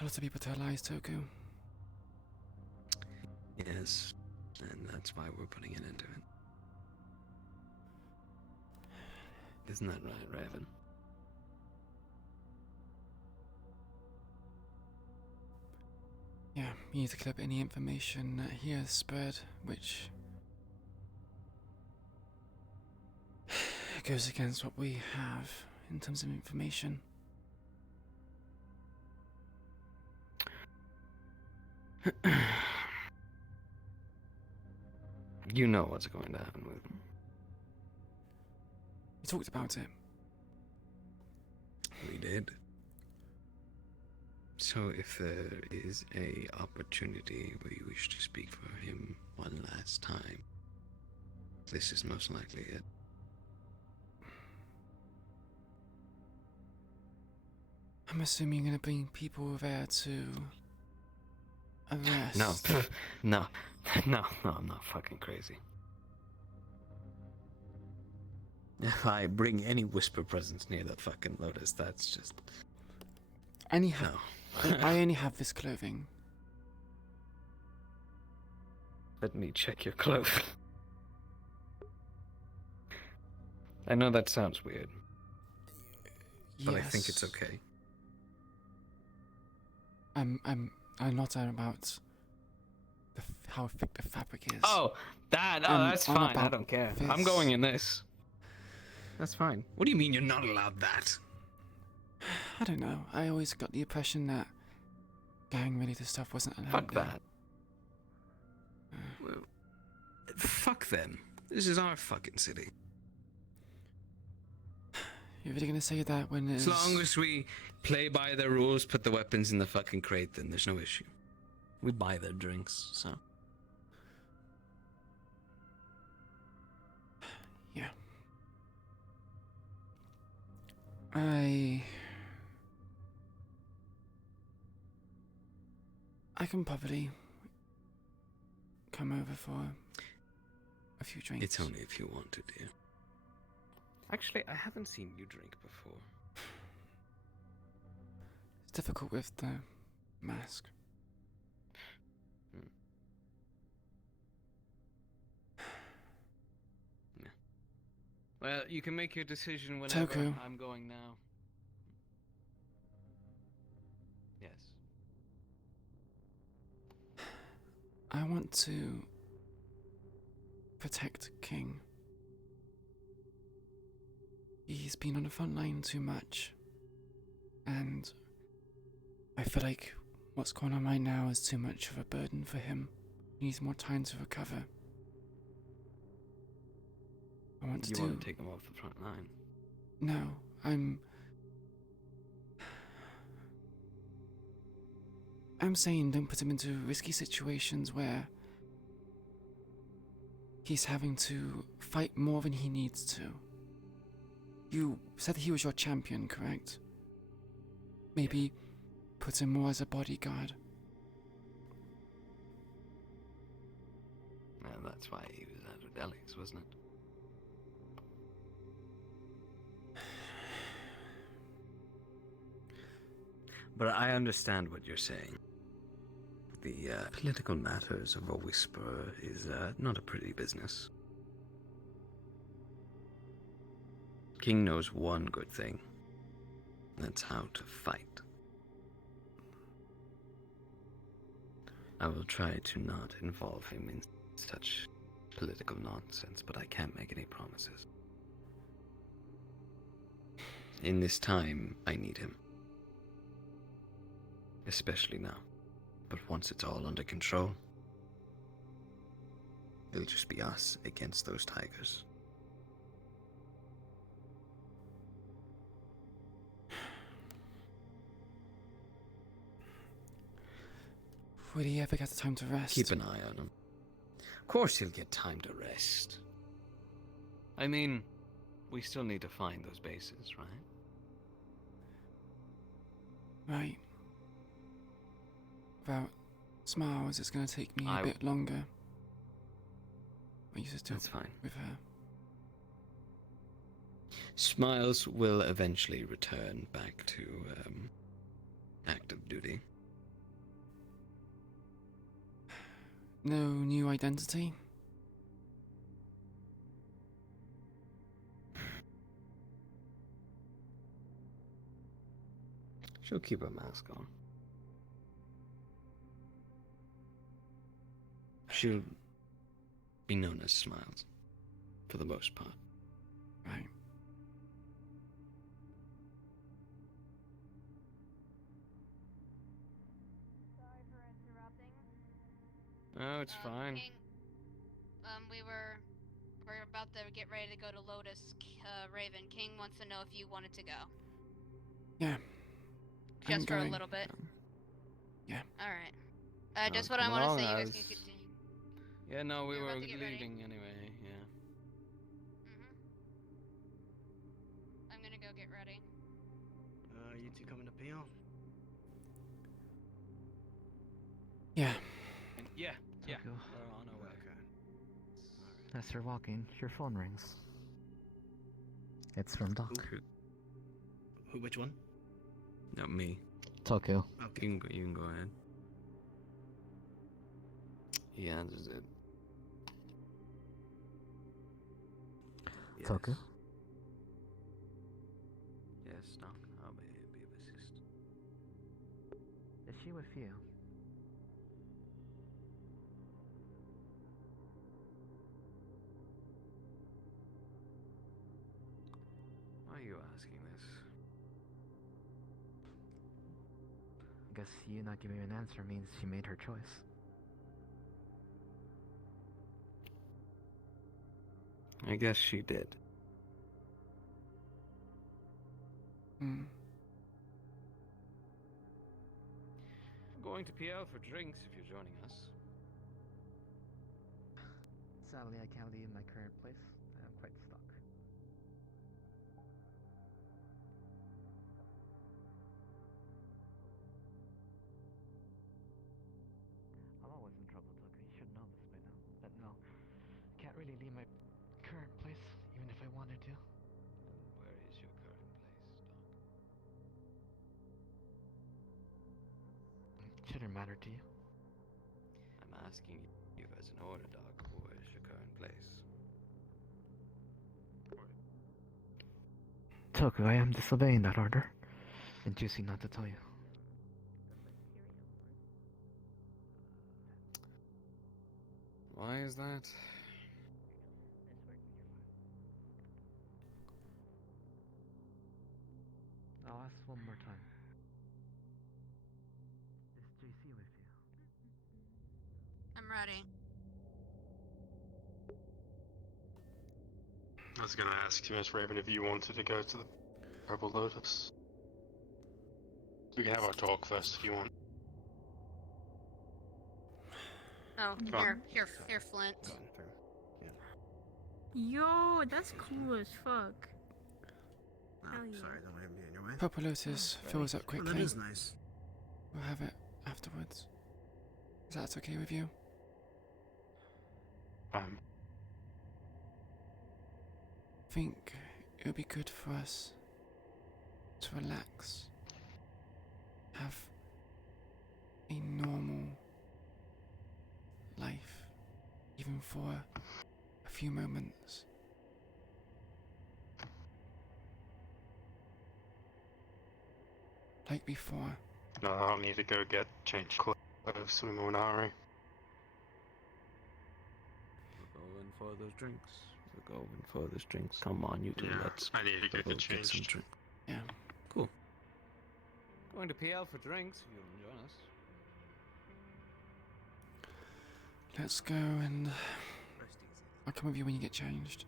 A lot of people tell lies, Toku. Yes, and that's why we're putting an end to it. Isn't that right, Raven? Yeah, you need to clear up any information that he has spread, which goes against what we have in terms of information. You know what's going to happen with him. We talked about it. We did. So if there is a opportunity where you wish to speak for him one last time, this is most likely it. I'm assuming you're gonna bring people there to arrest. No, no, I'm not fucking crazy. If I bring any whisper presence near that fucking Lotus, that's just... I only have this clothing. Let me check your clothes. I know that sounds weird, but I think it's okay. I'm not about how thick the fabric is. Oh, that's I'm fine. I about don't care. this. I'm going in this. That's fine. What do you mean you're not allowed that? I don't know. I always got the impression that gang-related stuff wasn't allowed. Fuck there. that. Well, fuck them. This is our fucking city. You're really gonna say that when As long as we play by the rules, put the weapons in the fucking crate, then there's no issue. We buy their drinks, so. Yeah. I can probably come over for a few drinks. It's only if you want to, dear. Actually, I haven't seen you drink before. It's difficult with the mask. Yeah. Well, you can make your decision whenever. Toku. I'm going now. Yes. I want to protect King. He's been on the front line too much, and I feel like what's going on right now is too much of a burden for him. He needs more time to recover. I want to want to take him off the front line? No, I'm saying don't put him into risky situations where he's having to fight more than he needs to. You said he was your champion, correct? Maybe put him more as a bodyguard. Well, that's why he was at Odellix, wasn't it? But I understand what you're saying. The political matters of a whisperer is not a pretty business. King knows one good thing. That's how to fight. I will try to not involve him in such political nonsense, but I can't make any promises. In this time, I need him. Especially now. But once it's all under control, it'll just be us against those tigers. Will he ever get the time to rest? Keep an eye on him. Of course he'll get time to rest. I mean, we still need to find those bases, right? Right. Without Smiles, it's going to take me a bit longer. I used to do That's fine. with her. Smiles will eventually return back to active duty. No new identity? She'll keep her mask on. She'll be known as Smiles, for the most part. Right. Oh, it's fine. King, we're about to get ready to go to Lotus. Raven King wants to know if you wanted to go. Yeah. Just for a little bit. Yeah. Alright. Just what I want to say, you guys can continue. Yeah, no, we You're were about to get ready? leaving anyway, yeah. I'm gonna go get ready. You two coming to PL? Yeah. Yeah, yeah. Tokyo. We're on our way. As you're walking, your phone rings. It's from Doc. Who? Which one? Not me. Tokyo. Okay. You can go ahead. He answers it. Yes. Tokyo. Yes, Doc. I'll be of assist. Is she with you? Why are you asking this? I guess you not giving me an answer means she made her choice. I guess she did. Hmm. Going to PL for drinks if you're joining us. Sadly, I can't leave my current place. I am quite stuck. I'm always in trouble, Tucker. You should know this by now. But no, I can't really leave my current place, even if I wanted to. Where is your current place, Doc? Shouldn't matter to you. I'm asking you as an order, Doc. Where is your current place? Toku, I am disobeying that order. And Juicy not to tell you. Why is that? I'll ask one more time. Is JC with you? I'm ready. I was gonna ask you, Miss Raven, if you wanted to go to the Purple Lotus. We can have our talk first if you want. Oh, here, Flint. Yo, that's cool as fuck. Hell yeah. Sorry, don't want to be in your way. Purple Lotus fills up Oh, quickly. that is nice. We'll have it afterwards. Is that okay with you? I think it would be good for us to relax, have a normal life, even for a few moments. Like before. No, I'll need to go change clothes. Swim in Ari. We're going for those drinks. We're going for those drinks. Come on, you two. Yeah, Let's I need to go get some changed. drink. Yeah. Cool. Going to PL for drinks if you want to join us. Let's go and I'll come with you when you get changed.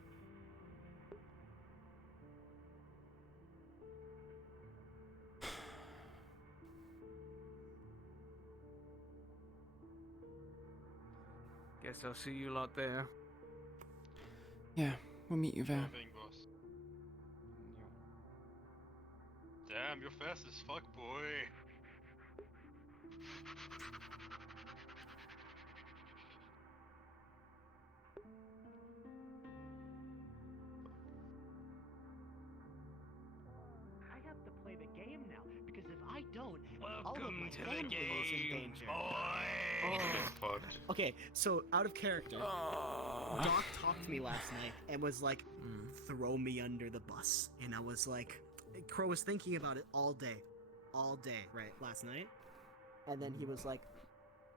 Guess I'll see you lot there. Yeah, we'll meet you there. Damn, you're fast as fuck, boy. I have to play the game now because if I don't, all of Welcome my to the family is in game, danger. boy. Okay, so out of character, Doc talked to me last night and was like, "Throw me under the bus," and I was like, Crow was thinking about it all day, right, last night, and then he was like,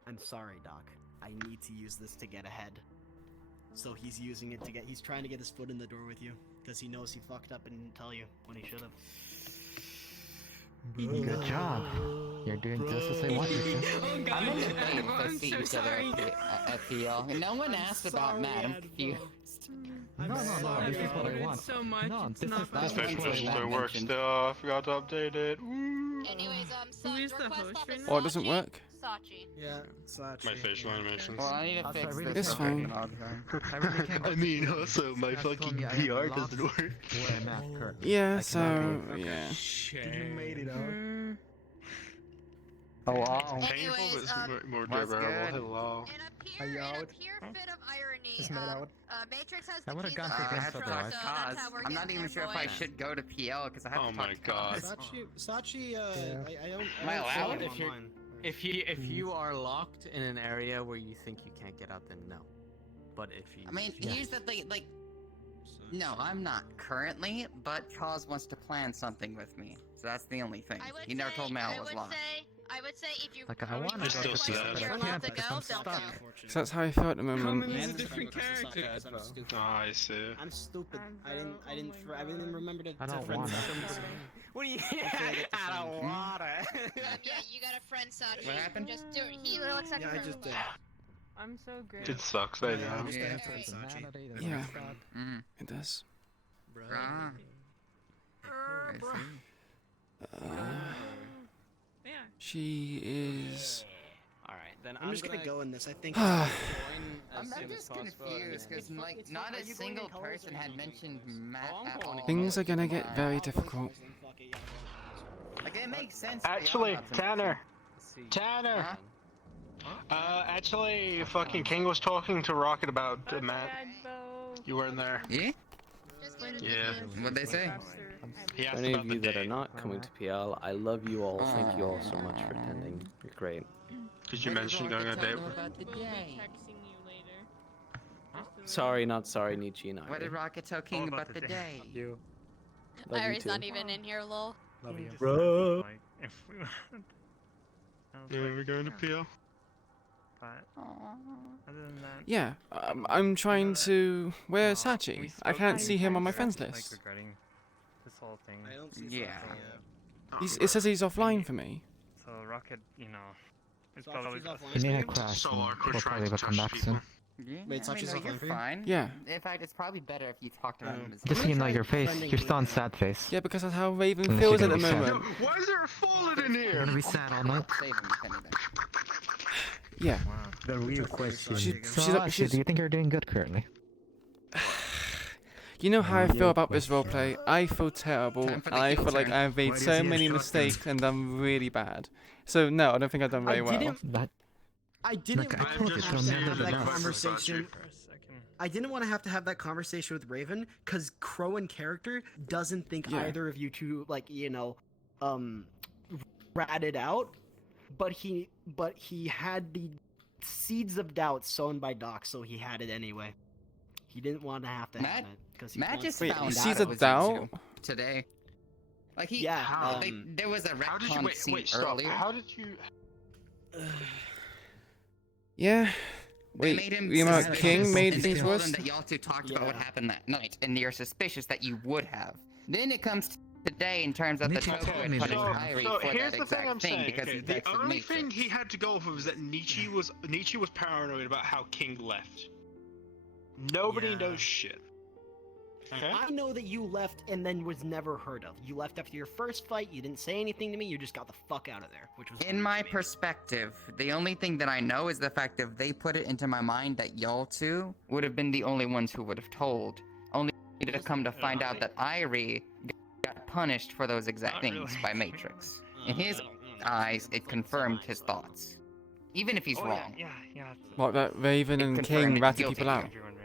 "I'm sorry, Doc. I need to use this to get ahead." So he's using it to he's trying to get his foot in the door with you because he knows he fucked up and didn't tell you when he should have. Good job. You're doing just as I wanted you to. I'm in debate if they see each other at PL. No one asked about Matt. I'm confused. No, this is what I want. So much. No, It's this not is funny. Special don't work still. I forgot to update it. Woo. Anyways, Who is the host right now? Oh, it doesn't work? Sachi. Yeah, Sachi. My facial animations. Well, I need to fix this. It's fine. I mean, also, my fucking VR doesn't work. Yeah, so yeah. You made it out. Oh wow. Anyways, This is more what's bearable. good? Hello. In a pure fit of irony, Just made out. Matrix has I the would've keys gone to for the Vince truck, for that. so Cause that's how we're I'm not getting even there, sure if I boys. should go to PL because I have Oh to my talk to god. Cos. Sachi, I don't. Am I allowed? If you're, if you are locked in an area where you think you can't get out, then no. But if you, I mean, here's the thing, like, no, I'm not currently, but Cos wants to plan something with me, so that's the only thing. He never told me I was locked. I would say if you Like, I want It's to still go sad. but you're I allowed can't to because go, I'm don't stuck. go. So that's how I feel at the moment. Common is a different character. Oh, I see. I'm stupid. I didn't even remember to. I don't friend wanna. somebody. what do you? I don't wanna. Yeah, you got a friend, Sachi. What happened? Just do it. He will accept Yeah, I your just did. I'm so great. It sucks, I know. understand Alright. Sachi. Yeah, Mm. it does. Ah. I see. Yeah. She is. All right, then I'm just gonna go in this. I think. I'm just confused because like not a single person had mentioned Matt at all. Things are gonna get very difficult. Like it makes sense. for y'all Actually, not to Tanner. Tanner. Actually, fucking King was talking to Rocket about Matt. You weren't there. Yeah? Yeah. What'd they say? He asked Any about of the you that are date. not coming to PL, I love you all. Thank you all so much for attending. You're great. Did you mention going on a date with About the We'll be day. texting you later. Sorry, not sorry, Nietzsche and What did I. Rocket tell King about the day? You. Love you Irie's too. not even in here, lol. Love you. Bro. Like, if we Yeah, we're going to PL. But other than that, Yeah, I'm trying to. Where's Sachi? I can't see him on my friends like list. regarding this whole thing. I don't see Yeah. It says he's offline for me. So Rocket, you know, it's So probably Sachi's best. offline He for made a you? crash. So and awkward He'll trying probably to will come touch back people. soon. Yeah, Wait, I mean, Sachi's no, you're offline for you? fine. Yeah. In fact, it's probably better if you talk to him. Just so you know your face. friending You're still on me. sad face. Yeah, because that's how Raven Unless feels you're at the gonna be sad. moment. Why is there a fallen in You're here? gonna be sad all night. Save him, if anything. Yeah. The real question. She's- So, she's- Ashley, she's- do you think you're doing good currently? You know how I feel about this roleplay? I feel terrible. Time for the I heel feel like turn. I've made Why does so he have many shotgun? mistakes and done really bad. So no, I don't think I've done very well. That, I didn't Like, I want told to you, have she'll to never have do that that. conversation. For a second. I didn't want to have that conversation with Raven because Crow in character doesn't think Yeah. either of you two ratted out, but he had the seeds of doubt sown by Doc, so he had it anyway. He didn't want to have Matt- it because he Matt wants just to- Wait, found he out sees it a was you doubt? two today. Like he, Yeah, there was a How did you retcon scene wait? Stop. earlier. How did you? Yeah. They Wait, made him you know, suspicious, King made and they things told worse? him that y'all two talked about what Yeah. happened that night, and you're suspicious that you would have. Then it comes to today in terms of the Nietzsche Toku told had me punished that. Kyrie So for here's that the thing exact I'm thing saying. because Okay, he the texted only Matrix. thing he had to go off of was that Nietzsche was paranoid about how King left. Nobody Yeah. knows shit. Okay. I know that you left and then was never heard of. You left after your first fight. You didn't say anything to me. You just got the fuck out of there, which was In weird my to me. perspective, the only thing that I know is the fact that they put it into my mind that y'all two would have been the only ones who would have told, only to come to find out that Irie got punished for those exact Not things really. by Matrix. In his eyes, it confirmed his thoughts. Even if he's Oh, wrong. Yeah. What, that Raven It and confirmed King ratted guilty, people out? If you're wondering.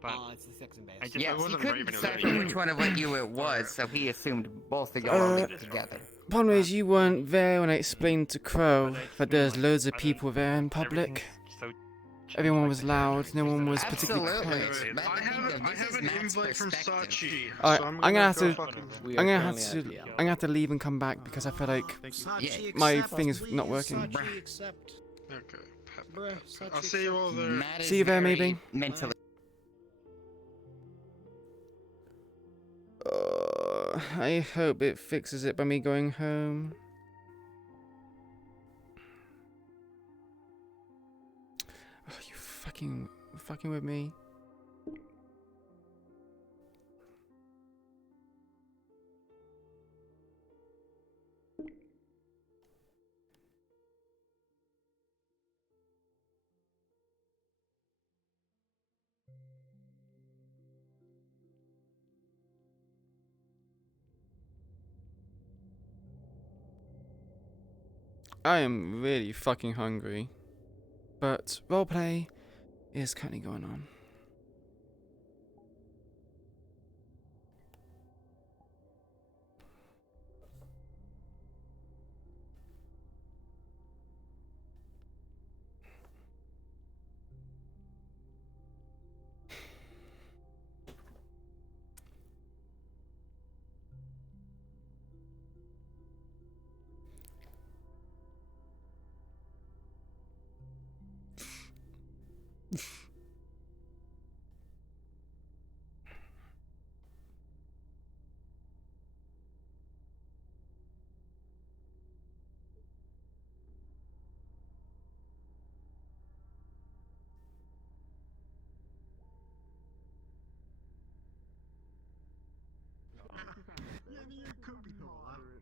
But it's the sex and base. I just, Yes, he wasn't couldn't Raven, it was decipher Raven. which one of you it was, so he assumed both of y'all were linked together. Problem is, you weren't there when I explained to Crow But I that there's mean, loads of like, people there in public. everything's so Everyone like was the loud, characters no one that was are- particularly Absolutely. quiet. But I think have, of I this have is an Matt's invite from perspective. Sachi. Alright, so I'm gonna have go to. fucking- We are I'm gonna have currently to. at PL. I'm gonna have to leave and come back because I feel like Sachi, my accept, thing is please, not working. Sachi, accept. Okay. Bruh, I'll Sachi, see you all there. Matt See is you there, very maybe. mentally. I hope it fixes it by me going home. Oh, you fucking with me. I am really fucking hungry. But roleplay is currently going on.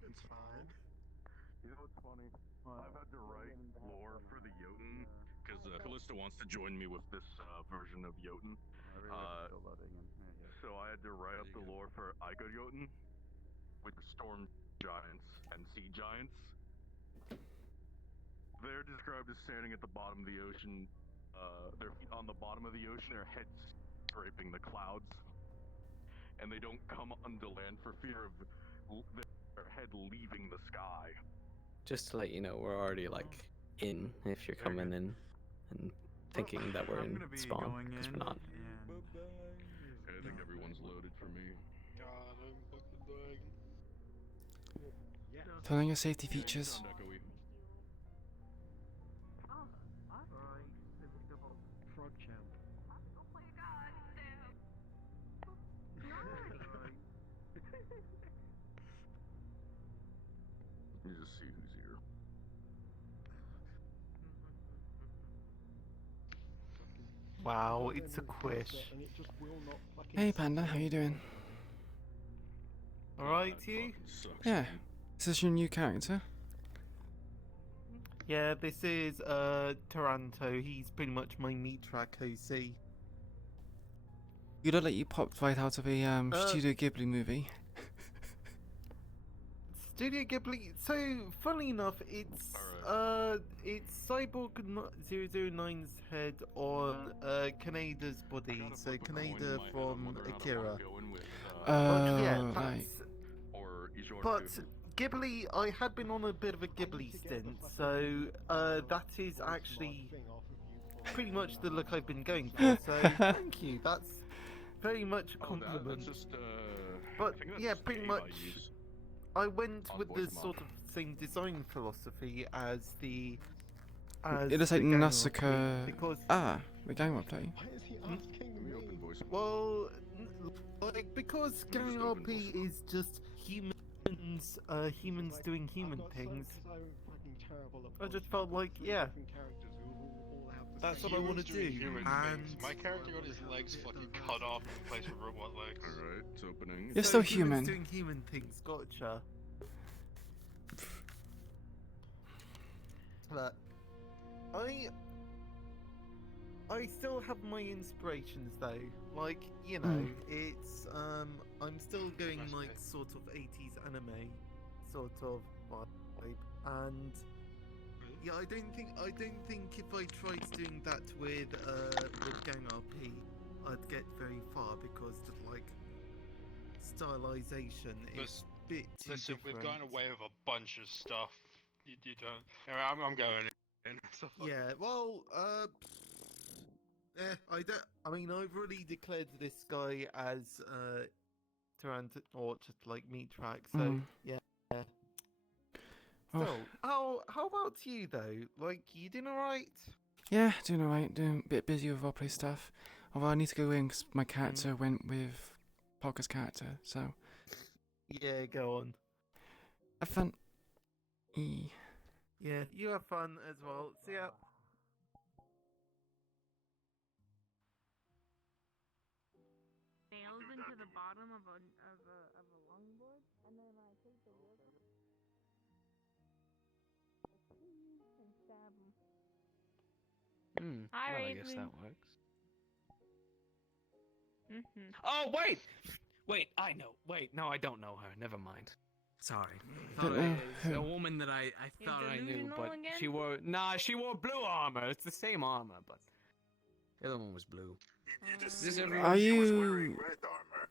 It's fine. You know what's funny? I've had to write lore for the Jotun because Callista wants to join me with this version of Jotun. So I had to write up the lore for Ico Jotun with the storm giants and sea giants. They're described as standing at the bottom of the ocean, their feet on the bottom of the ocean, their heads scraping the clouds, and they don't come onto land for fear of their head leaving the sky. Just to let you know, we're already like in if you're coming in and thinking that we're in spawn, because we're not. I think everyone's loaded for me. God, I'm fucking dying. Turn on your safety features. Frog champ. Let me just see who's here. Wow, it's a quiz. Hey Panda, how you doing? Alright, you? Yeah. Is this your new character? Yeah, this is Taranto. He's pretty much my meat track OC. You look like you popped right out of a Studio Ghibli movie. Studio Ghibli. So, funnily enough, it's Cyborg 009's head on Kaneda's body. So Kaneda from Akira. Yeah, right. but Ghibli, I had been on a bit of a Ghibli stint, so that is actually pretty much the look I've been going for. So thank you. That's very much a compliment. But yeah, pretty much. I went with the sort of same design philosophy as the. It looks like Nausicaa. Because the GangRP. Well, like because GangRP is just humans, humans doing human things. I just felt like, yeah, that's what I want to do. And My character got his legs fucking cut off and replaced with robot legs. Alright, it's opening. You're still human. Doing human things, gotcha. But I still have my inspirations though. Like, you know, it's I'm still going like sort of 80s anime sort of vibe, and yeah, I don't think if I tried doing that with GangRP, I'd get very far because the like stylization is a bit too Listen, different. we've gone away with a bunch of stuff. You don't. Anyway, I'm going in. Yeah, well, I don't. I mean, I've already declared this guy as Taranto, or just like meat track. So yeah. So, how about you though? Like, you doing alright? Yeah, doing alright. Doing a bit busy with roleplay stuff. Although I need to go in 'cause my character went with Parker's character, so. Yeah, go on. Have fun. Yeah, you have fun as well. See ya. Nails into the bottom of a longboard, and then I take the wheels and stab him. Hi, well, I guess Raven. that works. Mm-hmm. Oh wait, I know. Wait, no, I don't know her. Never mind. Sorry. Don't Thought know it's a who. woman that I thought I knew, delusional but again? she wore blue armor. It's the same armor, but the other one was blue. This Are she was wearing you? red armor.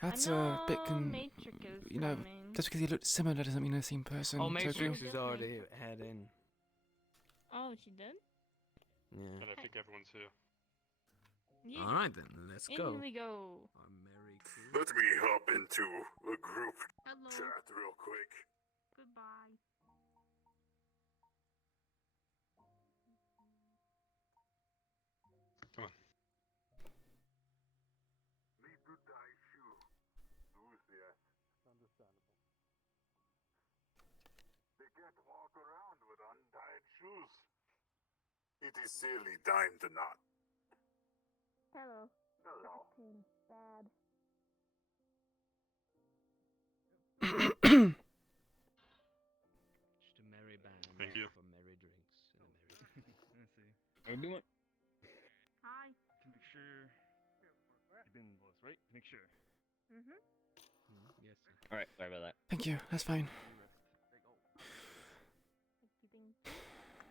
That's a bit Matrix is you know, coming. just because you look similar doesn't mean they're the same person. Oh, Toku. Matrix is already head in. Oh, she did? Yeah. And I think everyone's here. Yeah. All right then, let's go. In we go. Let me hop into a group Hello. chat real quick. Goodbye. Come on. They can't walk around with untied shoes. It is silly time to not. Hello. Hello. Bad. Just a merry band. Thank you. For merry drinks and a merry. Let's see. How you doing? Hi. To make sure. You've been lost, right? To make sure. Mm-hmm. Yes, sir. Alright, sorry about that. Thank you. That's fine.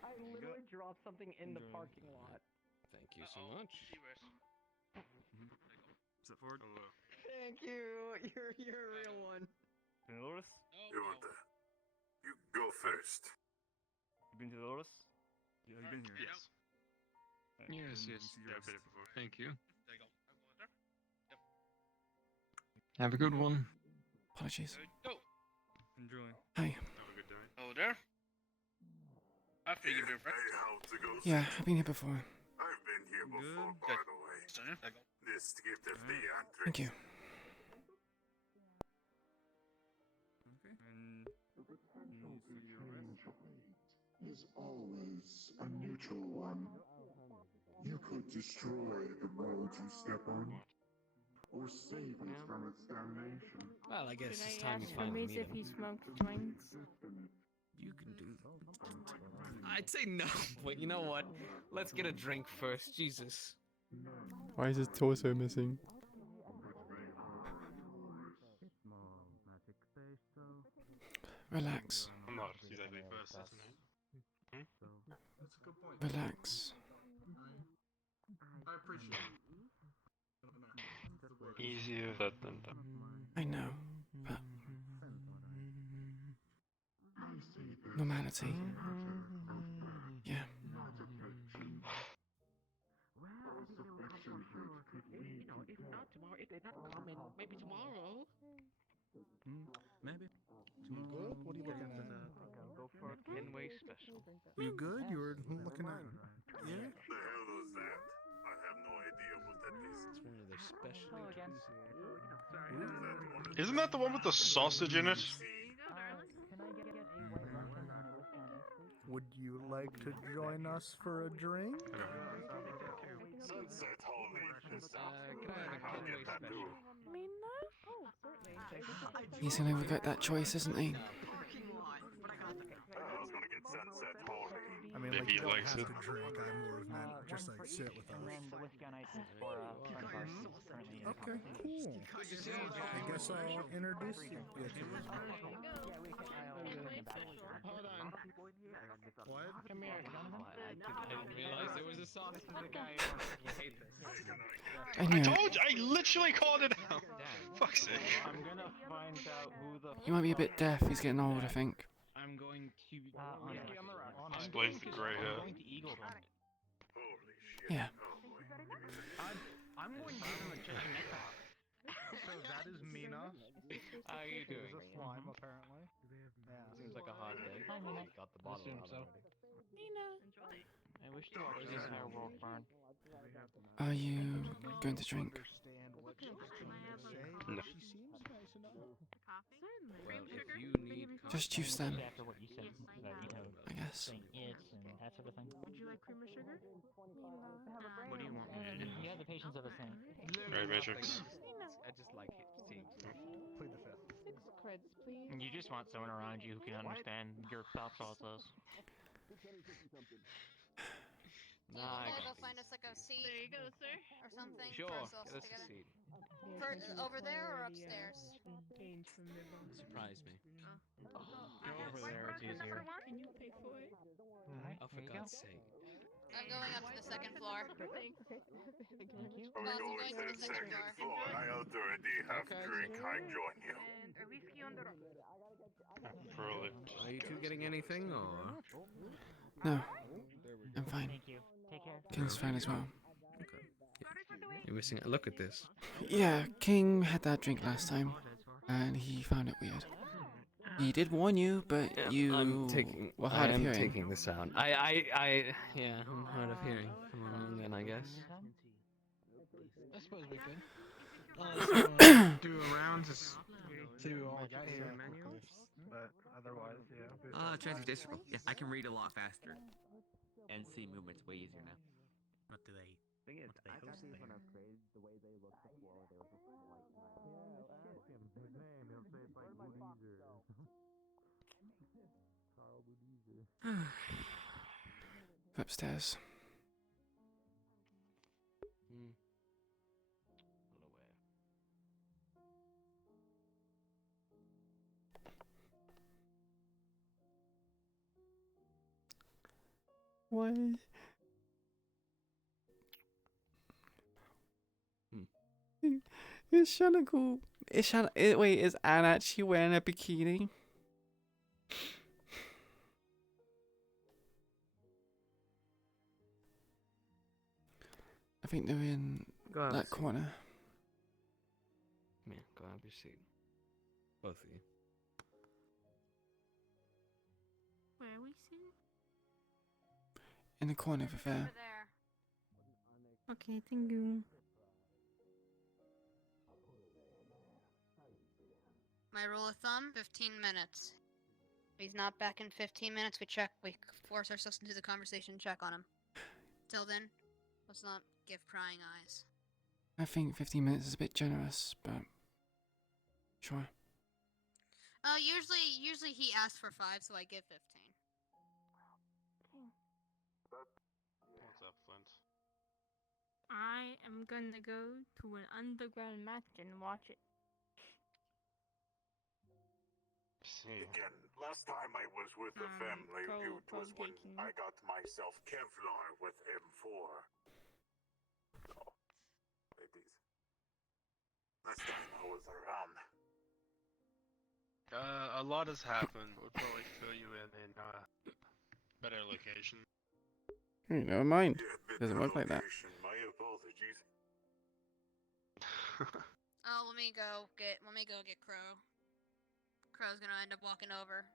I literally dropped something in the parking lot. Thank you so much. Step forward. Thank you. You're a real one. Dolores? Yorda, you go first. You been to Dolores? Yeah, you've been here. Yes. Yes, yes. Yeah, I've been here before. Thank you. Have a good one. Apologies. Enjoy. Hi. Have a good day. Oh, there? I figured you've been Yeah, I've been here before. I've been here before, by the way. This gift of the entrance. Thank you. Okay. And you see your rest. Is always a neutral one. You could destroy the road you step on, or save it from its damnation. Well, I guess Should it's I time you ask finally Hermes meet if him. he smokes joints? You can do. I'd say no, but you know what? Let's get a drink first. Jesus. Why is his torso missing? Relax. I'm not exactly first, isn't it? That's a good point. Relax. I appreciate it. Easier said than done. I know, but normality. Yeah. If not tomorrow, if they're not coming, maybe tomorrow. Maybe. You good? What are you looking at? Go for a Kenway special. You good? You were looking at. Yeah. The hell was that? I have no idea what that is. It's one of their special. Isn't that the one with the sausage in it? Would you like to join us for a drink? Sunset Holy. Can I have a Kenway special? Me no? Oh, certainly. He's gonna regret that choice, isn't he? I was gonna get Sunset Holy. I mean, If like, he you don't likes have it. to drink. I more of meant just like sit with us. Okay, cool. I guess I'll introduce you to him. Hold on. What? Come here. I didn't realize there was a sausage in the guy. You hate this. I knew I it. told you! I literally called it out! Fuck's sake. I'm gonna find out who the. He might be a bit deaf. He's getting old, I think. I'm going to. Explains the grey hair. I'm going to eagle hunt. Holy shit. Yeah. I'm going down on the chicken neck. So that is Mina. How are you doing? There's a slime, apparently. Seems like a hard day. Hi, Mina. Got the bottle out so. already. I wish to watch this entire world burn. Are you going to drink? No. Well, if you need Just juice then. After what you said, I guess. it's and that sort of thing. Would you like cream or sugar? What do you want me to do? You have the patience of a saint. Alright, Matrix. I just like seeing. Plead the fifth. 6 creds, please. You just want someone around you who can understand your thought process. Nah, I Gotta got go find us like a seat. There you go, sir. Or something. Sure, for us all get us a together. seat. Over there or upstairs? Surprise me. Go over there, it's easier. Can you pay for it? Oh, for God's sake. I'm going up to the second floor. Are we Boss, I'm going going to to the the second second floor. floor? I already have drink. I join you. And a whiskey on the rocks. Brilliant. Are you two getting anything, or...? No, I'm fine. Thank you. Take care. King's fine as well. You're missing... Look at this. Yeah, King had that drink last time, and he found it weird. He did warn you, but you were hard of hearing. taking this out. Yeah, I'm hard of hearing. Come on, then, I guess. I suppose we could. Do a round to see all the menu. But otherwise, yeah. Transjudicial. Yeah, I can read a lot faster. And see movements way easier now. What do they? Thing is, I I host thought there? when I prayed, the way they looked before, they were just like, yeah, ask him his name. He'll say it's like Budizer. Carl Budizer. Upstairs. Why? Is Shanna cool? Wait, is Anne actually wearing a bikini? I think they're in Go have a that seat. corner. Yeah, go have your seat. Both of you. Where are we sitting? In the corner over there. Over there. Okay, thank you. My rule of thumb, 15 minutes. If he's not back in 15 minutes, we force ourselves into the conversation and check on him. Till then, let's not give prying eyes. I think 15 minutes is a bit generous, but sure. Usually he asks for 5, so I give 15. What's up, Flint? I am gonna go to an underground match and watch it. Again, last time I was with the family, it was when I got myself Kevlar with M4. Oh, ladies. Last time I was around. A lot has happened. We'll probably fill you in better location. Hey, never mind. Doesn't work like that. My apologies. Oh, let me go get Crow. Crow's gonna end up walking over.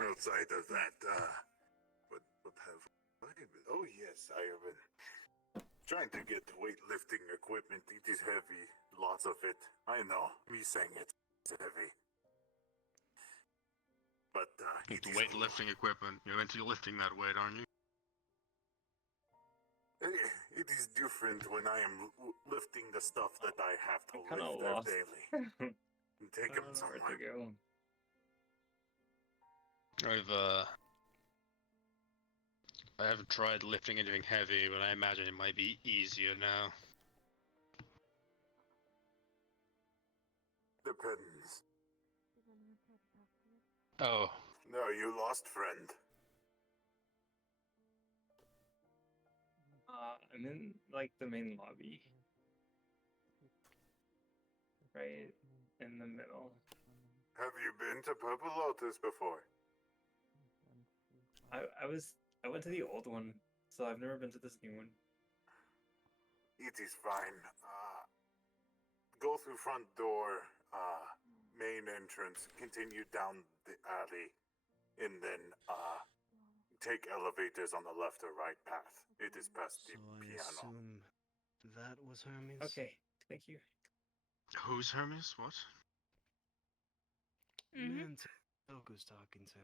Outside of that, what have I been? Oh yes, I have been trying to get weightlifting equipment. It is heavy, lots of it. I know, me saying it's heavy. But, It's weightlifting equipment. You're into lifting that weight, aren't you? It is different when I am lifting the stuff that I have to Kinda lift there lost. daily. And take them somewhere. I haven't tried lifting anything heavy, but I imagine it might be easier now. Depends. Oh, No, you lost, friend. I'm in like the main lobby, right in the middle. Have you been to Purple Lotus before? I went to the old one, so I've never been to this new one. It is fine. Go through front door, main entrance, continue down the alley, and then take elevators on the left or right path. It is past the I piano. assume that was Hermes. Okay, thank you. who's Hermes? What? Man, Toku's talking to.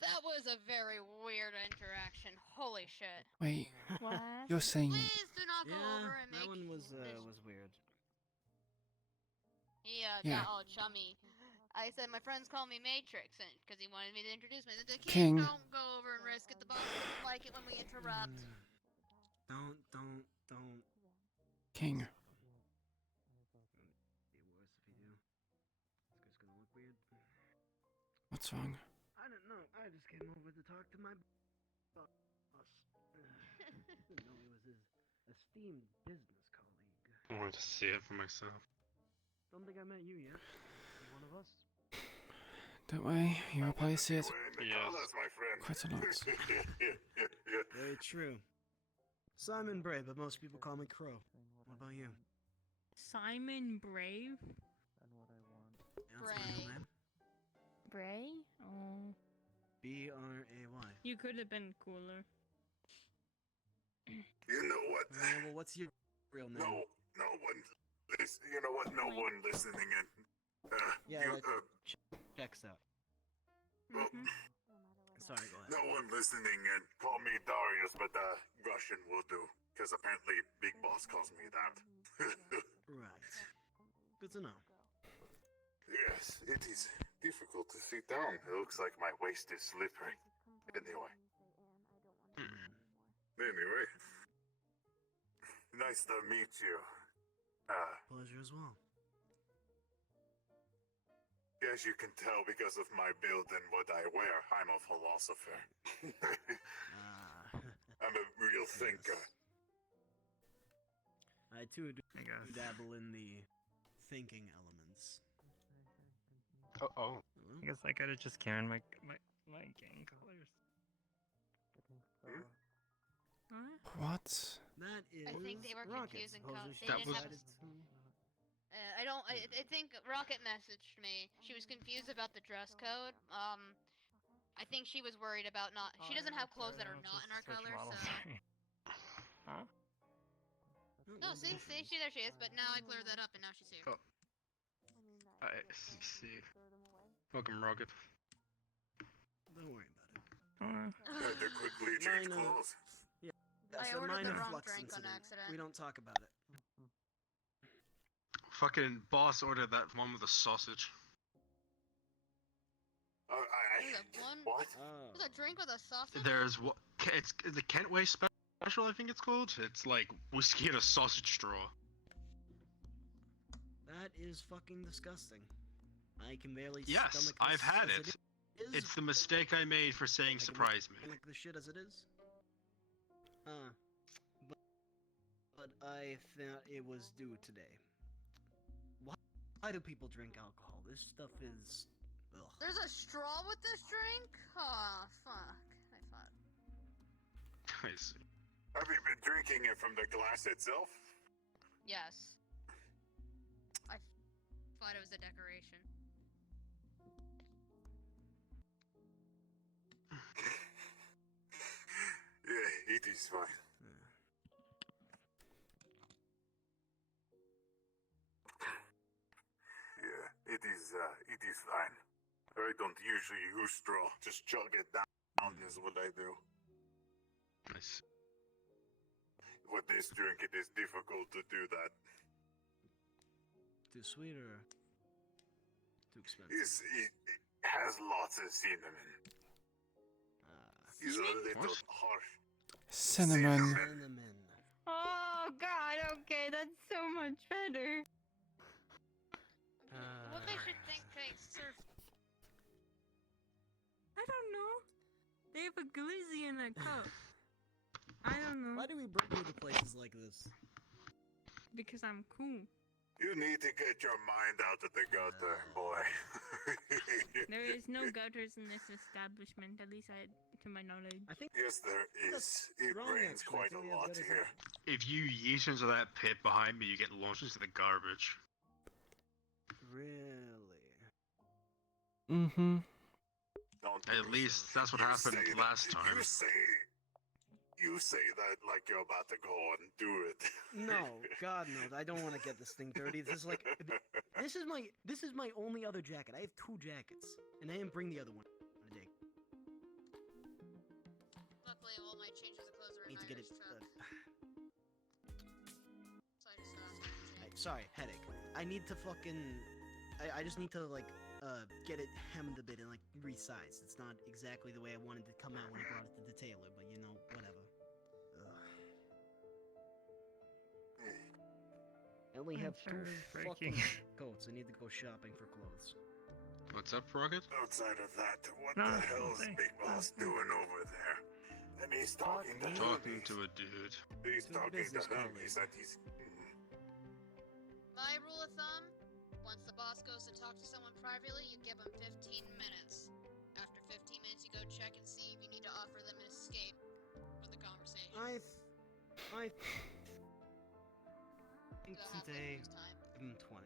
That was a very weird interaction. Holy shit. Wait, What? you're saying Please do not go Yeah, over and that make one was this. weird. Yeah, Yeah. got all chummy. I said my friends call me Matrix, and because he wanted me to introduce me. The King. King, don't go over and risk it. The boss doesn't like it when we interrupt. Don't. King. Be worse if you do. It's just gonna look weird. What's wrong? I don't know. I just came over to talk to my boss. Didn't know he was his esteemed business colleague. I wanted to see it for myself. Don't think I met you yet. You one of us? Don't worry, you'll probably see it That's my friend. quite a lot. Very true. Simon Bray, but most people call me Crow. What about you? Simon Brave? Yeah, that's my real name. Bray? Oh. B-R-A-Y. You could have been cooler. You know what? Well, what's your real name? No one. You know what? No one listening in. Yeah, you, checks out. well, Sorry, go ahead. no one listening in. Call me Darius, but Russian will do. Because apparently Big Boss calls me that. Right. Good to know. Yes, it is difficult to sit down. It looks like my waist is slippery. Anyway. Anyway. Nice to meet you. Pleasure as well. As you can tell because of my build and what I wear, I'm a philosopher. I'm a real thinker. I too do dabble in the thinking elements. Oh. I guess I could have just carried my gang colors. What? That is. I think they were Rocket, confusing supposedly. They That didn't was- have. I think Rocket messaged me. She was confused about the dress code. I think she was worried about not. She doesn't have clothes that are not in our color, so. Huh? No, see, there she is. But now I cleared that up, and now she's here. Oh. I see. Welcome, Rocket. Don't worry about it. Had to quickly change clothes. Yeah. I That's a ordered the minor wrong flux drink on incident. accident. We don't talk about it. Fucking boss ordered that one with the sausage. There's a one. What? There's a drink with a sausage. There's what? It's the Kentway special, I think it's called. It's like whiskey and a sausage straw. That is fucking disgusting. I can barely Yes, stomach I've this had as it. is. It's the mistake I made for saying I can surprise me. stomach the shit as it is. But I thought it was due today. Why do people drink alcohol? This stuff is. Ugh. There's a straw with this drink. Oh fuck! I thought. I see. Have you been drinking it from the glass itself? Yes. I thought it was a decoration. Yeah, it is fine. Yeah, it is fine. I don't usually use straw. Just chug it down is what I do. Nice. With this drink, it is difficult to do that. Too sweet or too expensive? It has lots of cinnamon. It's a little harsh. Cinnamon. Cinnamon. Oh god, okay, that's so much better. What makes you think they serve? I don't know. They have a glizzy in a cup. I don't know. Why do we bring you to places like this? Because I'm cool. You need to get your mind out of the gutter, boy. There is no gutters in this establishment, at least to my knowledge. I think Yes, there is. It rains quite a lot here. If you yeet into that pit behind me, you get launched into the garbage. Really? Mm-hmm. At least that's what happened last time. You say that like you're about to go and do it. No, God no! I don't want to get this thing dirty. This is like, this is my only other jacket. I have 2 jackets, and I didn't bring the other one today. Luckily, all my changes of clothes are in Need to get it. Irish truck. So I just Sorry, headache. I need to fucking. I just need to like get it hemmed a bit and like resized. It's not exactly the way I wanted it to come out when I brought it to the tailor, but you know, whatever. Ugh. I only have two breaking. fucking coats. I need to go shopping for clothes. What's up, Rocket? Outside of that, what No, the hell is nothing. Big Boss doing over there? And he's talking to him. Talking to a dude. He's To a talking to business him. colleague. He said he's. My rule of thumb, once the boss goes to talk to someone privately, you give them 15 minutes. After 15 minutes, you go check and see if you need to offer them an escape for the conversation. I think You'll have today, lose time. give him 20,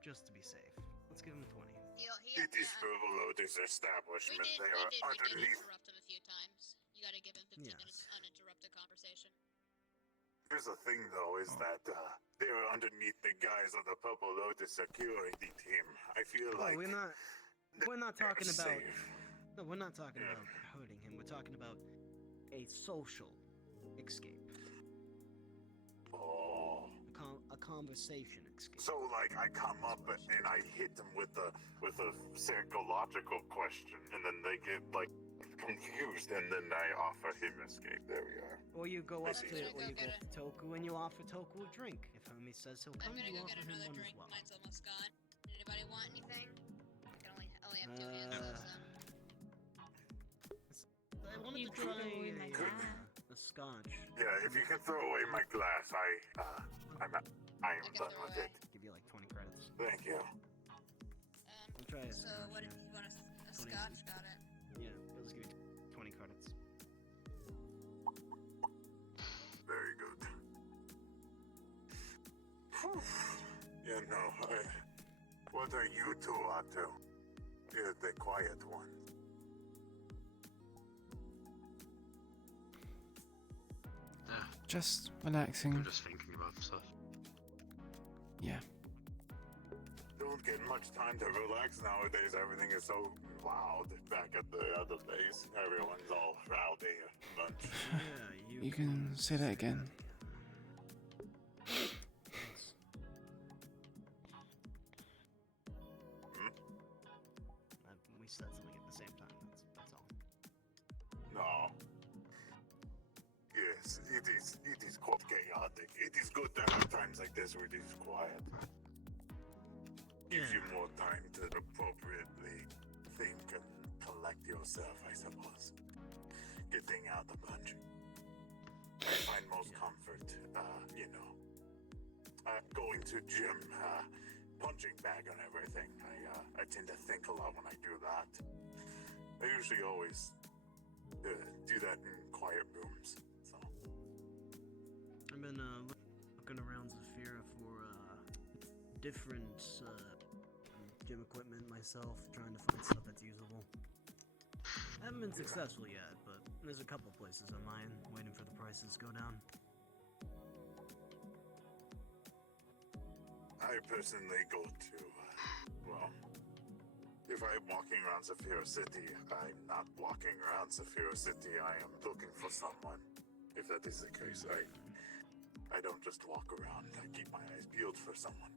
just to be safe. Let's give him 20. It is Fervelotis establishment. They are we did underneath. interrupt him a few times. You gotta give him 15 minutes of uninterrupted conversation. Here's the thing, though, is that they are underneath the guise of the Purple Lotus security team. I feel like we're not talking they're about. safe. No, we're not talking about hurting him. We're talking about a social escape. Oh. A conversation escape. So, like, I come up and I hit them with a psychological question, and then they get like confused, and then I offer him escape. There we are. Or you go up see. to Toku and you offer Toku a drink. If Homie says he'll come, I'm gonna you go offer get him another one drink. as well. Mine's almost gone. Anybody want anything? I can only have 2 hands. I wanted You to try threw away my glass. a scotch. Yeah, if you can throw away my glass, I am done with it. Give you like 20 credits. Thank you. I'll try a So scotch. what if you want a 20. scotch? Got it. Yeah, I'll just give you 20 credits. Very good. You know, what are you two up to? You're the quiet one. Just relaxing. I'm just thinking about stuff. Yeah. Don't get much time to relax nowadays. Everything is so loud back at the other base. Everyone's all rowdy bunch. Yeah, You can say that again. We said something at the same time. That's all. No. Yes, it is quite chaotic. It is good to have times like this where it is quiet. Gives you more time to appropriately think and collect yourself, I suppose. Getting out a bunch. I find most comfort, going to gym, punching bag and everything. I tend to think a lot when I do that. I usually always do that in quiet rooms. So. I've been looking around Zafira for different gym equipment myself, trying to find stuff that's usable. I haven't been successful yet, but there's a couple places on mine waiting for the prices to go down. I personally go to, if I'm walking around Zafira City, I'm not walking around Zafira City, I am looking for someone. If that is the case, I don't just walk around, I keep my eyes peeled for someone.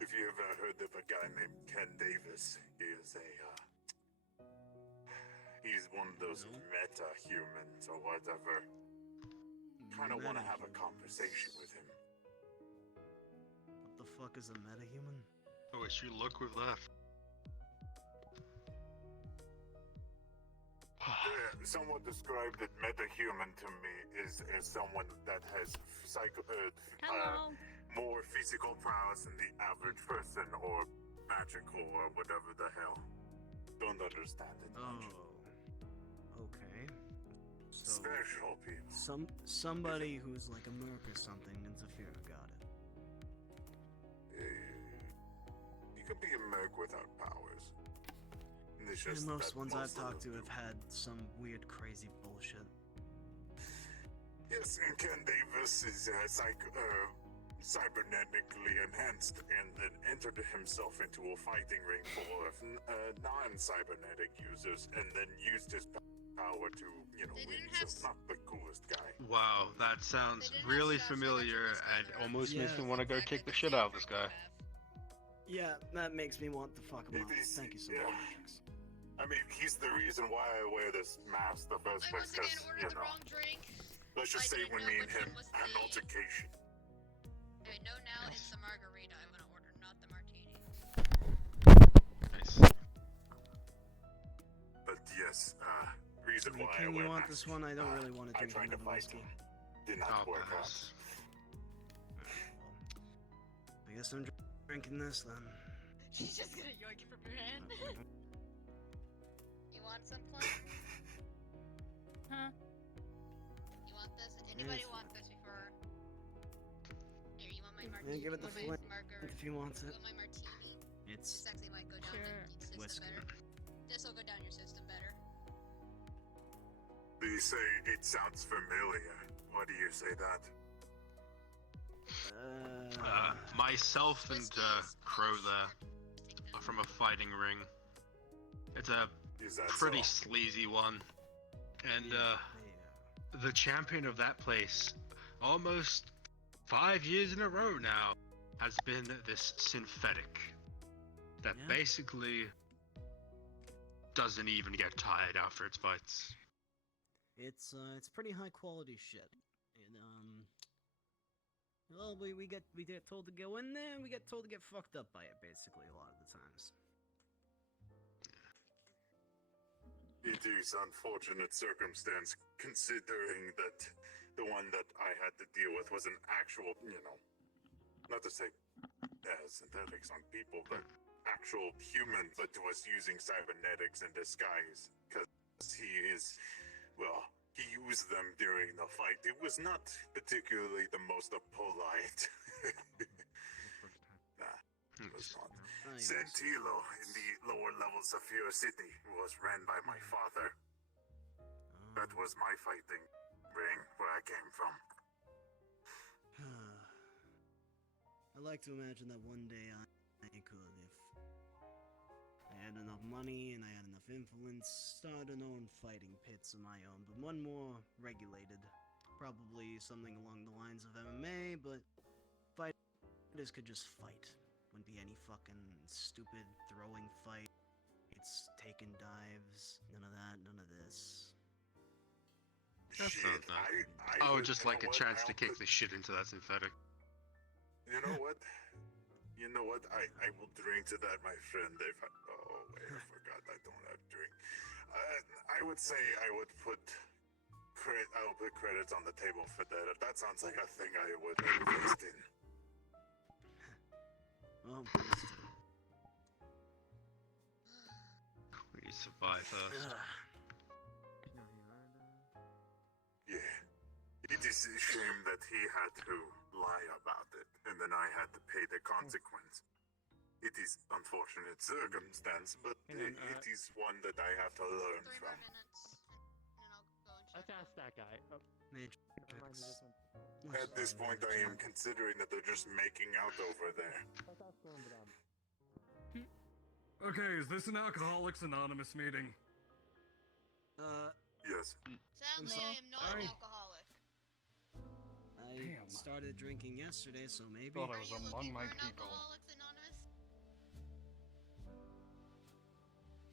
If you ever heard of a guy named Ken Davis, he is he's one of those meta-humans or whatever. Kind of want to have a conversation with him. What the fuck is a metahuman? Oh, wish you luck with that. Someone described that metahuman to me is someone that has more physical prowess than the average person, or magical, or whatever the hell. Don't understand it much. Okay. So, Special people. Somebody who's like a merc or something in Zafira got it. You could be a merc without powers. And it's just Most that ones I've most of talked to them have had some weird, crazy bullshit. Yes, and Ken Davis is cybernetically enhanced and then entered himself into a fighting ring full of non-cybernetic users and then used his power to, win. So not the coolest guy. Wow, that sounds really familiar and almost makes me want to go kick the shit out of this guy. Yeah, that makes me want to fuck him up. Thank you so much. I mean, he's the reason why I wear this mask the first place, because, you know. Let's just say when me and him had an altercation. I know now it's the margarita I'm gonna order, not the martini. Nice. But yes, reason why I King, wear you want masks. this one? I don't really want to I drink tried to another fight whiskey. him. Did not work out. I guess I'm drinking this then. She's just gonna yoink it from your hand. You want some plum? Huh? You want this? Anybody want this before? Here, you want my martini? Yeah, give it the You want flip my margar- if you want You it. want my martini? It's This actually might go down the system whiskey. better. This will go down your system better. You say it sounds familiar. Why do you say that? Myself and Crow there are from a fighting ring. It's a Is that pretty so? sleazy one. And the champion of that place, almost 5 years in a row now, has been this synthetic that basically doesn't even get tired after its fights. It's pretty high quality shit. And well, we get told to go in there and we get told to get fucked up by it basically a lot of the times. It is unfortunate circumstance, considering that the one that I had to deal with was an actual, you know, not to say synthetics on people, but actual human, but was using cybernetics in disguise, because he is, well, he used them during the fight. It was not particularly the most polite. Nah, it was not. Santilo in the lower levels of Fear City was ran by my father. That was my fighting ring where I came from. I like to imagine that one day I could, if I had enough money and I had enough influence, start an own fighting pits of my own, but one more regulated. Probably something along the lines of MMA, but fighters could just fight. Wouldn't be any fucking stupid throwing fights, taking dives, none of that, none of this. That sounds nice. I would just like a chance to kick the shit into that synthetic. You know what? You know what? I will drink to that, my friend. If I, oh wait, I forgot I don't have drink. I would say I would put credits on the table for that. That sounds like a thing I would invest in. Well, We survive first. Yeah. It is a shame that he had to lie about it, and then I had to pay the consequence. It is unfortunate circumstance, but it is one that I have to learn from. Let's ask that guy. Oh. At this point, I am considering that they're just making out over there. Okay, is this an Alcoholics Anonymous meeting? Yes. Sadly, I am not an alcoholic. I started drinking yesterday, so maybe. Thought I was among my people.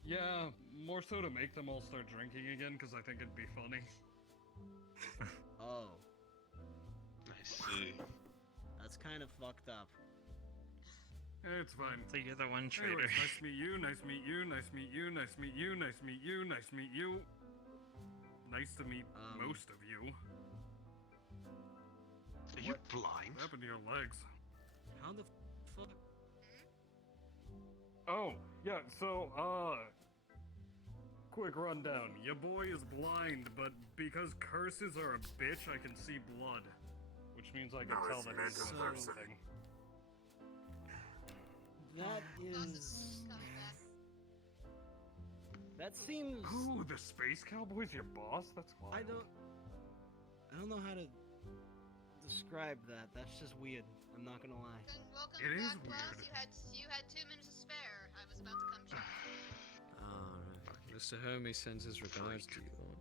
Yeah, more so to make them all start drinking again, because I think it'd be funny. Oh. I see. That's kind of fucked up. It's fine. So you're the one traitor. Anyways, nice to meet you, nice to meet you, nice to meet you, nice to meet you, nice to meet you, nice to meet you. Nice to meet most of you. Are you blind? What happened to your legs? How the fuck? Oh, yeah, so, quick rundown. Your boy is blind, but because curses are a bitch, I can see blood. Which means I can tell that he's doing something. That is. That seems. Ooh, the Space Cowboy's your boss? That's wild. I don't know how to describe that. That's just weird. I'm not gonna lie. Welcome It is back, boss. weird. You had 2 minutes to spare. I was about to come check. Alright. Mr. Hermes sends his regards to you all.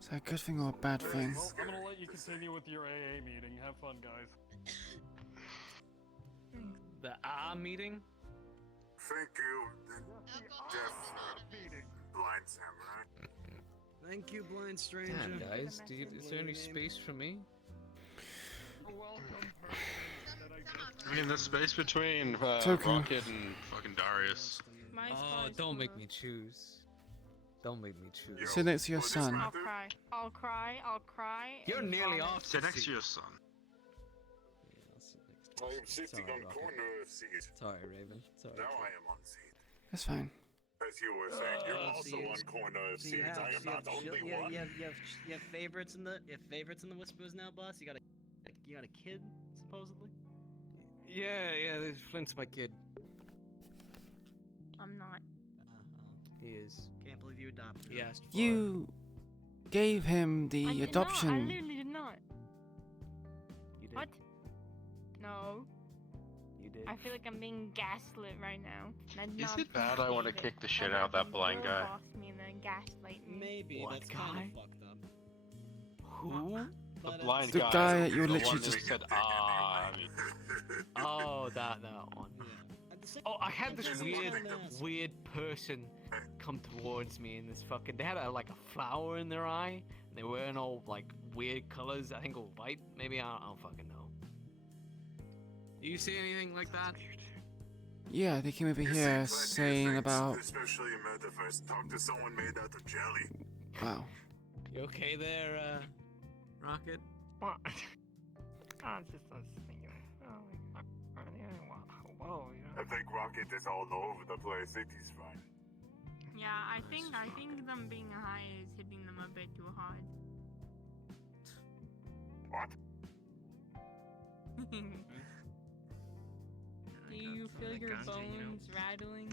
Is that a good thing or a bad thing? Well, I'm gonna let you continue with your AA meeting. Have fun, guys. The AA meeting? Thank you, Jeff, Blind Samurai. Thank you, blind stranger. Damn, guys, is there any space for me? I mean, there's space between Toku. Rocket and fucking Darius. Oh, don't make me choose. Don't make me choose. Sit next to your son. I'll cry. I'll cry. I'll cry. You're and nearly vomit. off. Sit next to your son. I am sitting on corner of seat. Sorry, Raven. Sorry. Now I am on seat. That's fine. As you were saying, you're also on corner of So you seat. have, I am not only one. you have favorites in the Whispers now, boss. You got a kid supposedly. Yeah, there's Flint's my kid. I'm not. He is. Can't believe you adopted. He asked for You gave him the I did adoption. Not. I literally did not. You did. What? No. You did. I feel like I'm being gaslit right now. and I Is not it bad I want to appreciate kick the it. shit Like, out of that you blind guy? boss me and then gaslight me. Maybe What that's guy? kind of fucked up. Who? The But, blind The guy. guy that you were the literally one who just- said, ah. I mean, Oh, that one. At the same Oh, I had this At the same time, weird person come towards me in this fucking. They had like a flower in their eye. And they were wearing all like weird colors. I think all white. Maybe I don't fucking know. Do you see anything like that? Yeah, they came over You here seem saying things, about. especially in Metaverse, talk to someone made out of jelly. Wow. You okay there, Rocket? What? I'm just thinking. Whoa, I think Rocket is all over the place. It is fine. Yeah, I think them being high is hitting them a bit too hard. What? Do you feel your bones rattling?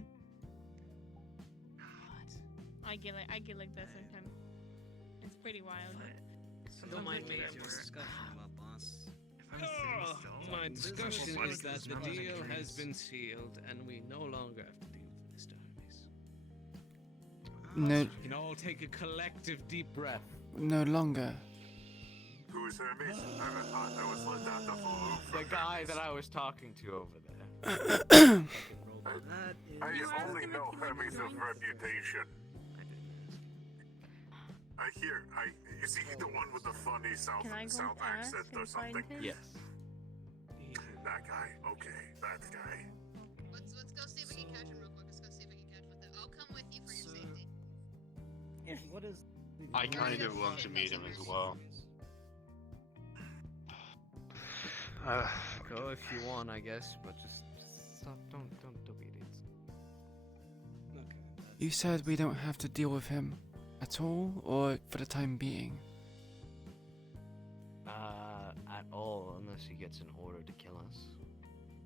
I get like that sometimes. It's pretty wild. Don't mind me. Sometimes Your it's discussion about boss. My discussion is that the deal has been sealed, and we no longer have to deal with Mr. Hermes. No, We can all take a collective deep breath. no longer. Who is Hermes? I thought I was let out the fool. The guy that I was talking to over there. That is. I only know Hermes of reputation. Is he the one with the funny South Can I go accent ask or and find something? him? Yes. That guy. Okay, that guy. Let's go see if we can catch him real quick. Let's go see if we can catch with him. I'll come with you for your safety. What is? I kind of want to meet him as well. Go if you want, I guess, but just stop. Don't be idiots. Okay. You said we don't have to deal with him at all, or for the time being. At all, unless he gets an order to kill us.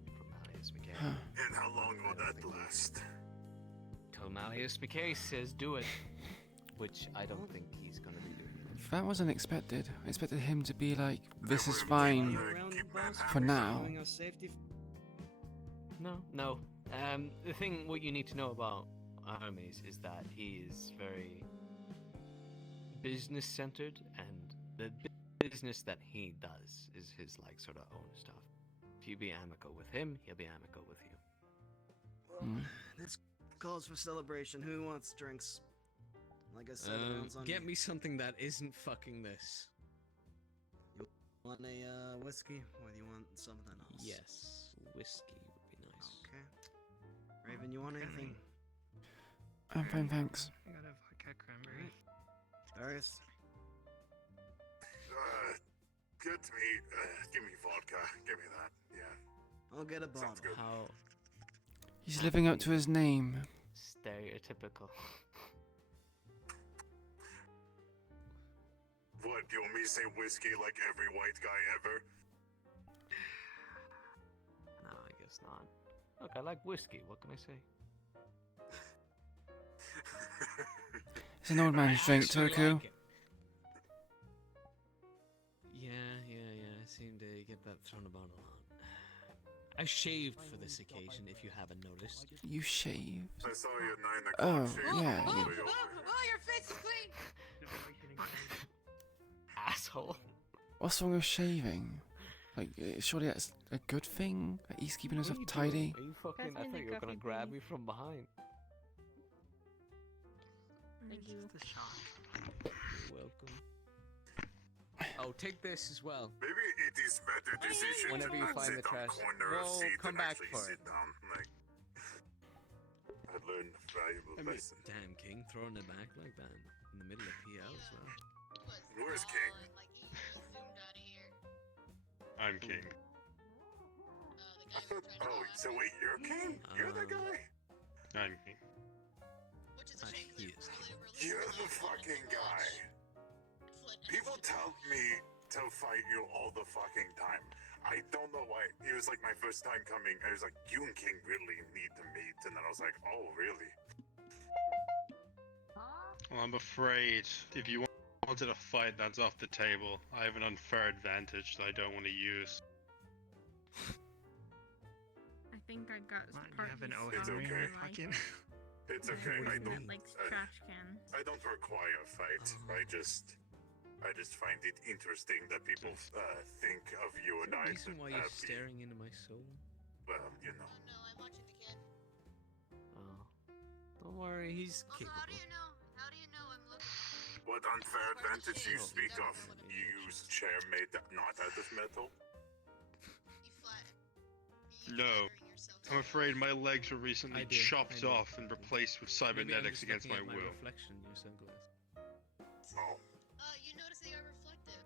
From Malleus McKay. Huh. And how long will that last? Till Malleus McKay says do it. Which I don't think he's gonna be doing. That was unexpected. I expected him to be like, this is fine for now. Showing us safety. No. The thing, what you need to know about Hermes is that he is very business-centered, and the business that he does is his, like, sort of own stuff. If you be amicable with him, he'll be amicable with you. This calls for celebration. Who wants drinks? Like I said, rounds on Get me something that isn't fucking this. You want a whiskey, or do you want something else? Yes, whiskey would be nice. Okay. Raven, you want anything? I'm fine, thanks. I got a vodka cranberry. Darius? Get me, give me vodka. Give me that. Yeah. I'll get a bottle. Sounds good. How He's living up to his name. stereotypical. What, do you want me to say whiskey like every white guy ever? No, I guess not. Look, I like whiskey. What can I say? It's an old man's drink, Actually Toku. like it. Yeah. I seem to get that thrown about a lot. I shaved for this occasion, if you haven't noticed. You shaved. I saw you at 9 Oh, o'clock. shave. yeah. Way You, over. your face is clean! Asshole. what's wrong with shaving? Like, surely that's a good thing. Like, he's keeping himself What tidy. Are you fucking? I thought you were gonna grab me from behind. Thank you. You're welcome. Oh, take this as well. Maybe it is better decision Whenever to you not find sit the on trash, corner of we'll seat come and back actually for sit it. down. Like, I learned a valuable lesson. Damn, King, throwing it back like that in the middle of PL as well. Where's King? I'm king. Oh, so wait, you're King? You're the guy? I'm king. He is king. You're the fucking guy. People tell me to fight you all the fucking time. I don't know why. It was like my first time coming. I was like, you and King really need to meet. And then I was like, oh, really? Well, I'm afraid if you wanted a fight, that's off the table. I have an unfair advantage that I don't want to use. I think I got part have an of It's okay. Fucking. It's okay. I don't. like trash can. I don't require a fight. I just find it interesting that people think of you and I. Reason why you're staring into my soul? Well, you know. Oh, don't worry, he's capable. How do you know? How do you know I'm looking? What unfair advantage you speak of? You use chair made not out of metal? No. I'm afraid my legs were recently I do, chopped I do. off and replaced with Maybe I'm cybernetics just against my looking at will. reflection in your sunglasses. Oh. You notice they are reflective.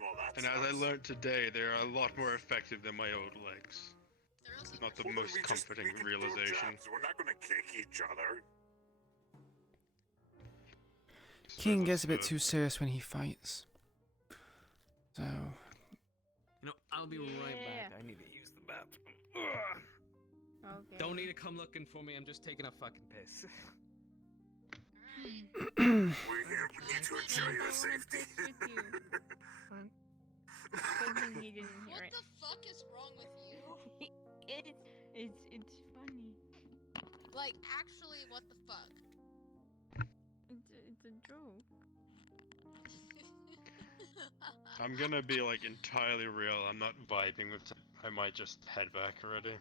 Well, that's. And as I learned today, they are a lot more effective than my old legs. Not the most comforting realization. We're not gonna kick each other. King gets a bit too serious when he fights. So, You know, I'll be right back. I need to use the bathroom. Ugh. Okay. Don't need to come looking for me. I'm just taking a fucking piss. We need to ensure your safety. Good thing he didn't hear What it. the fuck is wrong with you? It's funny. Like, actually, what the fuck? It's a joke. I'm gonna be like entirely real. I'm not vibing with it. I might just head back already.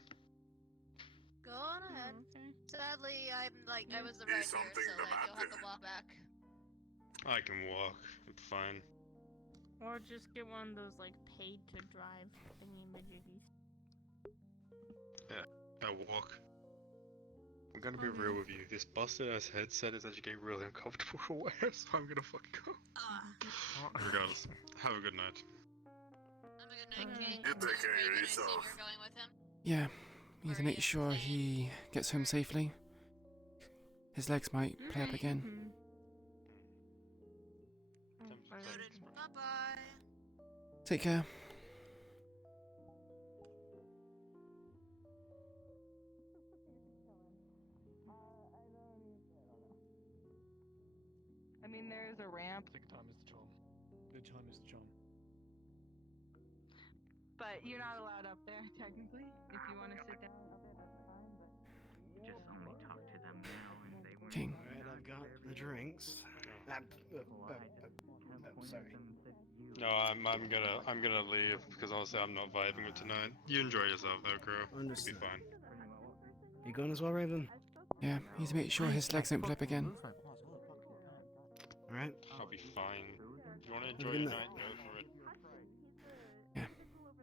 Go on ahead. Okay. Sadly, I'm like, I was the Is right here, something so the like, you'll have matter? to walk back. I can walk. It's fine. Or just get one of those like paid to drive thingy majiggies. Yeah, I walk. I'm gonna be real with you. This busted ass headset is actually getting really uncomfortable to wear, so I'm gonna fucking go. Regardless, have a good night. Have a good night, King. You take care of Are you yourself. you're going with him? yeah, we need to make sure he gets home safely. His legs might play up again. Bye-bye. Take care. I mean, there's a ramp, Take time is the charm. The time is the charm. but you're not allowed up there technically. If you want to sit down up there, that's fine. But You just only talk to them now, and they weren't. King. Alright, I've got the drinks. Sorry. No, I'm gonna leave because honestly I'm not vibing with tonight. You enjoy yourself though, girl. You'll be Understood. fine. You going as well, Raven? Yeah, we need to make sure his legs don't play up again. Alright. I'll be fine. If you wanna Have a enjoy good your night. night, go for it. Yeah.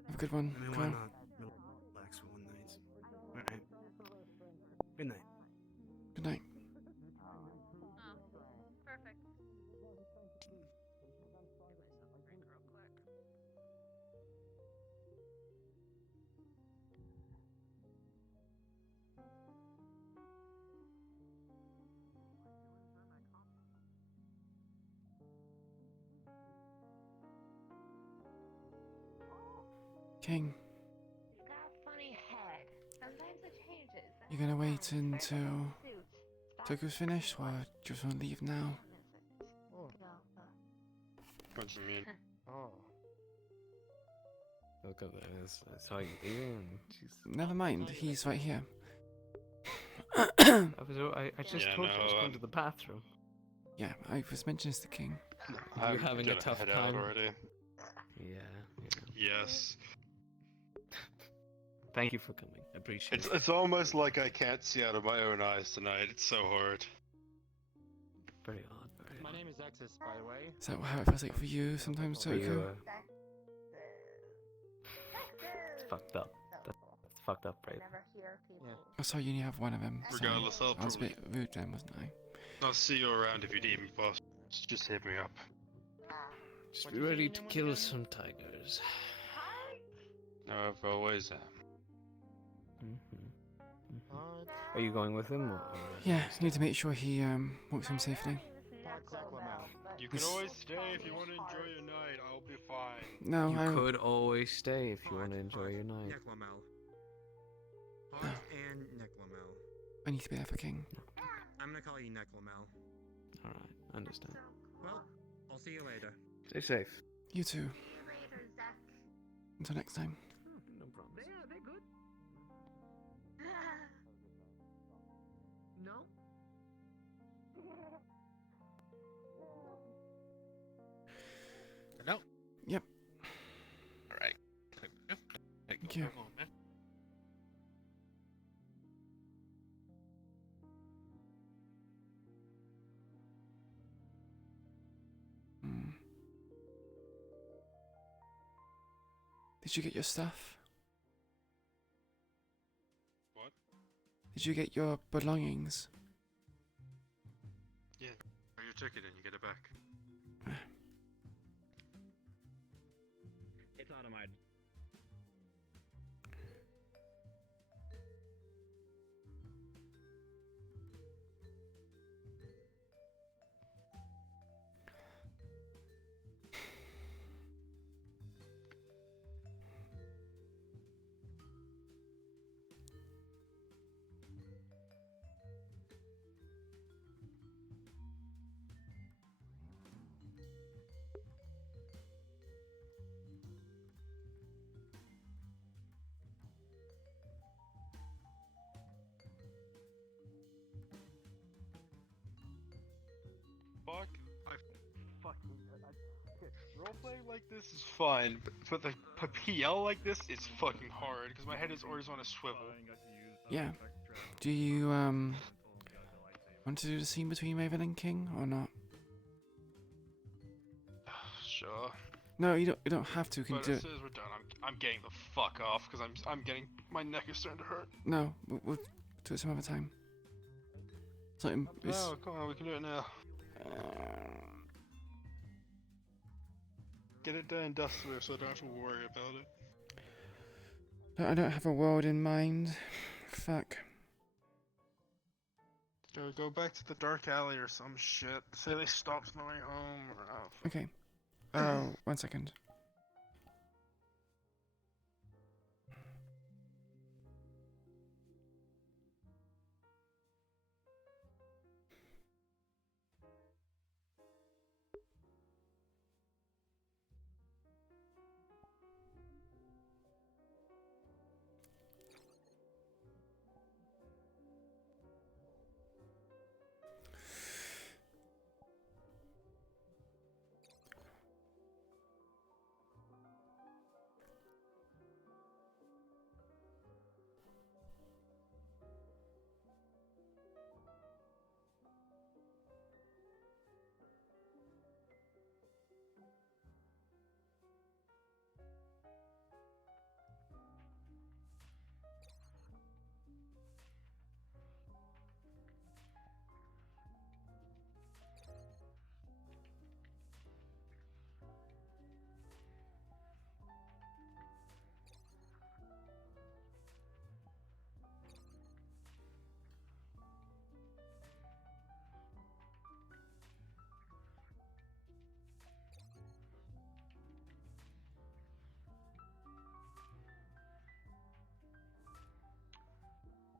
Have a good one. I mean, Go why on. not relax for one night? Alright. Good night. Good night. Perfect. King, He's got a funny head. Sometimes it changes. you gonna wait until Toku's finished, or just wanna leave now? What do you mean? Oh. Look at this. I saw you leaving. Jeez. Never mind, he's right here. I just Yeah, told you I was no, going to the bathroom. Yeah, I was mentioning this to King. You're having a gonna tough head time. out already. Yeah. Yes. Thank you for coming. I appreciate it. It's almost like I can't see out of my own eyes tonight. It's so hard. Very odd. Very My name is Exis, by the way. Is that how it feels like for you sometimes, Are you, Toko? It's fucked up. That's fucked up, right? Oh, sorry, you only have one of them. Regardless, sorry. I'll I was a probably- bit rude then, wasn't I? I'll see you around if you need me, boss. Just hit me up. Just be ready to kill some tigers. No, I've always am. Are you going with him? Or Yeah, need to make sure he walks home safely. You can This- always stay if you want to enjoy your night. I'll be fine. No, you I could always stay if you want to enjoy your night. Neclamel. Hawk and Neclamel. I need to be there for King. I'm gonna call you Neclamel. Alright, I understand. Well, I'll see you later. Stay safe. You too. Until next time. No problem. They're good. No? No. Yep. Alright. Thank you. Come on, man. Hmm. Did you get your stuff? What? Did you get your belongings? Yeah. Or your ticket and you get it back. It's automated. Fuck. Roleplay like this is fine, but the PL like this is fucking hard because my head is always on a swivel. Yeah. Do you want to do the scene between Raven and King or not? Sure. No, you don't have to. You can But do as it. soon as we're done, I'm getting the fuck off because I'm getting my neck is starting to hurt. No, we'll do it some other time. It's not. It's, No, come on, we can do it now. Get it done and dusted so I don't have to worry about it. I don't have a world in mind. Fuck. Go back to the dark alley or some shit. Say they stopped on the way home. Or, Okay. Oh, 1 second.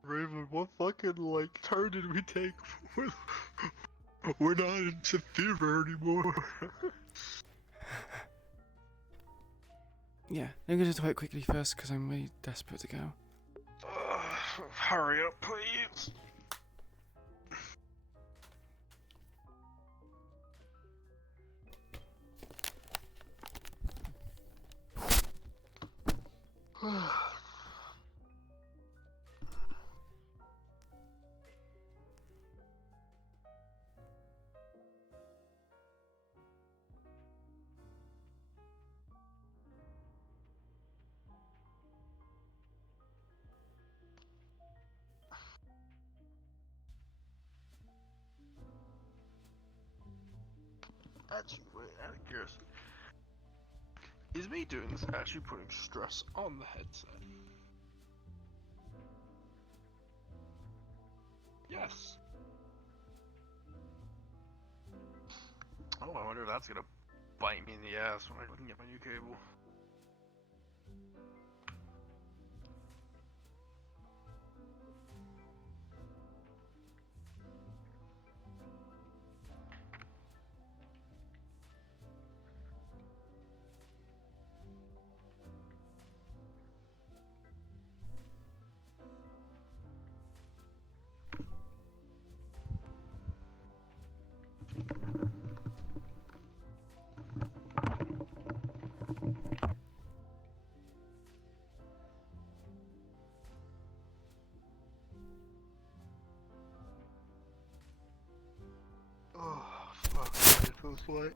Raven, what fucking like turn did we take? We're not into fever anymore. Yeah, I'm gonna do it quickly first because I'm really desperate to go. Hurry up, please. actually, wait, out of curiosity, is me doing this actually putting stress on the headset? Yes. Oh, I wonder if that's gonna bite me in the ass when I can get my new cable. Oh, fuck, it feels like.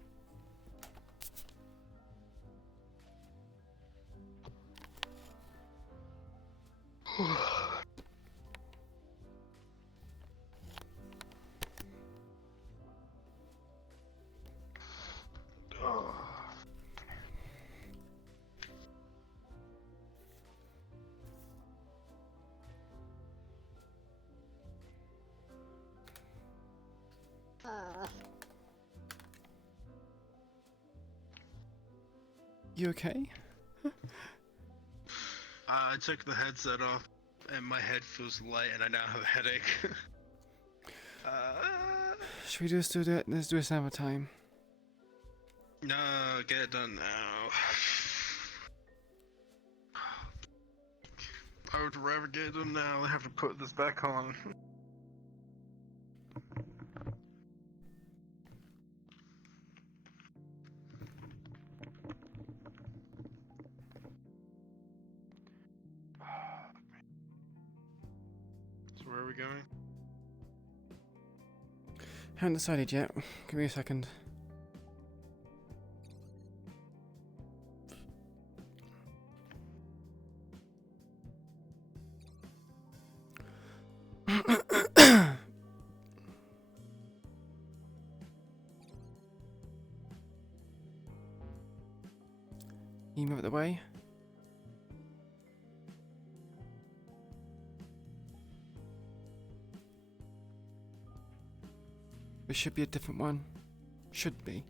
You okay? I took the headset off, and my head feels light, and I now have a headache. Should we just do that? Let's do this another time. No, get it done now. I would rather get it done now than have to put this back on. So where are we going? Haven't decided yet. Give me a second. You move it the way. There should be a different one. Should be.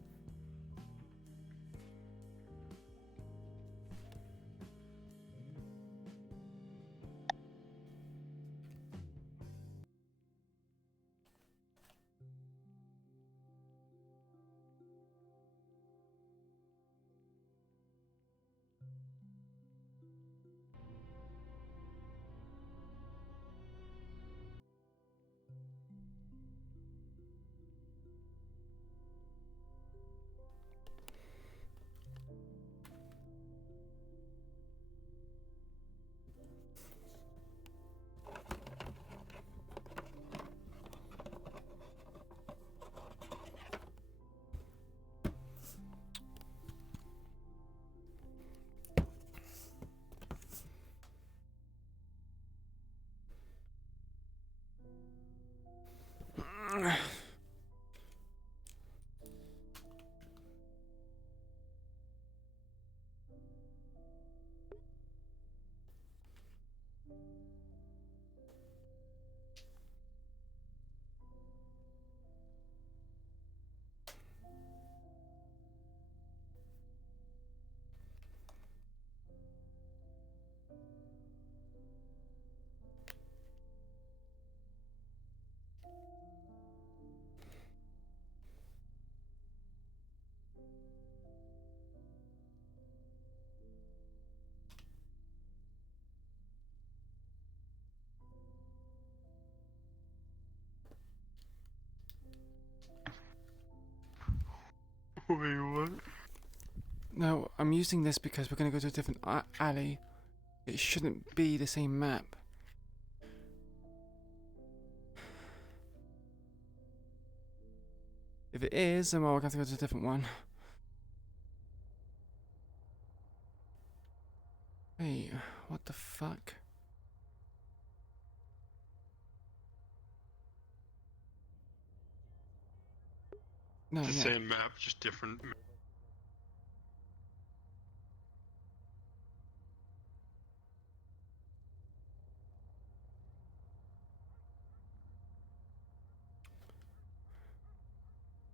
Wait, what? No, I'm using this because we're going to go to a different alley. It shouldn't be the same map. If it is, then well, we're going to have to go to a different one. Wait, what the fuck? No, It's the yeah. same map, just different.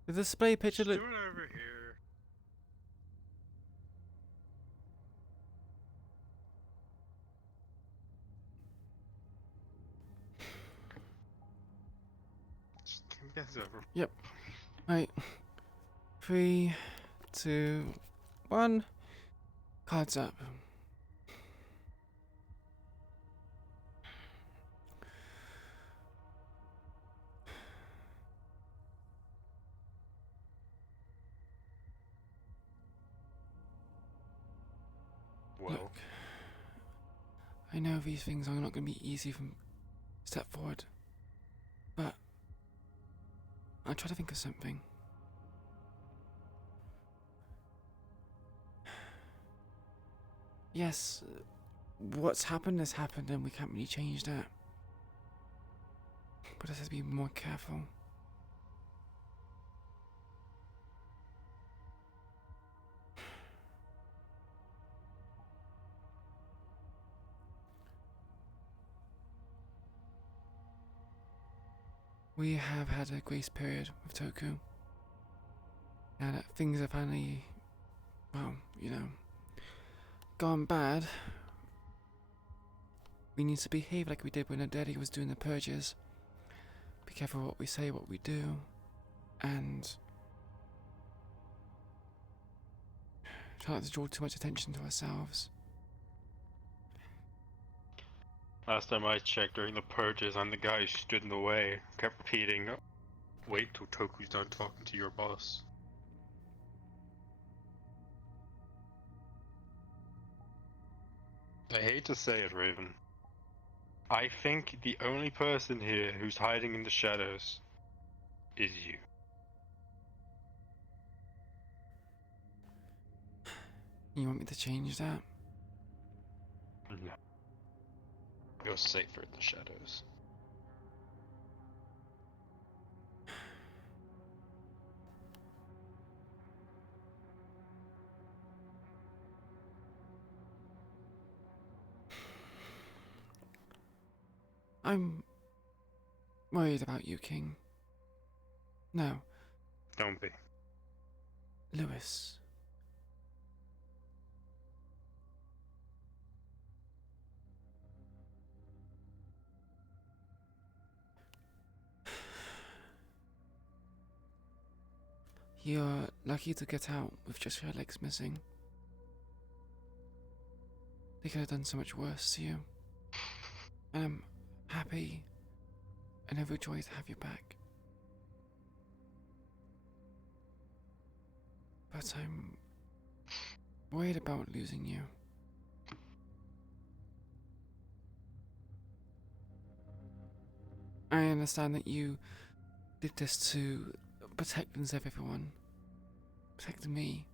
The display picture Just look. do it over here. Just get this over. Yep. Right. 3, 2, 1. Cards up. Well. Look, I know these things are not going to be easy from step forward, but I'll try to think of something. Yes, what's happened has happened and we can't really change that. But us have to be more careful. We have had a grace period with Toku. Now that things have finally, well, gone bad, we need to behave like we did when our daddy was doing the purges. Be careful what we say, what we do, and try not to draw too much attention to ourselves. Last time I checked during the purges, I'm the guy who stood in the way, kept repeating, wait till Toku's done talking to your boss. I hate to say it, Raven. I think the only person here who's hiding in the shadows is you. You want me to change that? No. You're safer in the shadows. I'm worried about you, King. No. Don't be. Lewis. You're lucky to get out with just your legs missing. They could have done so much worse to you. And I'm happy and overjoyed to have you back. But I'm worried about losing you. I understand that you did this to protect and save everyone. Protect me.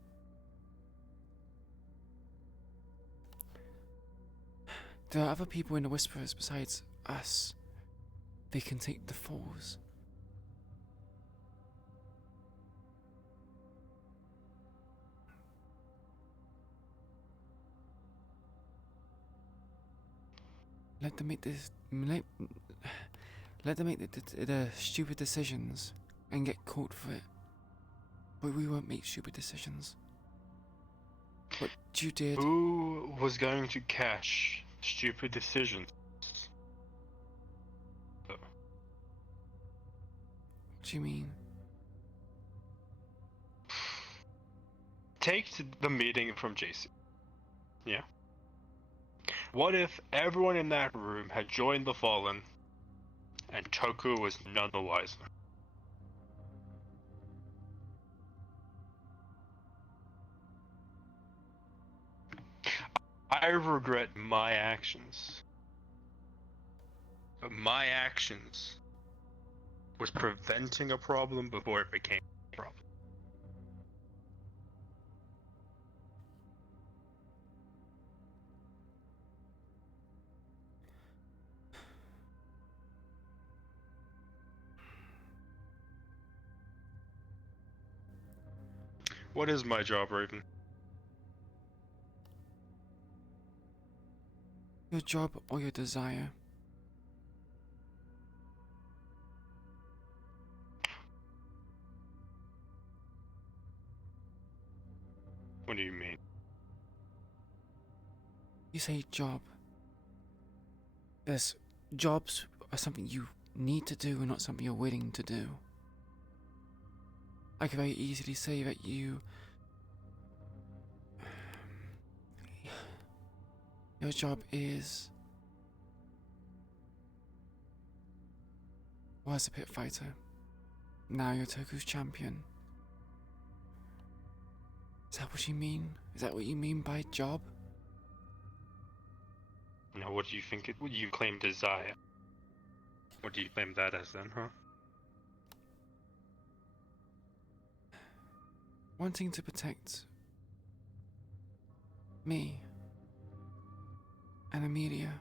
There are other people in the Whisperers besides us. They can take the falls. Let them make this. Let them make the stupid decisions and get caught for it. But we won't make stupid decisions. What you did. Who was going to catch stupid decisions? What do you mean? Take the meeting from JC. Yeah. What if everyone in that room had joined the Fallen, and Toku was none the wiser? I regret my actions. But my actions was preventing a problem before it became a problem. What is my job, Raven? Your job or your desire? What do you mean? You say job. There's jobs are something you need to do and not something you're willing to do. I could very easily say that your job was a pit fighter. Now you're Toku's champion. Is that what you mean? Is that what you mean by job? Now, what do you think it? What you claim desire? What do you claim that as then, huh? Wanting to protect me and Amelia.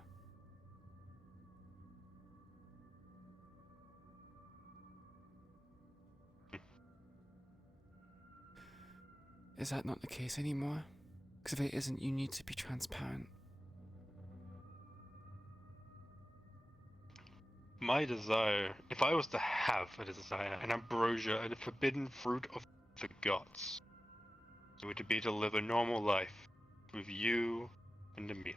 Is that not the case anymore? Because if it isn't, you need to be transparent. My desire, if I was to have a desire, an ambrosia, and a forbidden fruit of the gods, it would be to live a normal life with you and Amelia.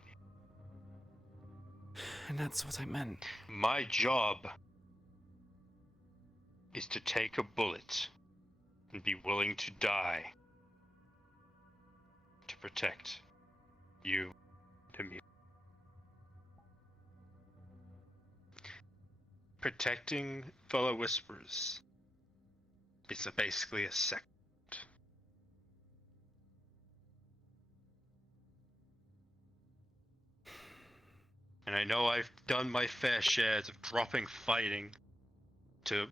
And that's what I meant. My job is to take a bullet and be willing to die to protect you and Amelia. Protecting fellow Whisperers is basically a sect. And I know I've done my fair shares of dropping fighting to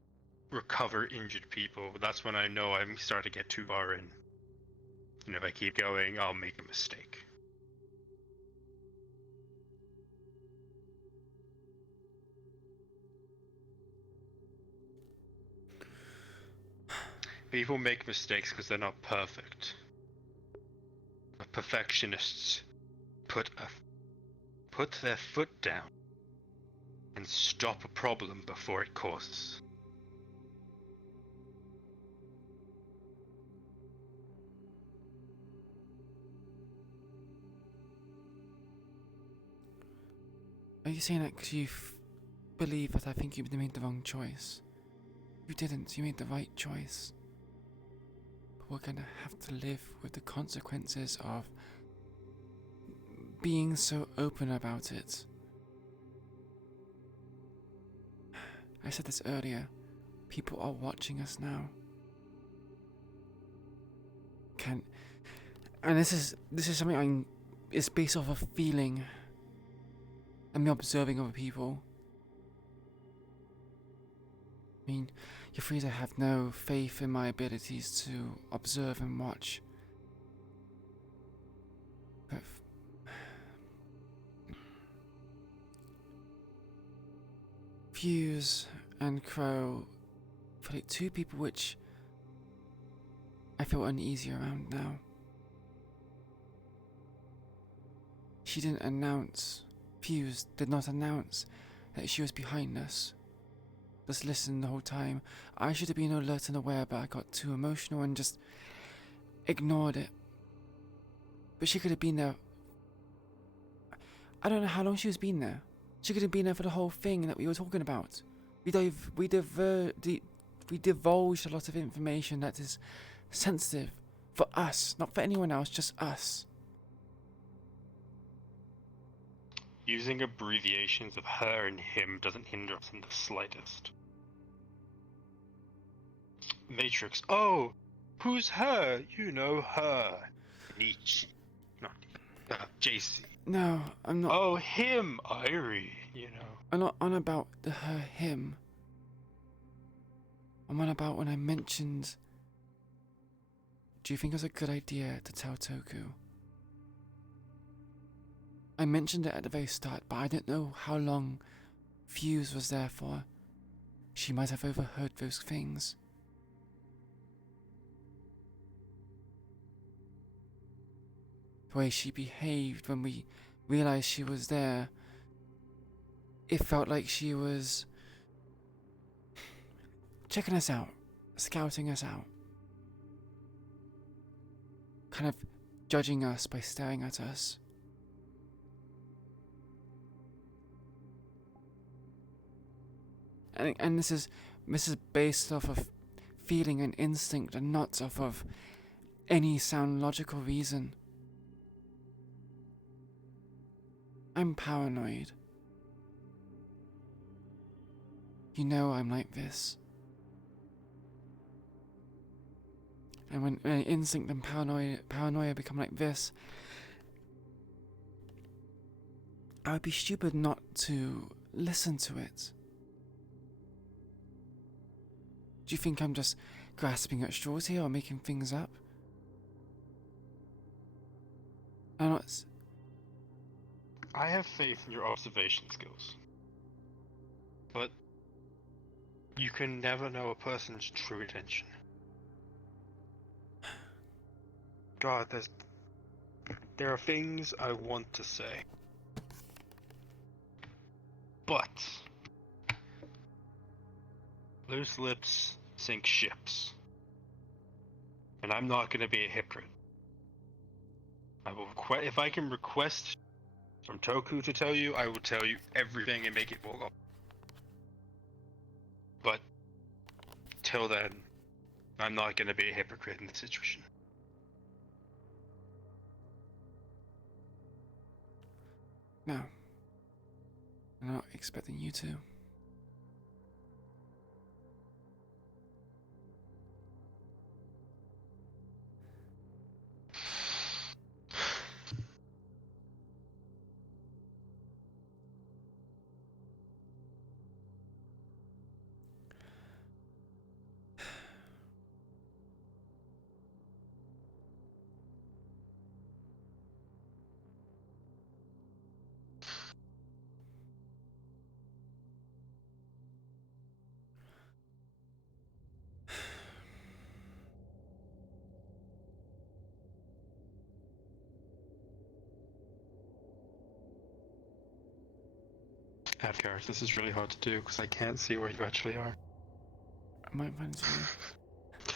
recover injured people, but that's when I know I'm starting to get too far in. And if I keep going, I'll make a mistake. People make mistakes because they're not perfect. But perfectionists put their foot down and stop a problem before it causes. Are you saying that because you believe that I think you made the wrong choice? You didn't, you made the right choice. But we're gonna have to live with the consequences of being so open about it. I said this earlier, people are watching us now. And this is something it's based off of feeling and me observing other people. I mean, you're free to have no faith in my abilities to observe and watch. But Fuse and Crow feel like two people which I feel uneasy around now. She didn't announce, Fuse did not announce that she was behind us. Just listened the whole time. I should have been alert and aware, but I got too emotional and just ignored it. But she could have been there. I don't know how long she was been there. She could have been there for the whole thing that we were talking about. We divulged a lot of information that is sensitive for us, not for anyone else, just us. Using abbreviations of her and him doesn't hinder us in the slightest. Matrix. Oh, who's her? You know her. Nietzsche. Not JC. No, I'm not. Oh, him, Irie, you know. I'm not on about the her, him. I'm on about when I mentioned. Do you think it was a good idea to tell Toku? I mentioned it at the very start, but I didn't know how long Fuse was there for. She might have overheard those things. the way she behaved when we realized she was there. It felt like she was checking us out, scouting us out, kind of judging us by staring at us. And this is based off of feeling and instinct and not off of any sound logical reason. I'm paranoid. You know I'm like this. And when instinct and paranoia become like this, I would be stupid not to listen to it. Do you think I'm just grasping at straws here or making things up? I'm not. I have faith in your observation skills. But you can never know a person's true intention. God, there are things I want to say. But loose lips sink ships. And I'm not going to be a hypocrite. I will if I can request from Toku to tell you, I will tell you everything and make it more. But till then, I'm not going to be a hypocrite in the situation. No. I'm not expecting you to. Adgar, this is really hard to do because I can't see where you actually are. I might find you.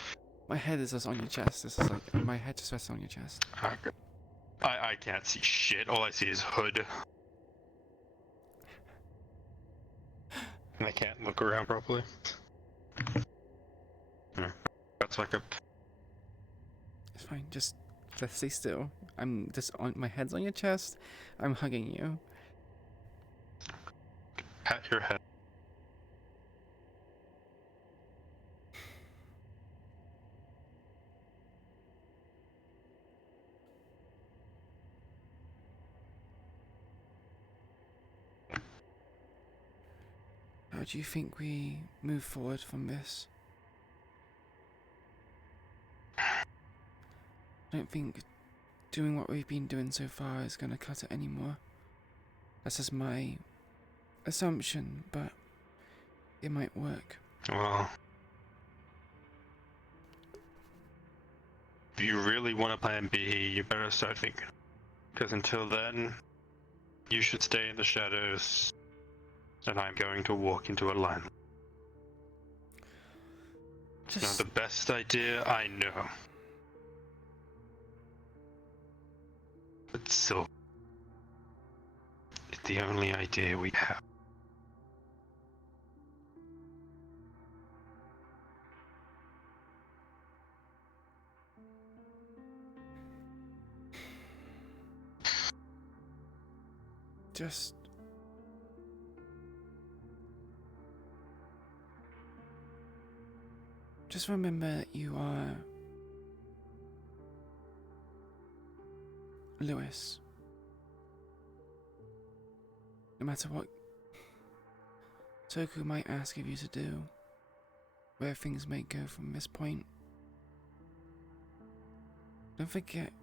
My head is just on your chest. This is like my head just rests on your chest. Okay. I can't see shit. All I see is hood. And I can't look around properly. That's like a. It's fine. Just stay still. I'm just on. My head's on your chest. I'm hugging you. Pat your head. How do you think we move forward from this? I don't think doing what we've been doing so far is going to cut it anymore. That's just my assumption, but it might work. Well, if you really want a plan B, you better start thinking. Because until then, you should stay in the shadows, and I'm going to walk into a line. Now, the best idea I know. But still, it's the only idea we have. Just remember that you are Lewis. No matter what Toku might ask of you to do, where things may go from this point, don't forget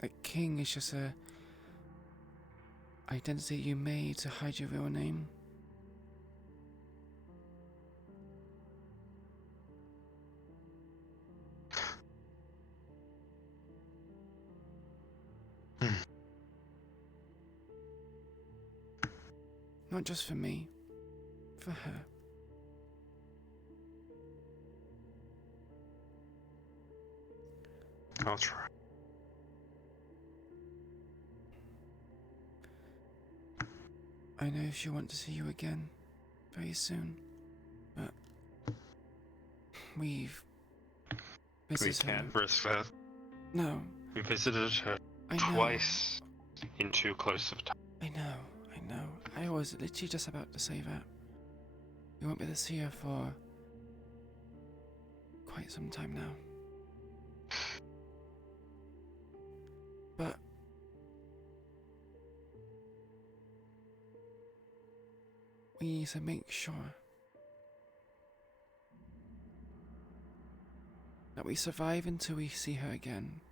that King is just a identity you made to hide your real name. Not just for me, for her. I'll try. I know she'll want to see you again very soon, but we've We visited her. can't risk that. No, We visited her I know. twice in too close of time. I know. I was literally just about to say that. We won't be able to see her for quite some time now. But we need to make sure that we survive until we see her again.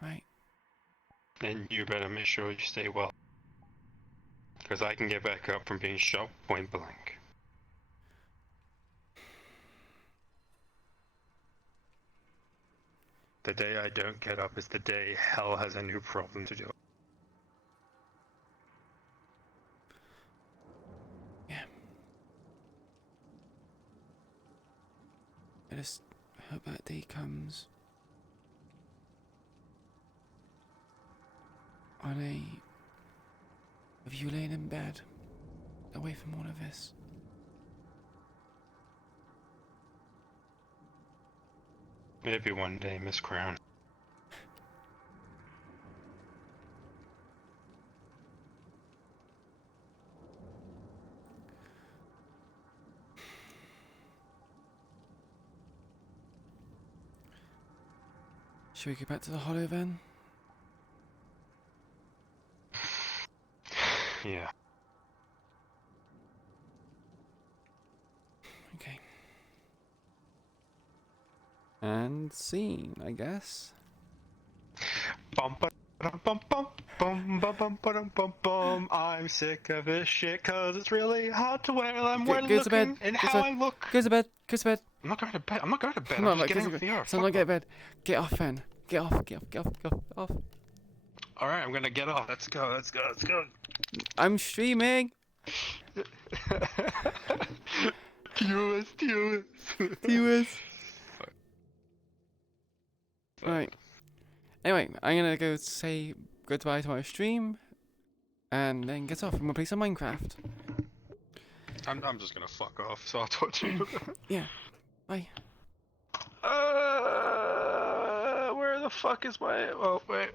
Right? And you better make sure you stay well. Because I can get back up from being shot point blank. The day I don't get up is the day hell has a new problem to deal with. Yeah. I just hope that day comes on of you laying in bed, away from all of this. Maybe one day, Miss Crown. Should we go back to the Hollow then? Yeah. Okay. And scene, I guess. Bum ba dum bum bum bum bum bum ba dum bum bum. I'm sick of this shit because it's really hard to wear. I'm wearing Go to bed. looking and Go to how bed. I look. Go to bed. Go to bed. I'm not going to bed. I'm not going to bed. No, I'm just like, getting off the earth. So I'm not get to bed. Get off then. Get off. Get off. All right, I'm gonna get off. Let's go. I'm streaming. Viewers. Right. Anyway, I'm gonna go say goodbye to my stream, and then get off. I'm gonna play some Minecraft. I'm just gonna fuck off. So I'll talk to you. Yeah. Bye. Where the fuck is my? Oh wait.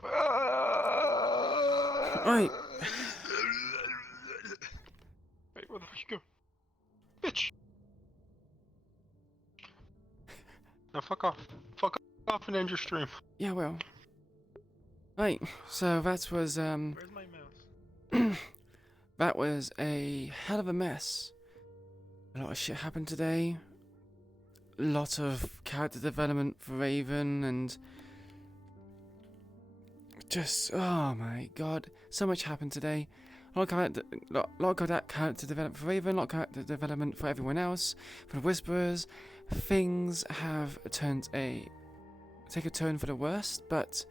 Alright. Wait, where the fuck you go? Bitch. Now fuck off. Fuck off and end your stream. Yeah, well. Right. So that was Where's my mouse? that was a hell of a mess. A lot of shit happened today. A lot of character development for Raven and just, oh my god, so much happened today. A lot of character development for Raven, a lot of character development for everyone else, for the Whisperers. Things have take a turn for the worst, but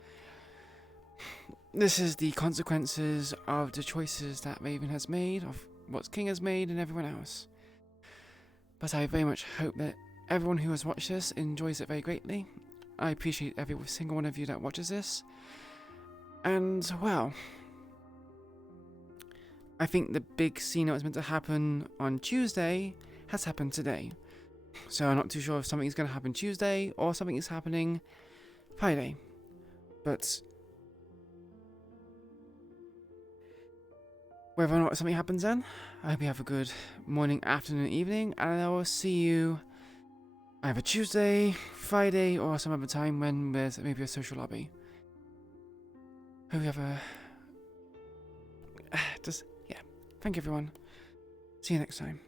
this is the consequences of the choices that Raven has made, of what King has made, and everyone else. But I very much hope that everyone who has watched this enjoys it very greatly. I appreciate every single one of you that watches this. And, well, I think the big scene that was meant to happen on Tuesday has happened today. So I'm not too sure if something is going to happen Tuesday or something is happening Friday. But whether or not something happens then, I hope you have a good morning, afternoon, evening, and I will see you either Tuesday, Friday, or some other time when there's maybe a social lobby. Hope you have a... yeah. Thank you, everyone. See you next time.